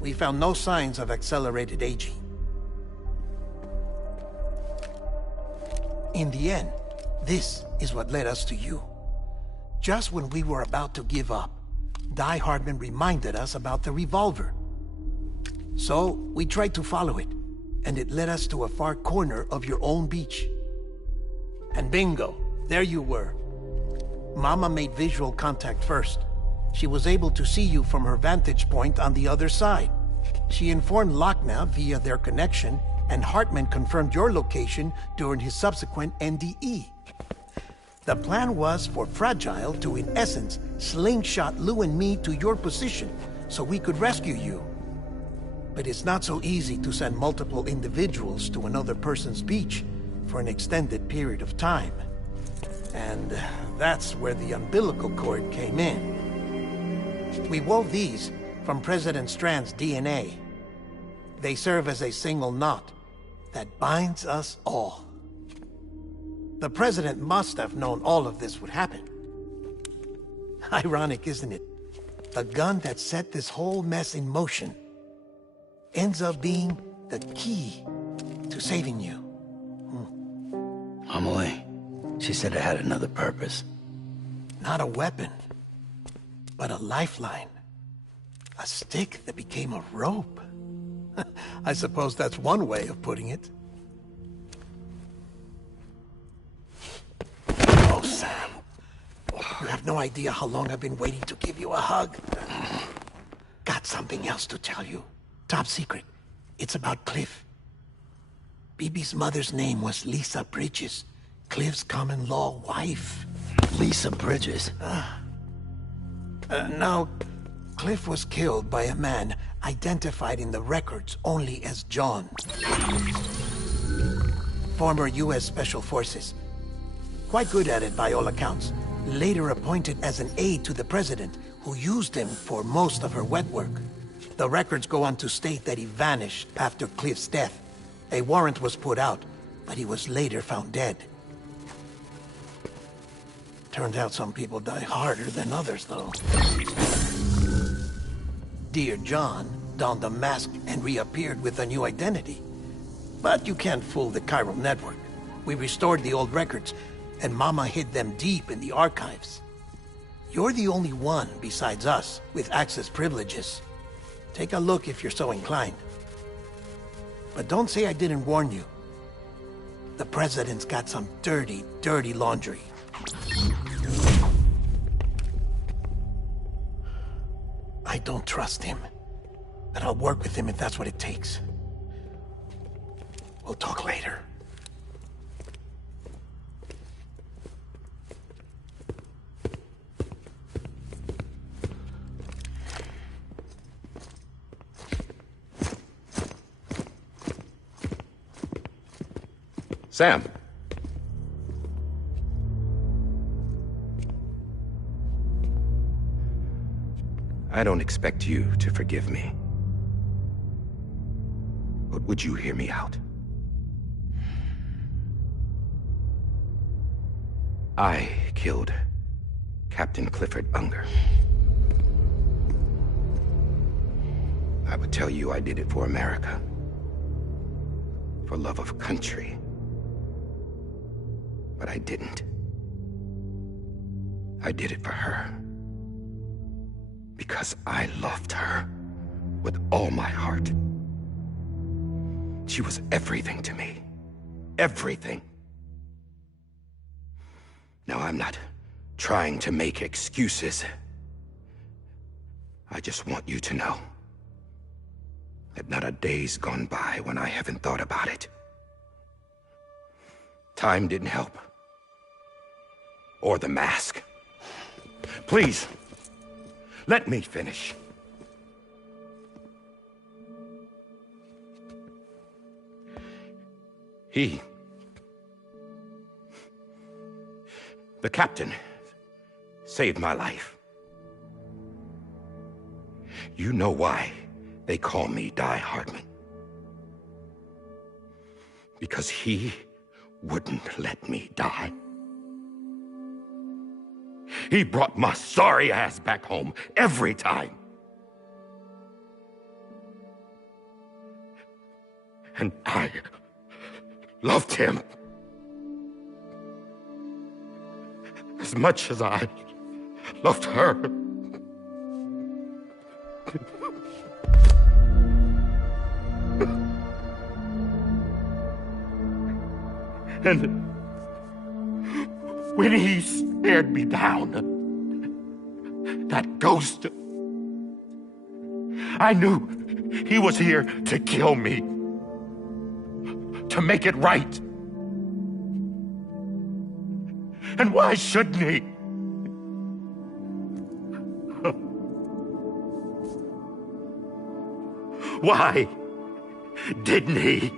We found no signs of accelerated aging. In the end, this is what led us to you. Just when we were about to give up, Die Hardman reminded us about the revolver. So, we tried to follow it, and it led us to a far corner of your own beach. And bingo, there you were. Mama made visual contact first. She was able to see you from her vantage point on the other side. She informed Locknaw via their connection, and Hartman confirmed your location during his subsequent NDE. The plan was for Fragile to, in essence, slingshot Lou and me to your position so we could rescue you. But it's not so easy to send multiple individuals to another person's beach for an extended period of time. And that's where the umbilical cord came in. We wove these from President Strand's DNA. They serve as a single knot that binds us all. The President must have known all of this would happen. Ironic, isn't it? The gun that set this whole mess in motion ends up being the key to saving you. Amelie, she said it had another purpose. Not a weapon, but a lifeline. A stick that became a rope. I suppose that's one way of putting it. Oh, Sam. You have no idea how long I've been waiting to give you a hug. Got something else to tell you. Top secret. It's about Cliff. BB's mother's name was Lisa Bridges, Cliff's common-law wife. Lisa Bridges? Now, Cliff was killed by a man identified in the records only as John. Former U.S. Special Forces. Quite good at it by all accounts. Later appointed as an aide to the President, who used him for most of her wet work. The records go on to state that he vanished after Cliff's death. A warrant was put out, but he was later found dead. Turns out some people die harder than others, though. Dear John donned a mask and reappeared with a new identity. But you can't fool the chiral network. We restored the old records, and Mama hid them deep in the archives. You're the only one, besides us, with access privileges. Take a look if you're so inclined. But don't say I didn't warn you. The President's got some dirty, dirty laundry. I don't trust him, but I'll work with him if that's what it takes. We'll talk later. Sam. I don't expect you to forgive me. But would you hear me out? I killed Captain Clifford Unger. I would tell you I did it for America. For love of country. But I didn't. I did it for her. Because I loved her with all my heart. She was everything to me. Everything. Now, I'm not trying to make excuses. I just want you to know that not a day's gone by when I haven't thought about it. Time didn't help. Or the mask. Please, let me finish. The captain saved my life. You know why they call me Die Hardman? Because he wouldn't let me die. He brought my sorry ass back home every time. And I loved him as much as I loved her. And when he stared me down, that ghost, I knew he was here to kill me, to make it right. And why shouldn't he? Why didn't he?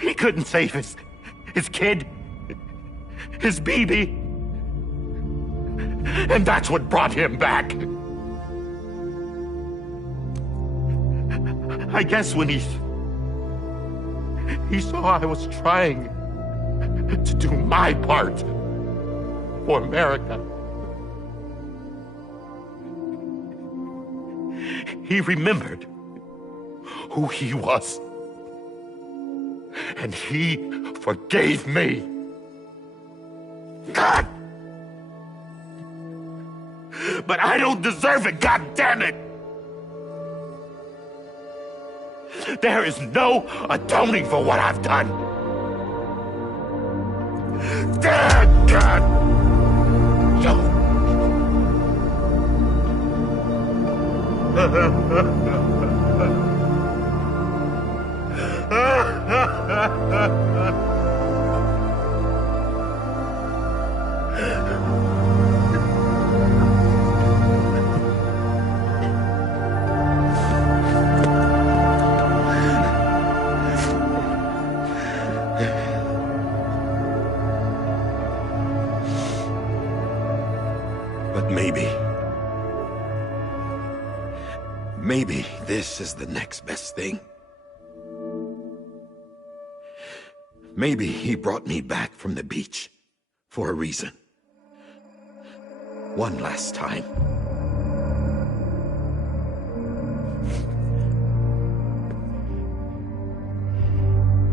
He couldn't save his kid, his baby. And that's what brought him back. I guess when he saw I was trying to do my part for America, he remembered who he was. And he forgave me. God! But I don't deserve it, God damn it! There is no atoning for what I've done. Damn God! But maybe this is the next best thing. Maybe he brought me back from the beach for a reason. One last time.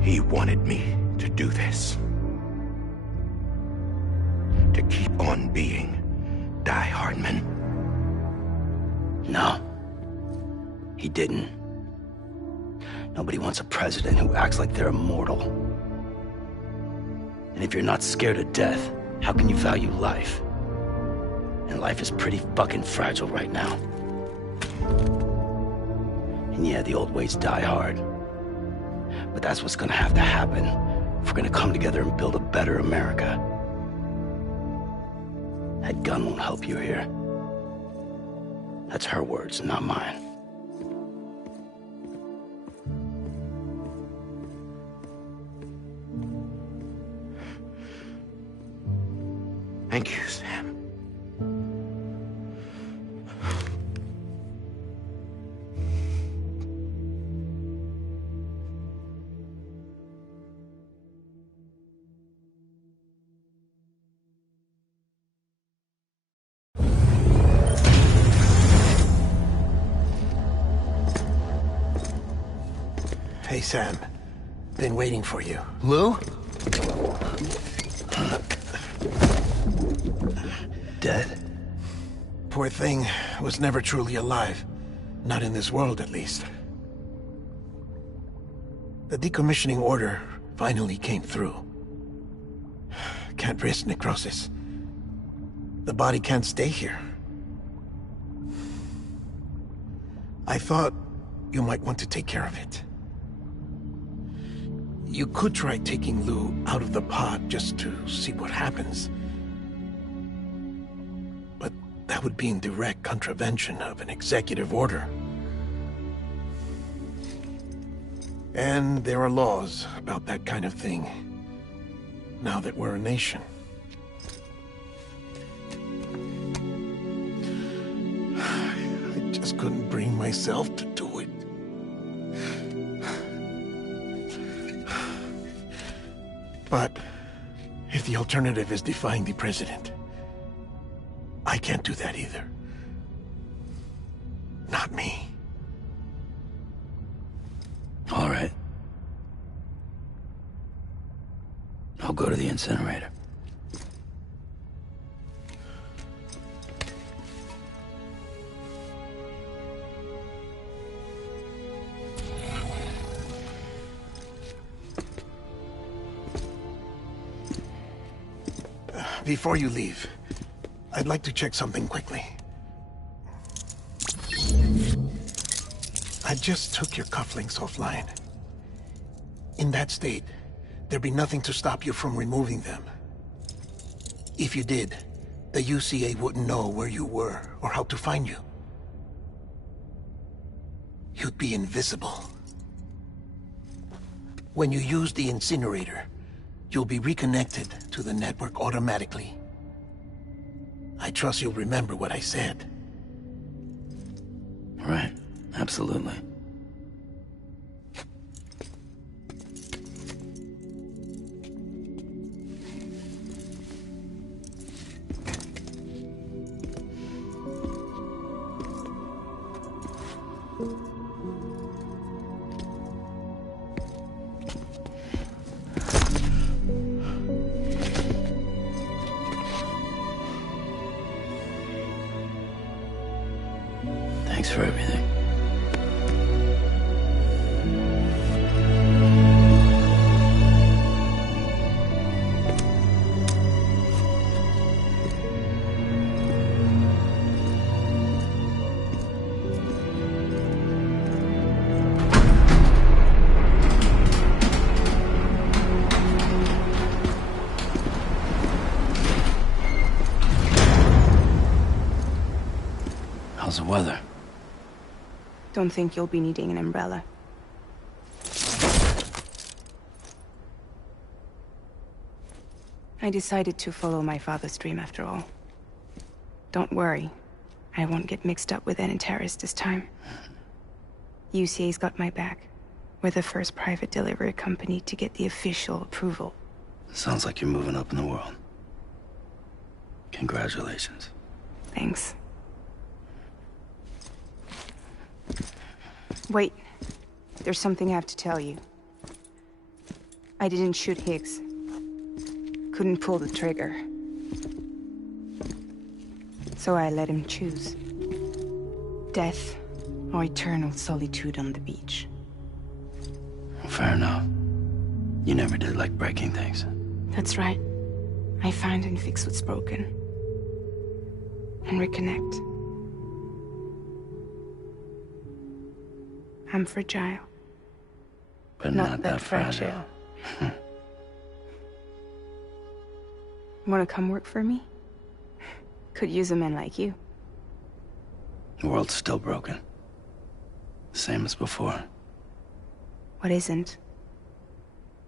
He wanted me to do this. To keep on being Die Hardman. No. He didn't. Nobody wants a president who acts like they're immortal. And if you're not scared of death, how can you value life? And life is pretty fucking fragile right now. And yeah, the old ways die hard. But that's what's gonna have to happen if we're gonna come together and build a better America. That gun won't help you here. That's her words, not mine. Thank you, Sam. Hey, Sam. Been waiting for you. Lou? Dead? Poor thing was never truly alive. Not in this world, at least. The decommissioning order finally came through. Can't risk necrosis. The body can't stay here. I thought you might want to take care of it. You could try taking Lou out of the pod just to see what happens. But that would be in direct contravention of an executive order. And there are laws about that kind of thing, now that we're a nation. just couldn't bring myself to do it. But if the alternative is defying the president, I can't do that either. Not me. All right. I'll go to the incinerator. Before you leave, I'd like to check something quickly. I just took your cufflinks offline. In that state, there'd be nothing to stop you from removing them. If you did, the UCA wouldn't know where you were or how to find you. You'd be invisible. When you use the incinerator, you'll be reconnected to the network automatically. I trust you'll remember what I said. Right. Absolutely. Thanks for everything. How's the weather? Don't think you'll be needing an umbrella. I decided to follow my father's dream after all. Don't worry. I won't get mixed up with any terrorists this time. UCA's got my back. We're the first private delivery company to get the official approval. Sounds like you're moving up in the world. Congratulations. Thanks. Wait. There's something I have to tell you. I didn't shoot Higgs. Couldn't pull the trigger. So I let him choose. Death or eternal solitude on the beach. Fair enough. You never did like breaking things. That's right. I find and fix what's broken. And reconnect. I'm fragile. But not that fragile. Wanna come work for me? Could use a man like you. The world's still broken. Same as before. What isn't?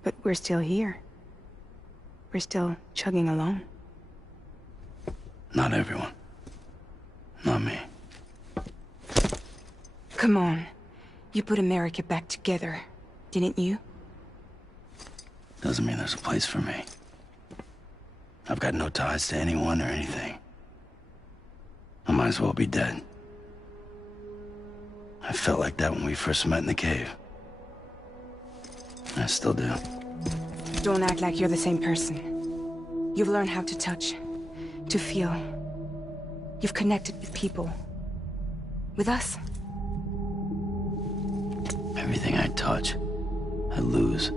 But we're still here. We're still chugging along. Not everyone. Not me. Come on. You put America back together, didn't you? Doesn't mean there's a place for me. I've got no ties to anyone or anything. I might as well be dead. I felt like that when we first met in the cave. I still do. Don't act like you're the same person. You've learned how to touch, to feel. You've connected with people. With us. Everything I touch, I lose.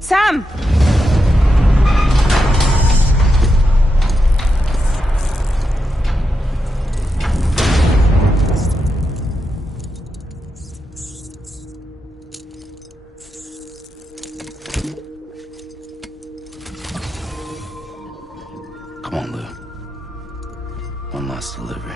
Sam! Come on, Lou. One last delivery.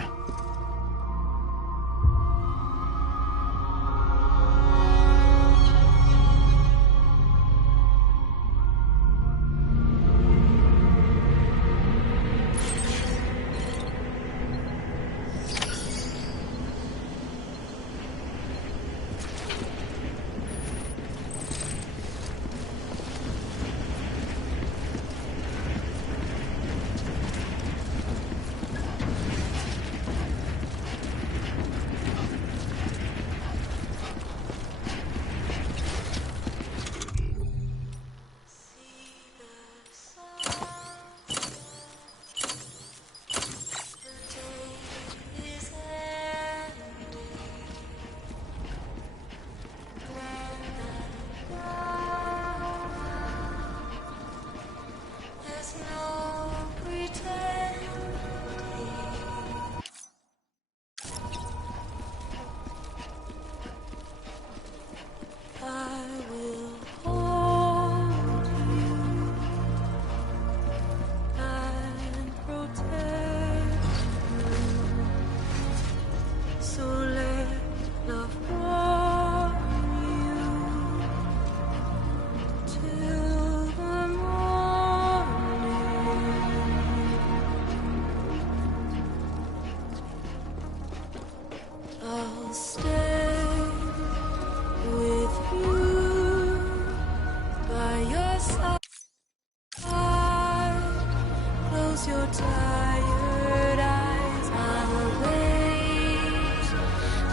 close your tired eyes. I'll wait,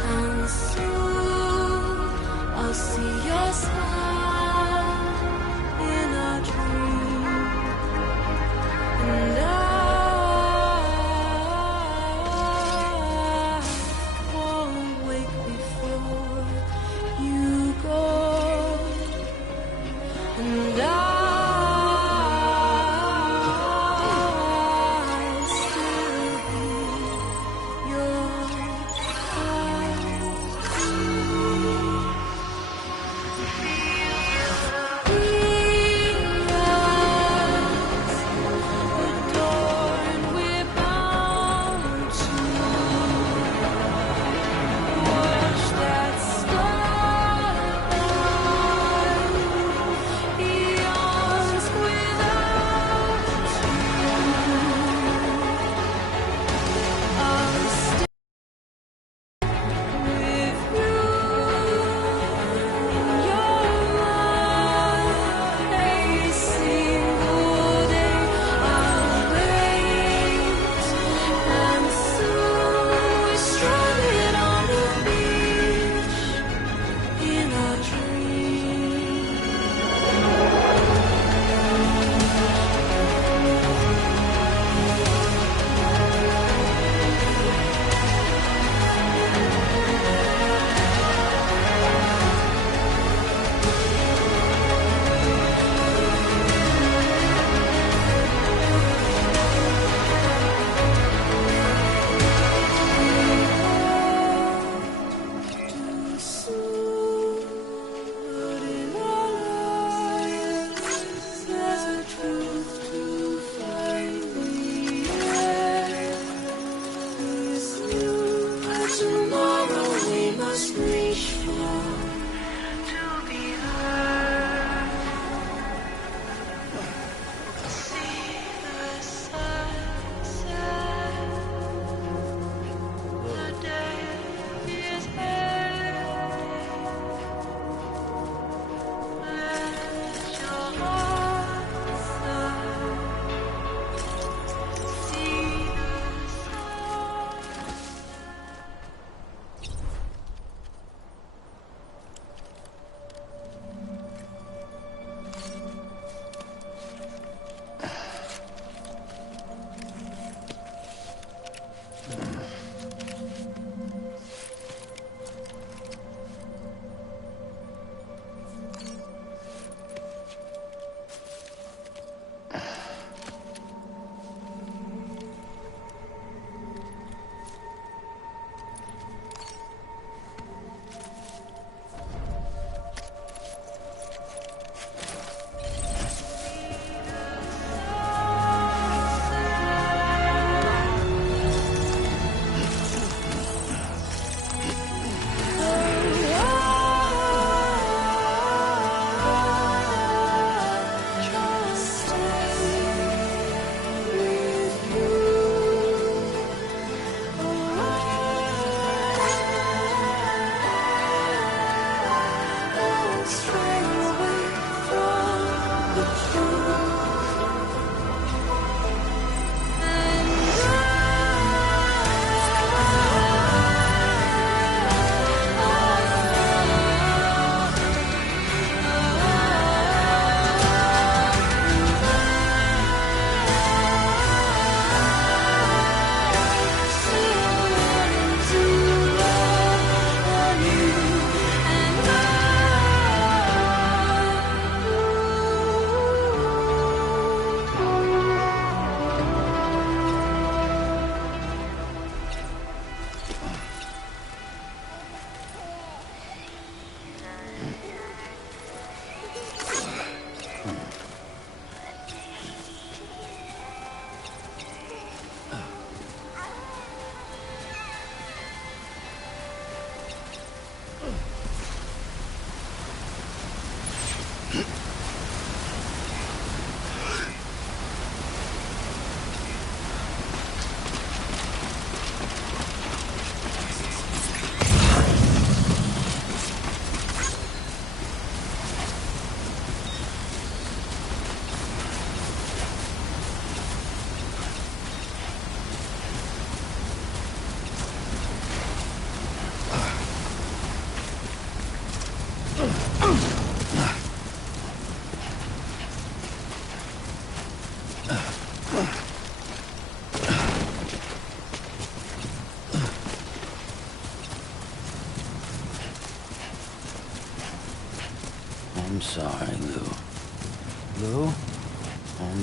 and soon I'll see your smile in a dream, and I won't wake before you go, and I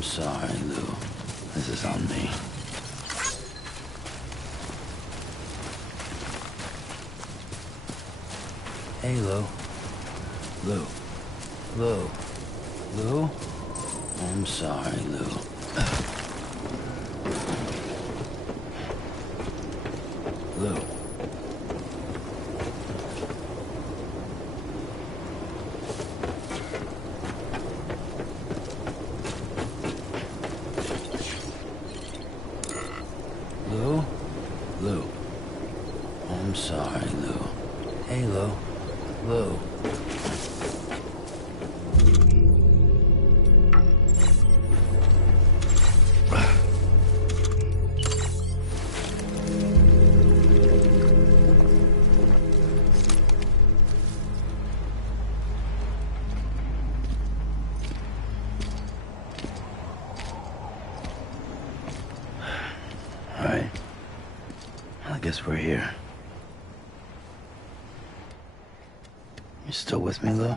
sorry, Lou. This is on me. Hey, Lou. Lou. Lou. Lou? I'm sorry, Lou. Lou. Lou? Lou. I'm sorry, Lou. Hey, Lou. Lou. All right. I guess we're here. You still with me, Lou?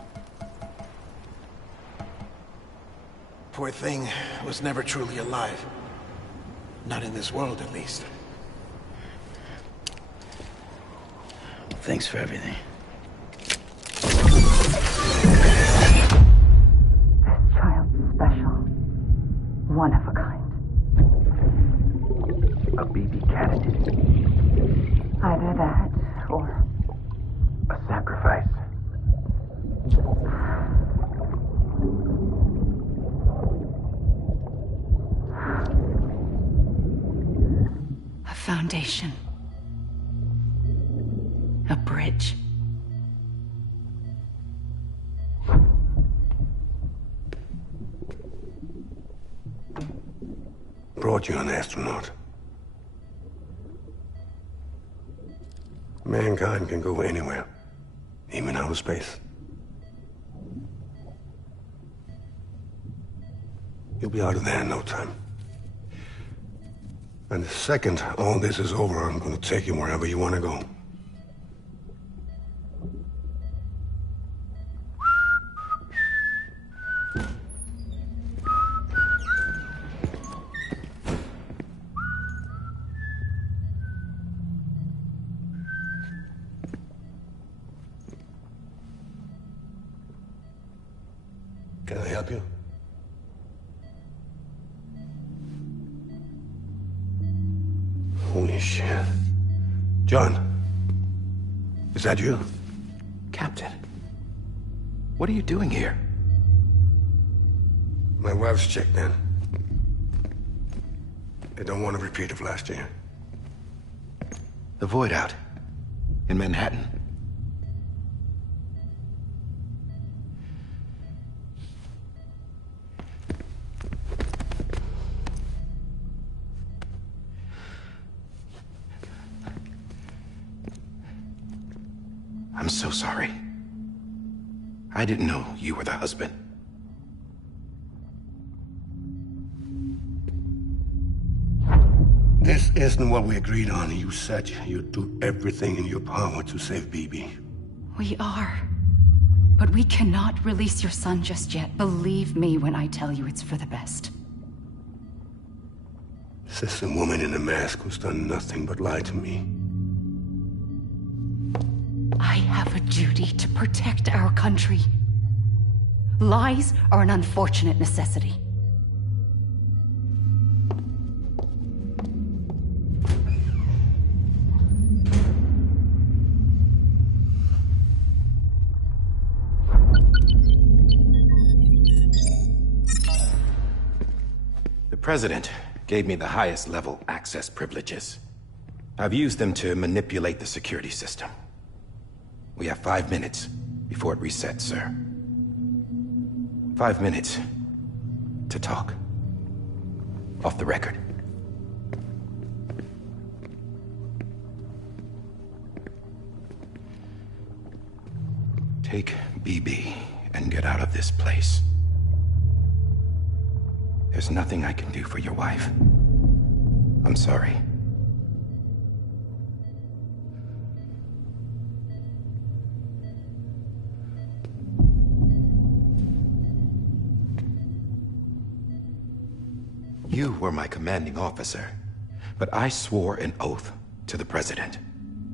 Poor thing was never truly alive. Not in this world, at least. Thanks for everything. Child special. One of a kind. A BB candidate. Either that, or a sacrifice. a foundation. A bridge. Brought you an astronaut. Mankind can go anywhere, even outer space. You'll be out of there in no time. And the second all this is over, I'm gonna take you wherever you want to go. Can I help you? Holy shit. John, is that you? Captain, what are you doing here? My wife's checked in. They don't want a repeat of last year. The Void out in Manhattan. I'm so sorry. I didn't know you were the husband. This isn't what we agreed on. You said you'd do everything in your power to save BB. We are. But we cannot release your son just yet. Believe me when I tell you it's for the best. This is a woman in a mask who's done nothing but lie to me. I have a duty to protect our country. Lies are an unfortunate necessity. The President gave me the highest level access privileges. I've used them to manipulate the security system. We have 5 minutes before it resets, sir. 5 minutes to talk. Off the record. Take BB and get out of this place. There's nothing I can do for your wife. I'm sorry. You were my commanding officer, but I swore an oath to the President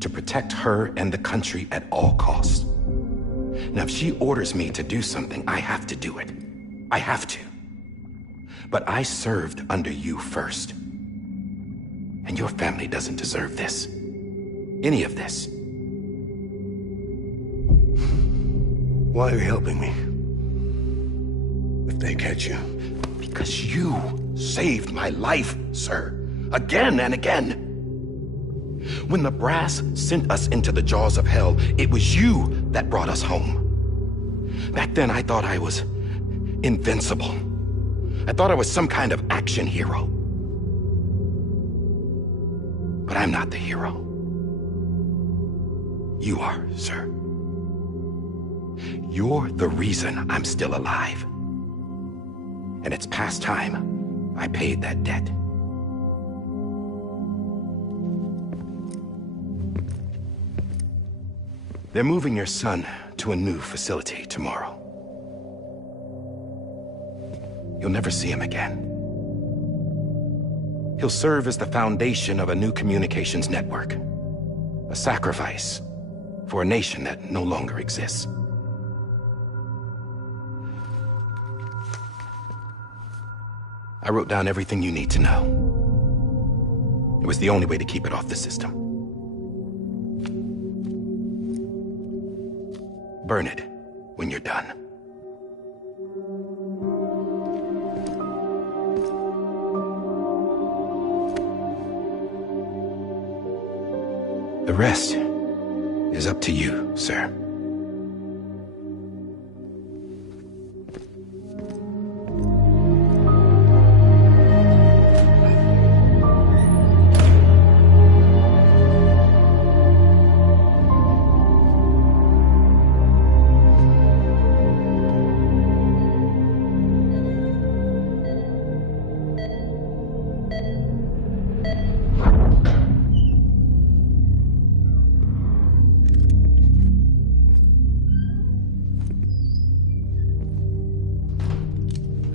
to protect her and the country at all costs. Now, if she orders me to do something, I have to do it. I have to. But I served under you first. And your family doesn't deserve this. Any of this. Why are you helping me? If they catch you. Because you saved my life, sir. Again and again. When the brass sent us into the jaws of hell, it was you that brought us home. Back then, I thought I was invincible. I thought I was some kind of action hero. But I'm not the hero. You are, sir. You're the reason I'm still alive. And it's past time I paid that debt. They're moving your son to a new facility tomorrow. You'll never see him again. He'll serve as the foundation of a new communications network. A sacrifice for a nation that no longer exists. I wrote down everything you need to know. It was the only way to keep it off the system. Burn it when you're done. The rest is up to you, sir.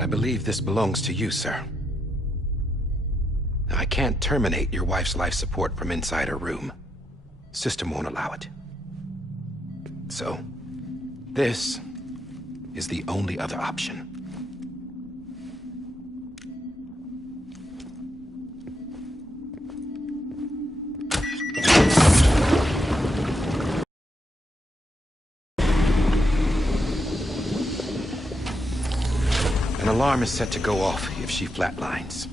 I believe this belongs to you, sir. Now, I can't terminate your wife's life support from inside her room. System won't allow it. So, this is the only other option. An alarm is set to go off if she flatlines.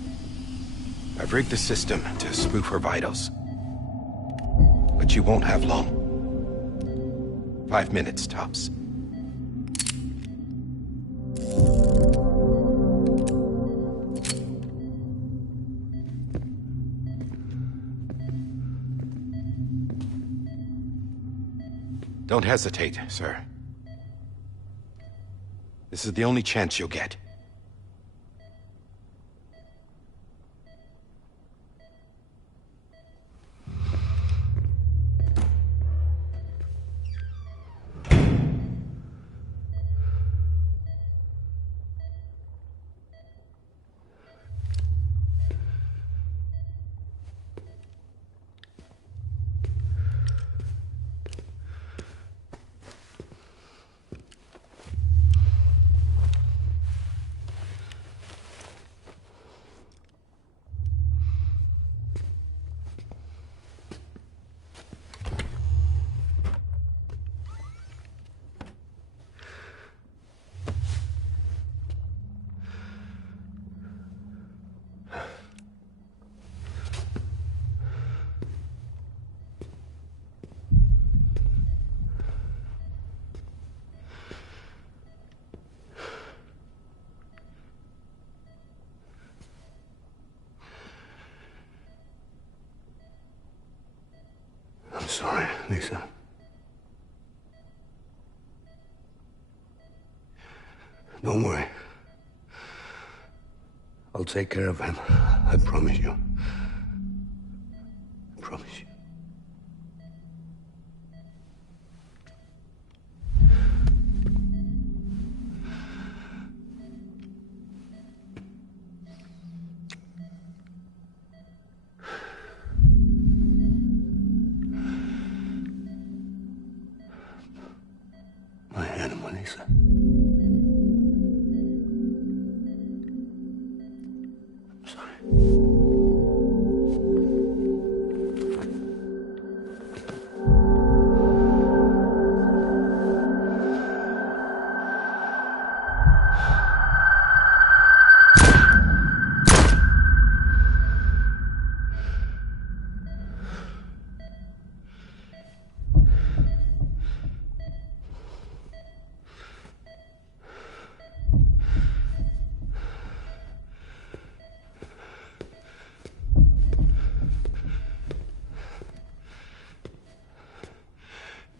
I've rigged the system to spoof her vitals. But you won't have long. 5 minutes, tops. Don't hesitate, sir. This is the only chance you'll get. I'm sorry, Lisa. Don't worry. I'll take care of him. I promise you. I promise you.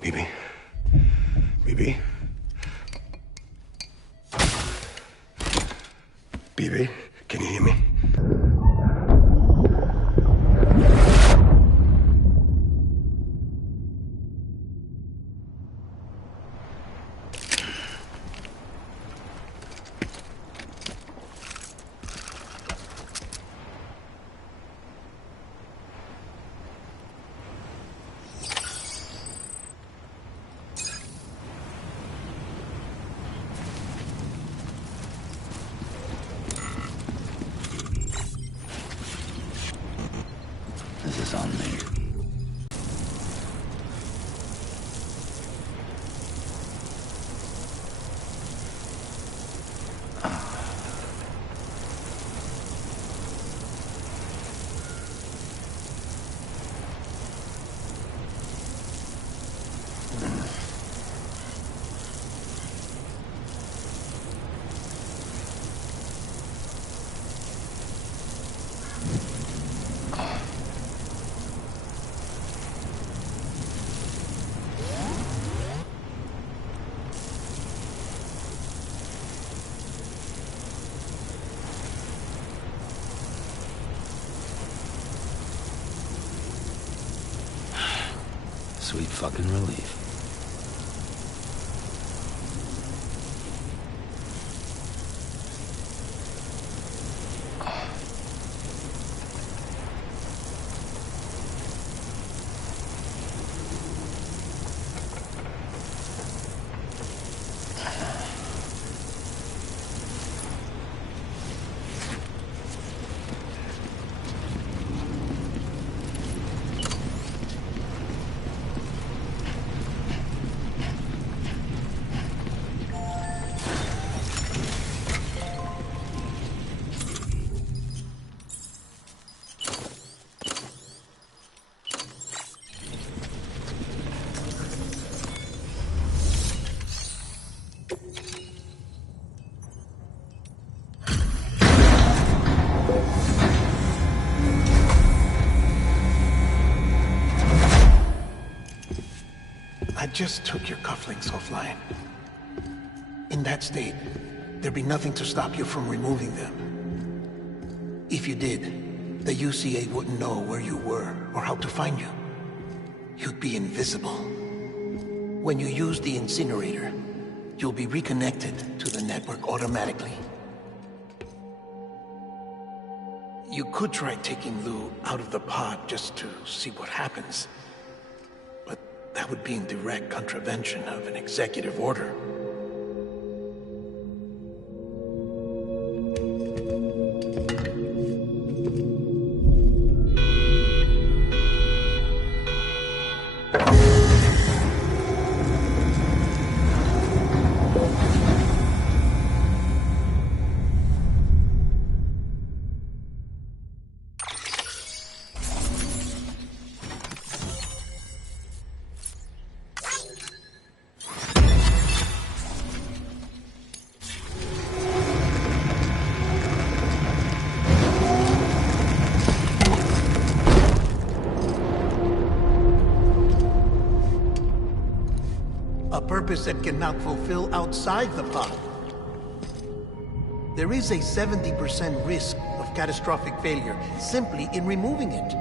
BB? BB? BB? Can you hear me? This is on me. Sweet fucking relief. I just took your cufflinks offline. In that state, there'd be nothing to stop you from removing them. If you did, the UCA wouldn't know where you were or how to find you. You'd be invisible. When you use the incinerator, you'll be reconnected to the network automatically. You could try taking Lou out of the pod just to see what happens. But that would be in direct contravention of an executive order. A purpose that cannot fulfill outside the pod. There is a 70% risk of catastrophic failure simply in removing it.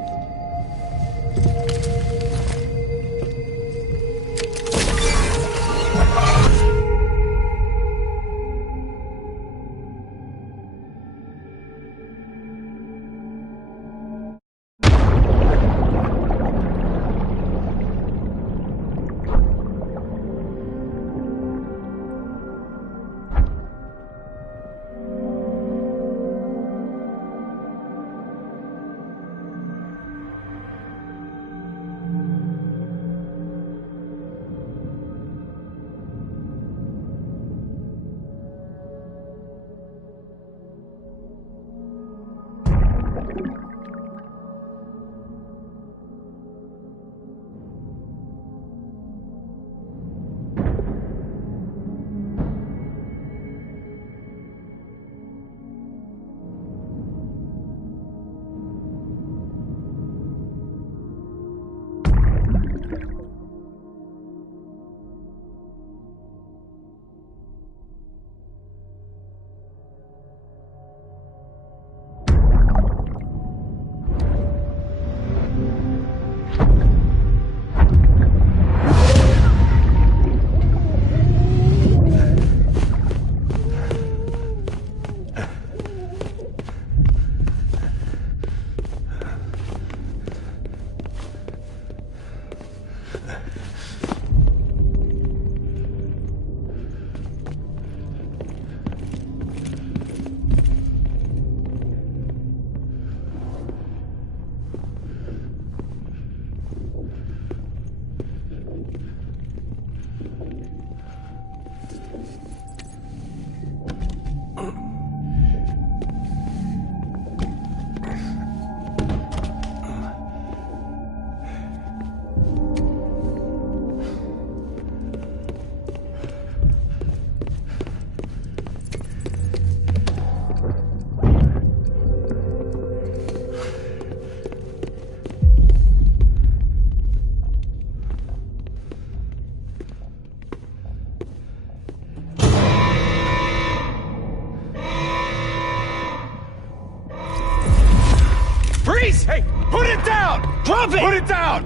Hey, put it down! Drop it! Put it down!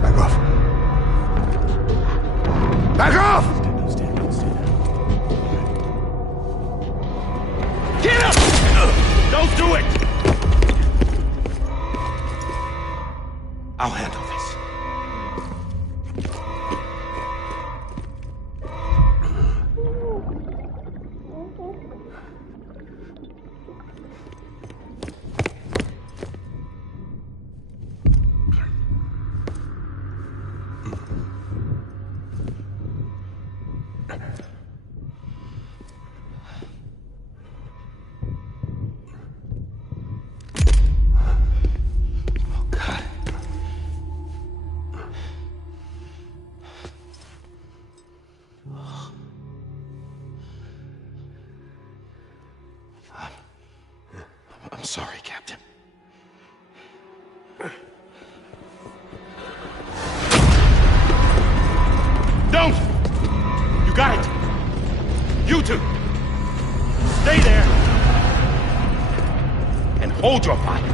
Back off. Back off! Get up! Don't do it! I'll handle this. I'm sorry, Captain. Don't! You got it! You two! Stay there! And hold your fire!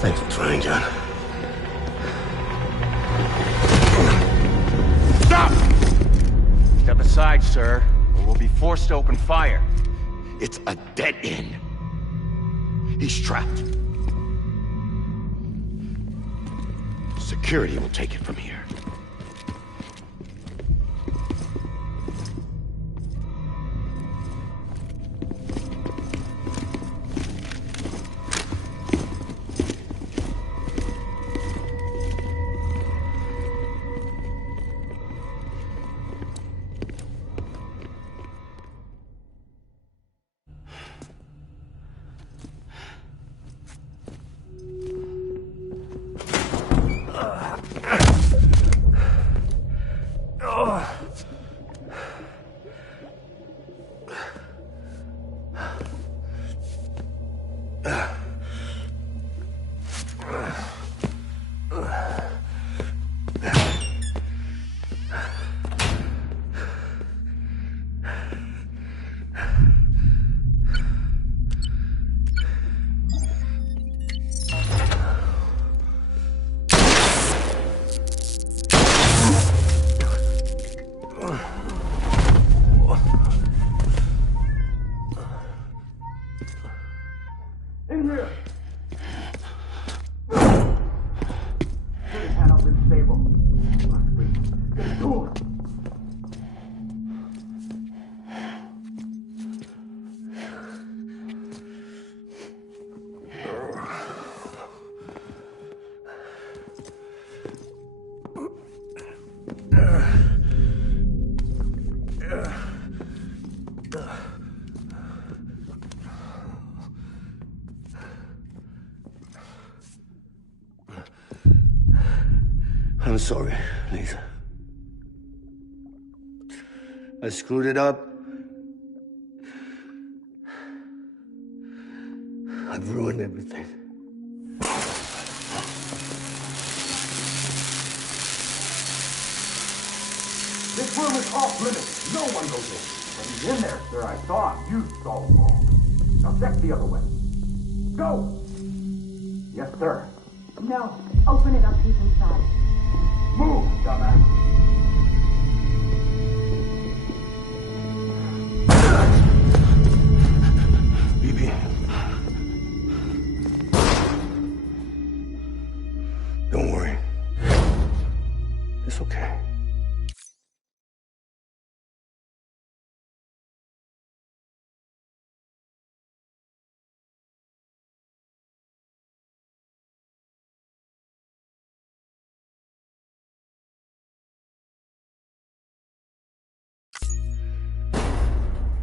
Thanks for trying, John. Stop! Step aside, sir, or we'll be forced to open fire. It's a dead end. He's trapped. Security will take it from here. I'm sorry, Lisa. I screwed it up. I've ruined everything. This room is off limits. No one goes in. But he's in there, sir. I saw him. You saw him wrong. Now check the other way. Go! Yes, sir. No. Open it up. He's inside. Move, dumbass. BB. Don't worry. It's okay.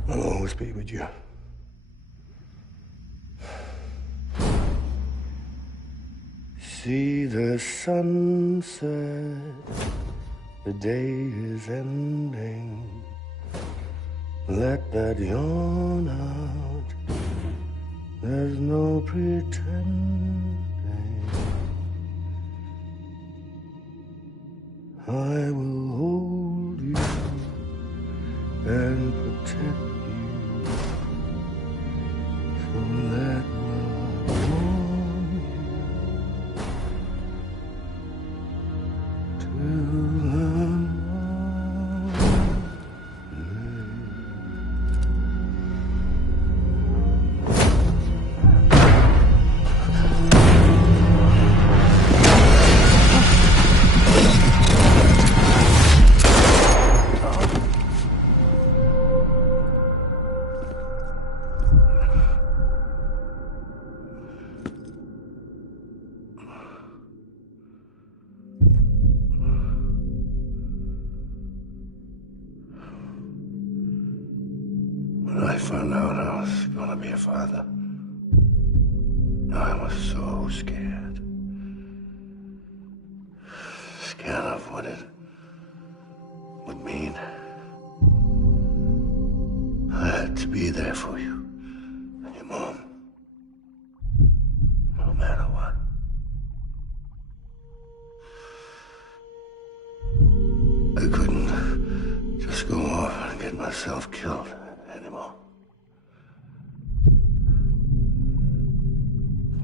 I'll always be with you. See the sunset, the day is ending. Let that yawn out, there's no pretending. I will hold you and protect you. So let love warm you till the When I found out I was gonna be a father, I was so scared. Scared of what it would mean. I had to be there for you and your mom, no matter what. I couldn't just go off and get myself killed anymore.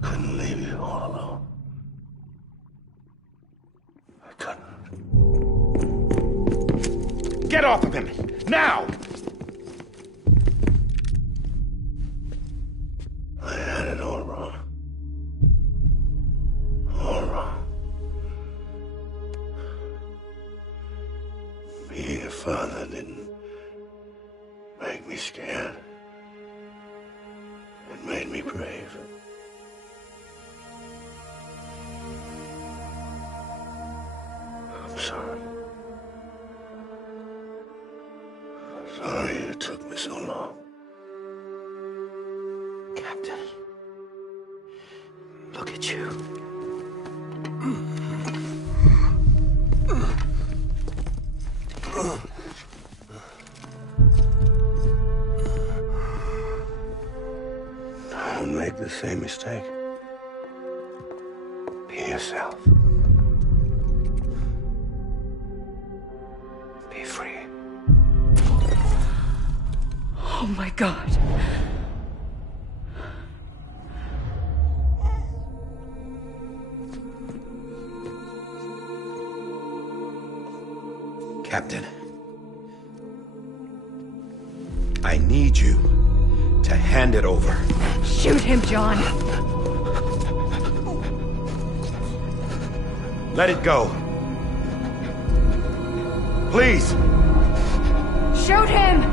Couldn't leave you all alone. I couldn't. Get off of him! Now! I had it all wrong. All wrong. Being a father didn't make me scared. It made me brave. I'm sorry. Sorry it took me so long. Captain, look at you. Don't make the same mistake. Be yourself. Be free. Oh my God. Captain, I need you to hand it over. Shoot him, John. Let it go. Please. Shoot him!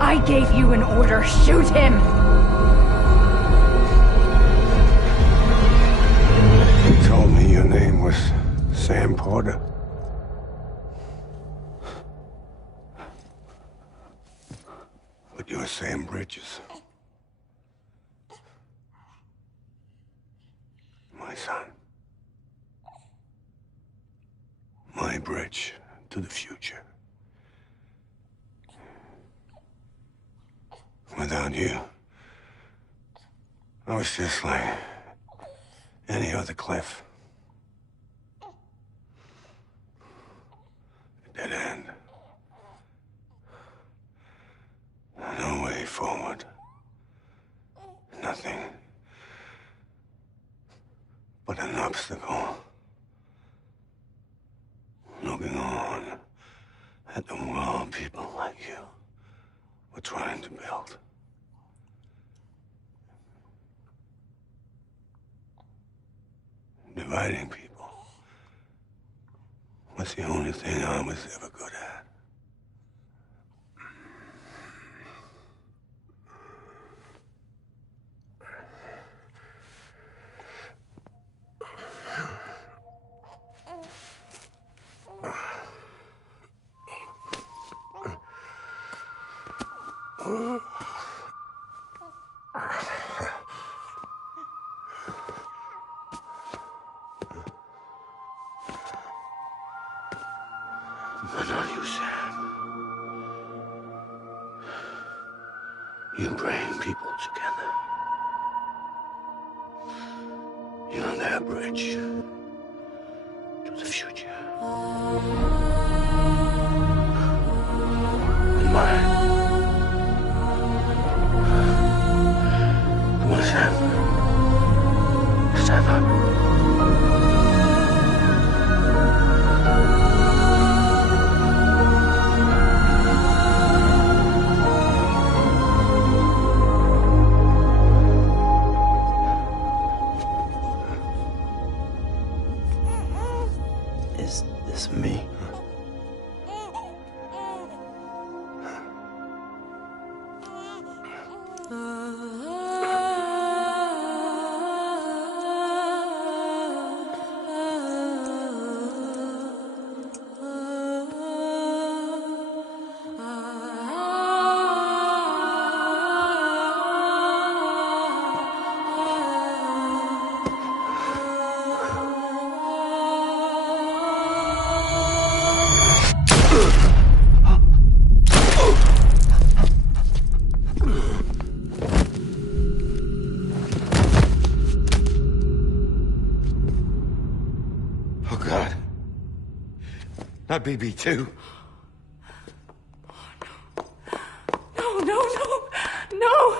I gave you an order. Shoot him! You told me your name was Sam Porter. But you're Sam Bridges. My son. My bridge to the future. Without you, I was just like any other Cliff. A dead end. No way forward. Nothing but an obstacle. Looking on at the world people like you were trying to build. Dividing people was the only thing I was ever good at. But not you, Sam. You bring people together. You're their bridge to the future. And mine. Come on, Sam. Stand up. Is this me? Oh, God. Not BB2. No, no, no, no!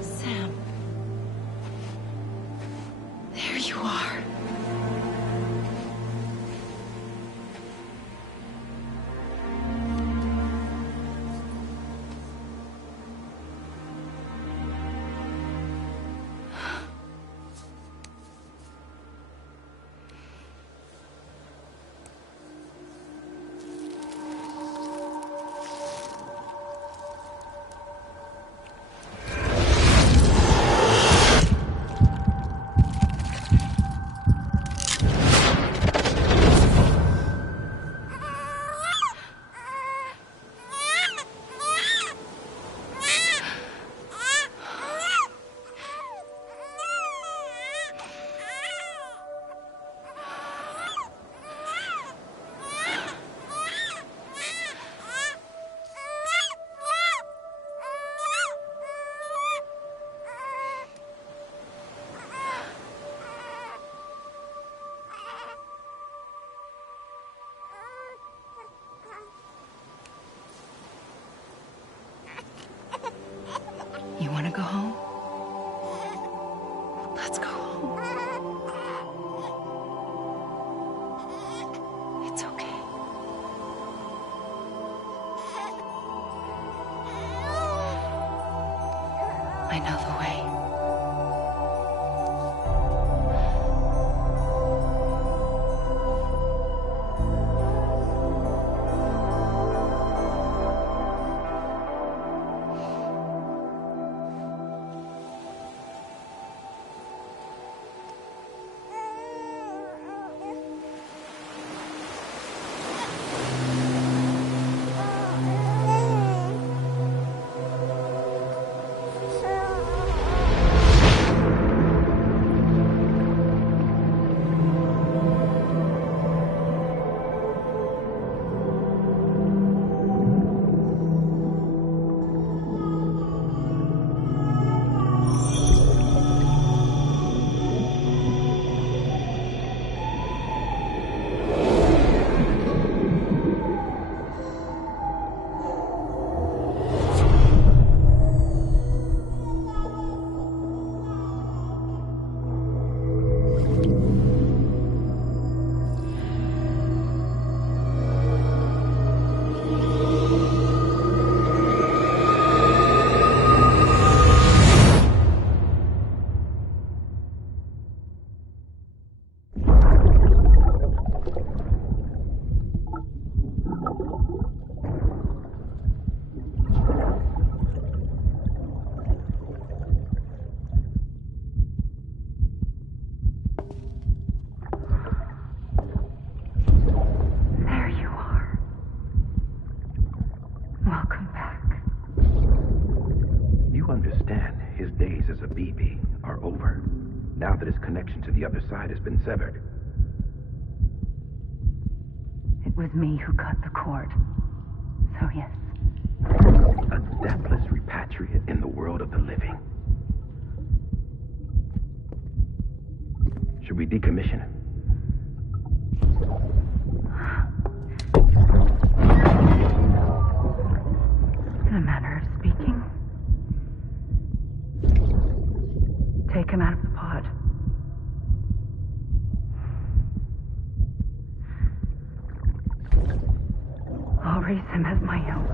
Sam. There you are. I know the way. Connection to the other side has been severed. It was me who cut the cord. So yes. A deathless repatriate in the world of the living. Should we decommission him? In a manner of speaking. Take him out of the pod. I'll raise him as my own.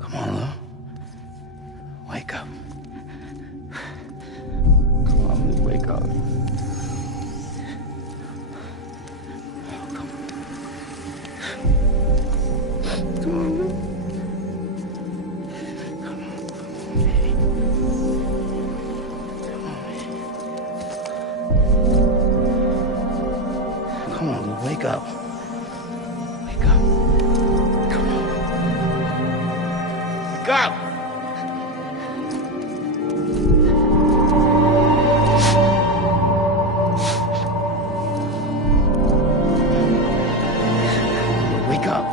Come on, Lou, wake up. Wake up. Come on. Wake up! Wake up.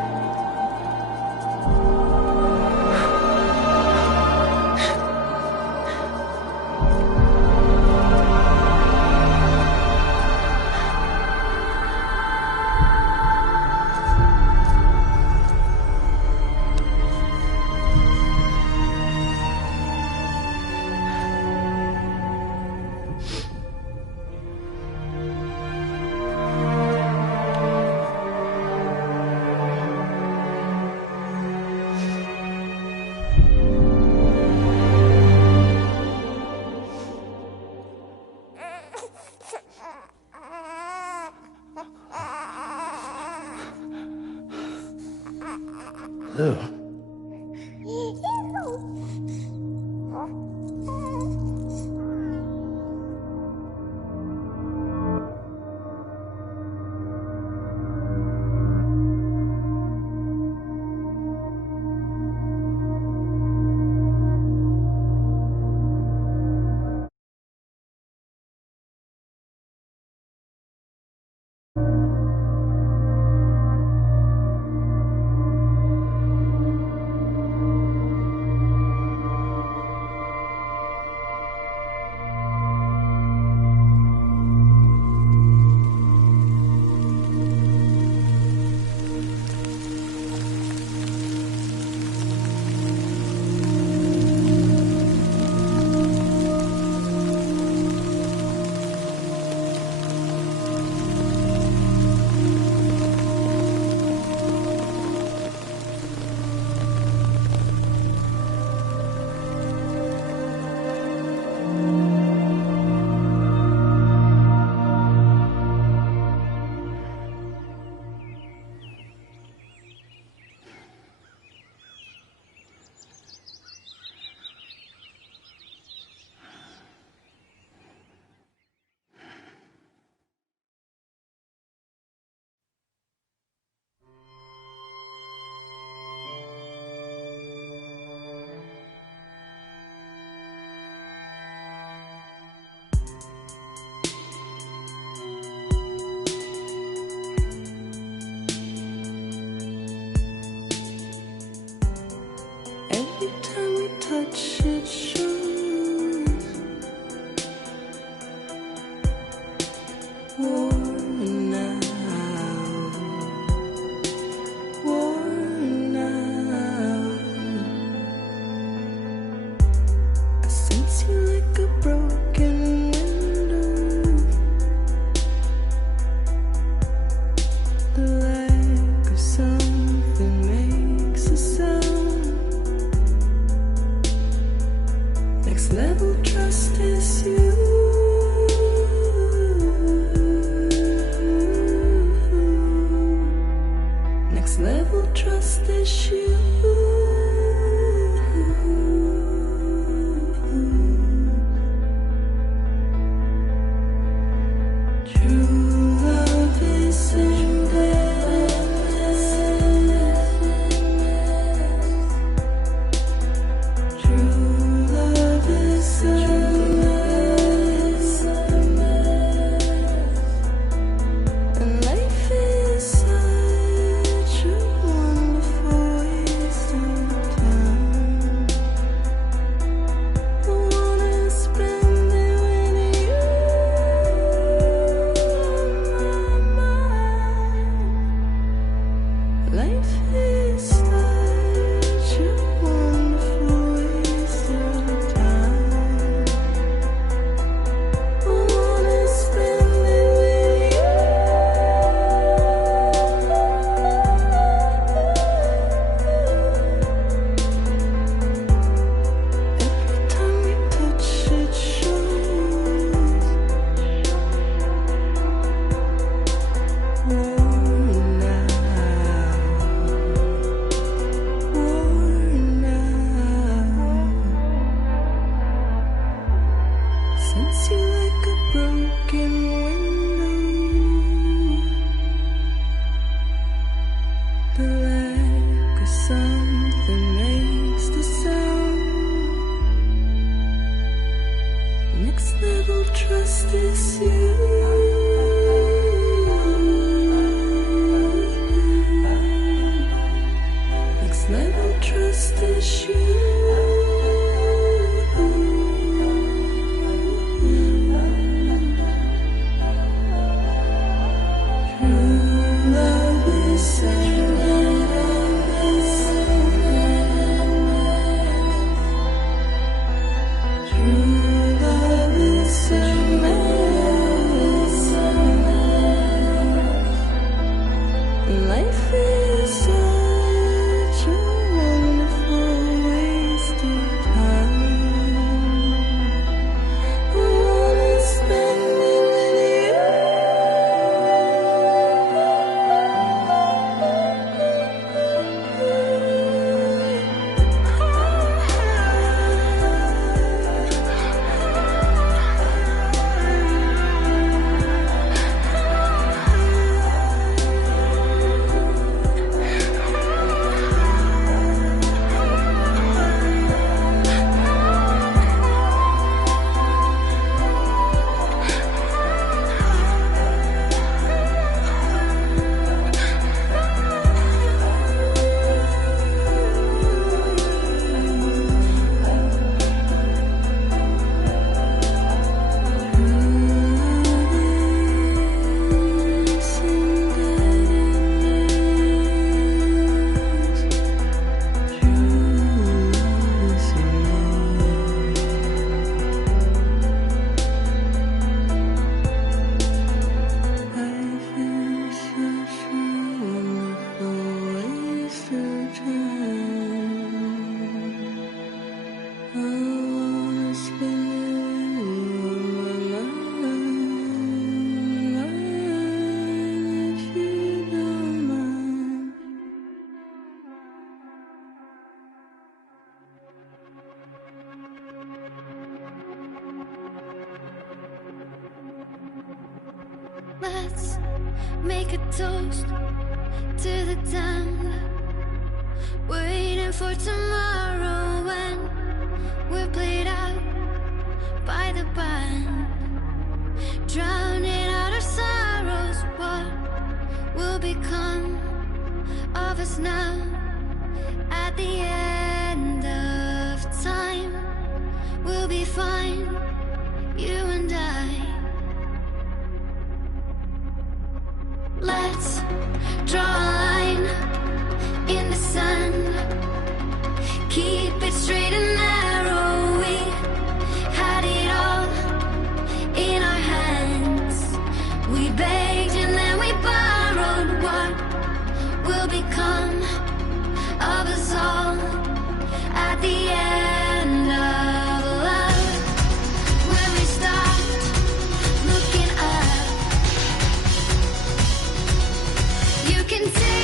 Lou. level trust issue. True love is endless. True love is endless. And life is such a wonderful waste of time. I wanna spend it with you on my mind. Life is such a wonderful waste of time. I wanna spend it with you. Every time we touch it shows. Worn out. Sense you like a broken window. The lack of something makes the sound. Next level trust is you. Next level trust is you. True love is endless. True love is endless. Life is such a wonderful waste of time. I wanna spend it with Let's make a toast to the time waiting for tomorrow when we're played out by the band, drowning out our sorrows. What will become of us now at the end of time? We'll be fine, you and I. Let's draw a line in the sand. Keep it straight and narrow. We had it all in our hands. We begged and then we borrowed. What will become of us all at the end of love? When we stopped looking up, you can tell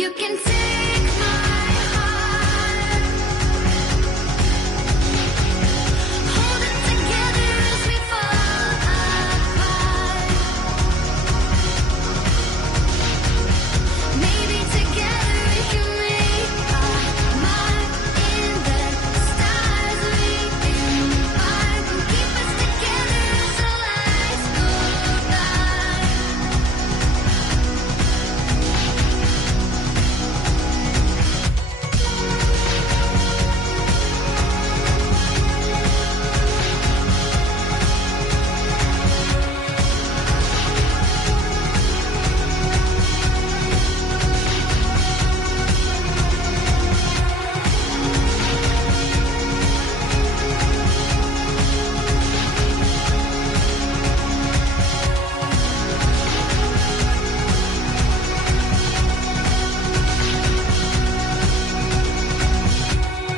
You can take my heart, hold it together as we fall apart. Maybe together we can make a mark in the stars. We embark and keep us together as the lights go by.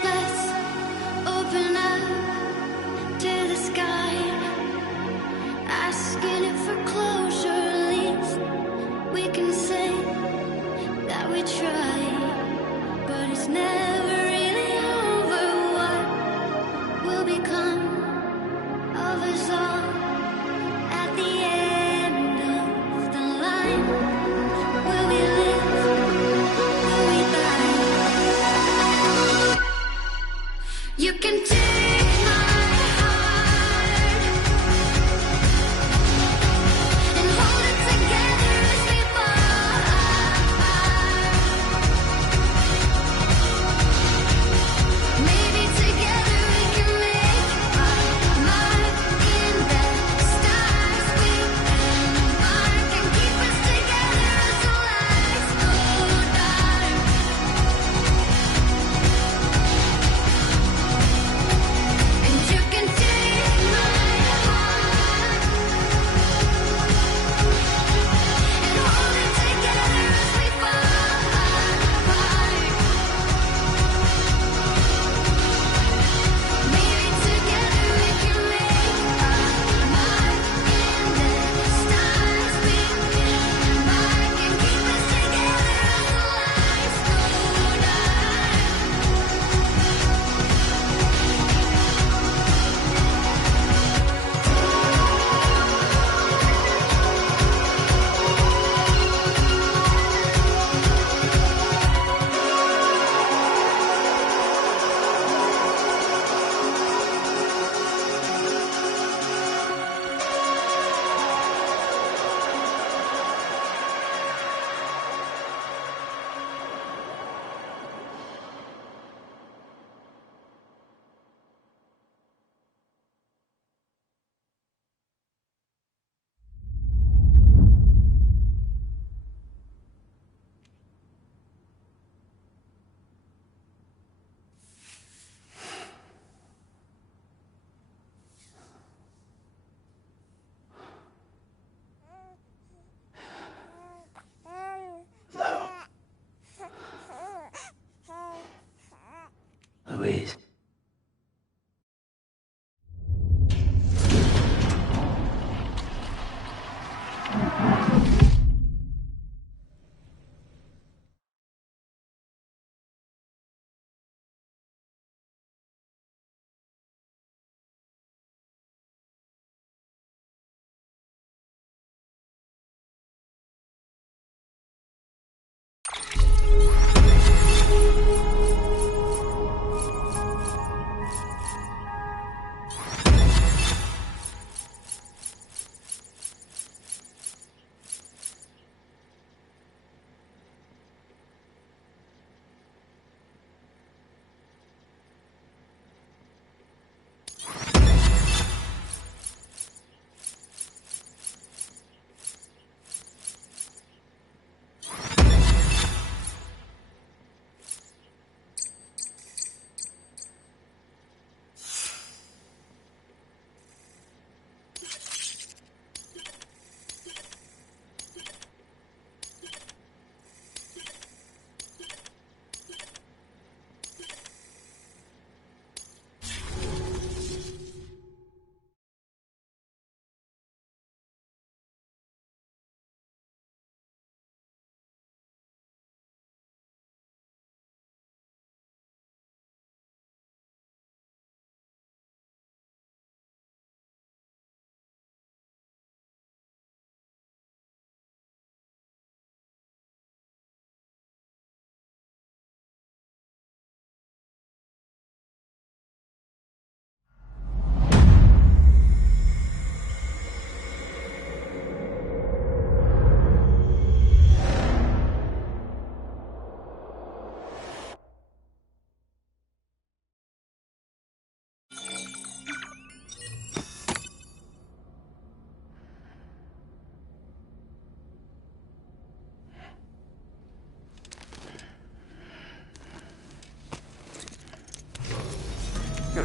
Let's open up to the sky, asking it for closure. At least we can say that we tried, but it's never really over. What will become of us all at the end of the line? Will we live? Will we die? You can take my heart and hold it together as we fall apart. Maybe together we can make a mark in the stars. We embark and keep us together as the lights go dark. And you can take my heart and hold it together as we fall apart. Maybe together we can make a mark in the stars. We embark and keep us together as the lights go dark. Louise.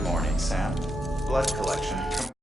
morning, Sam. Blood collection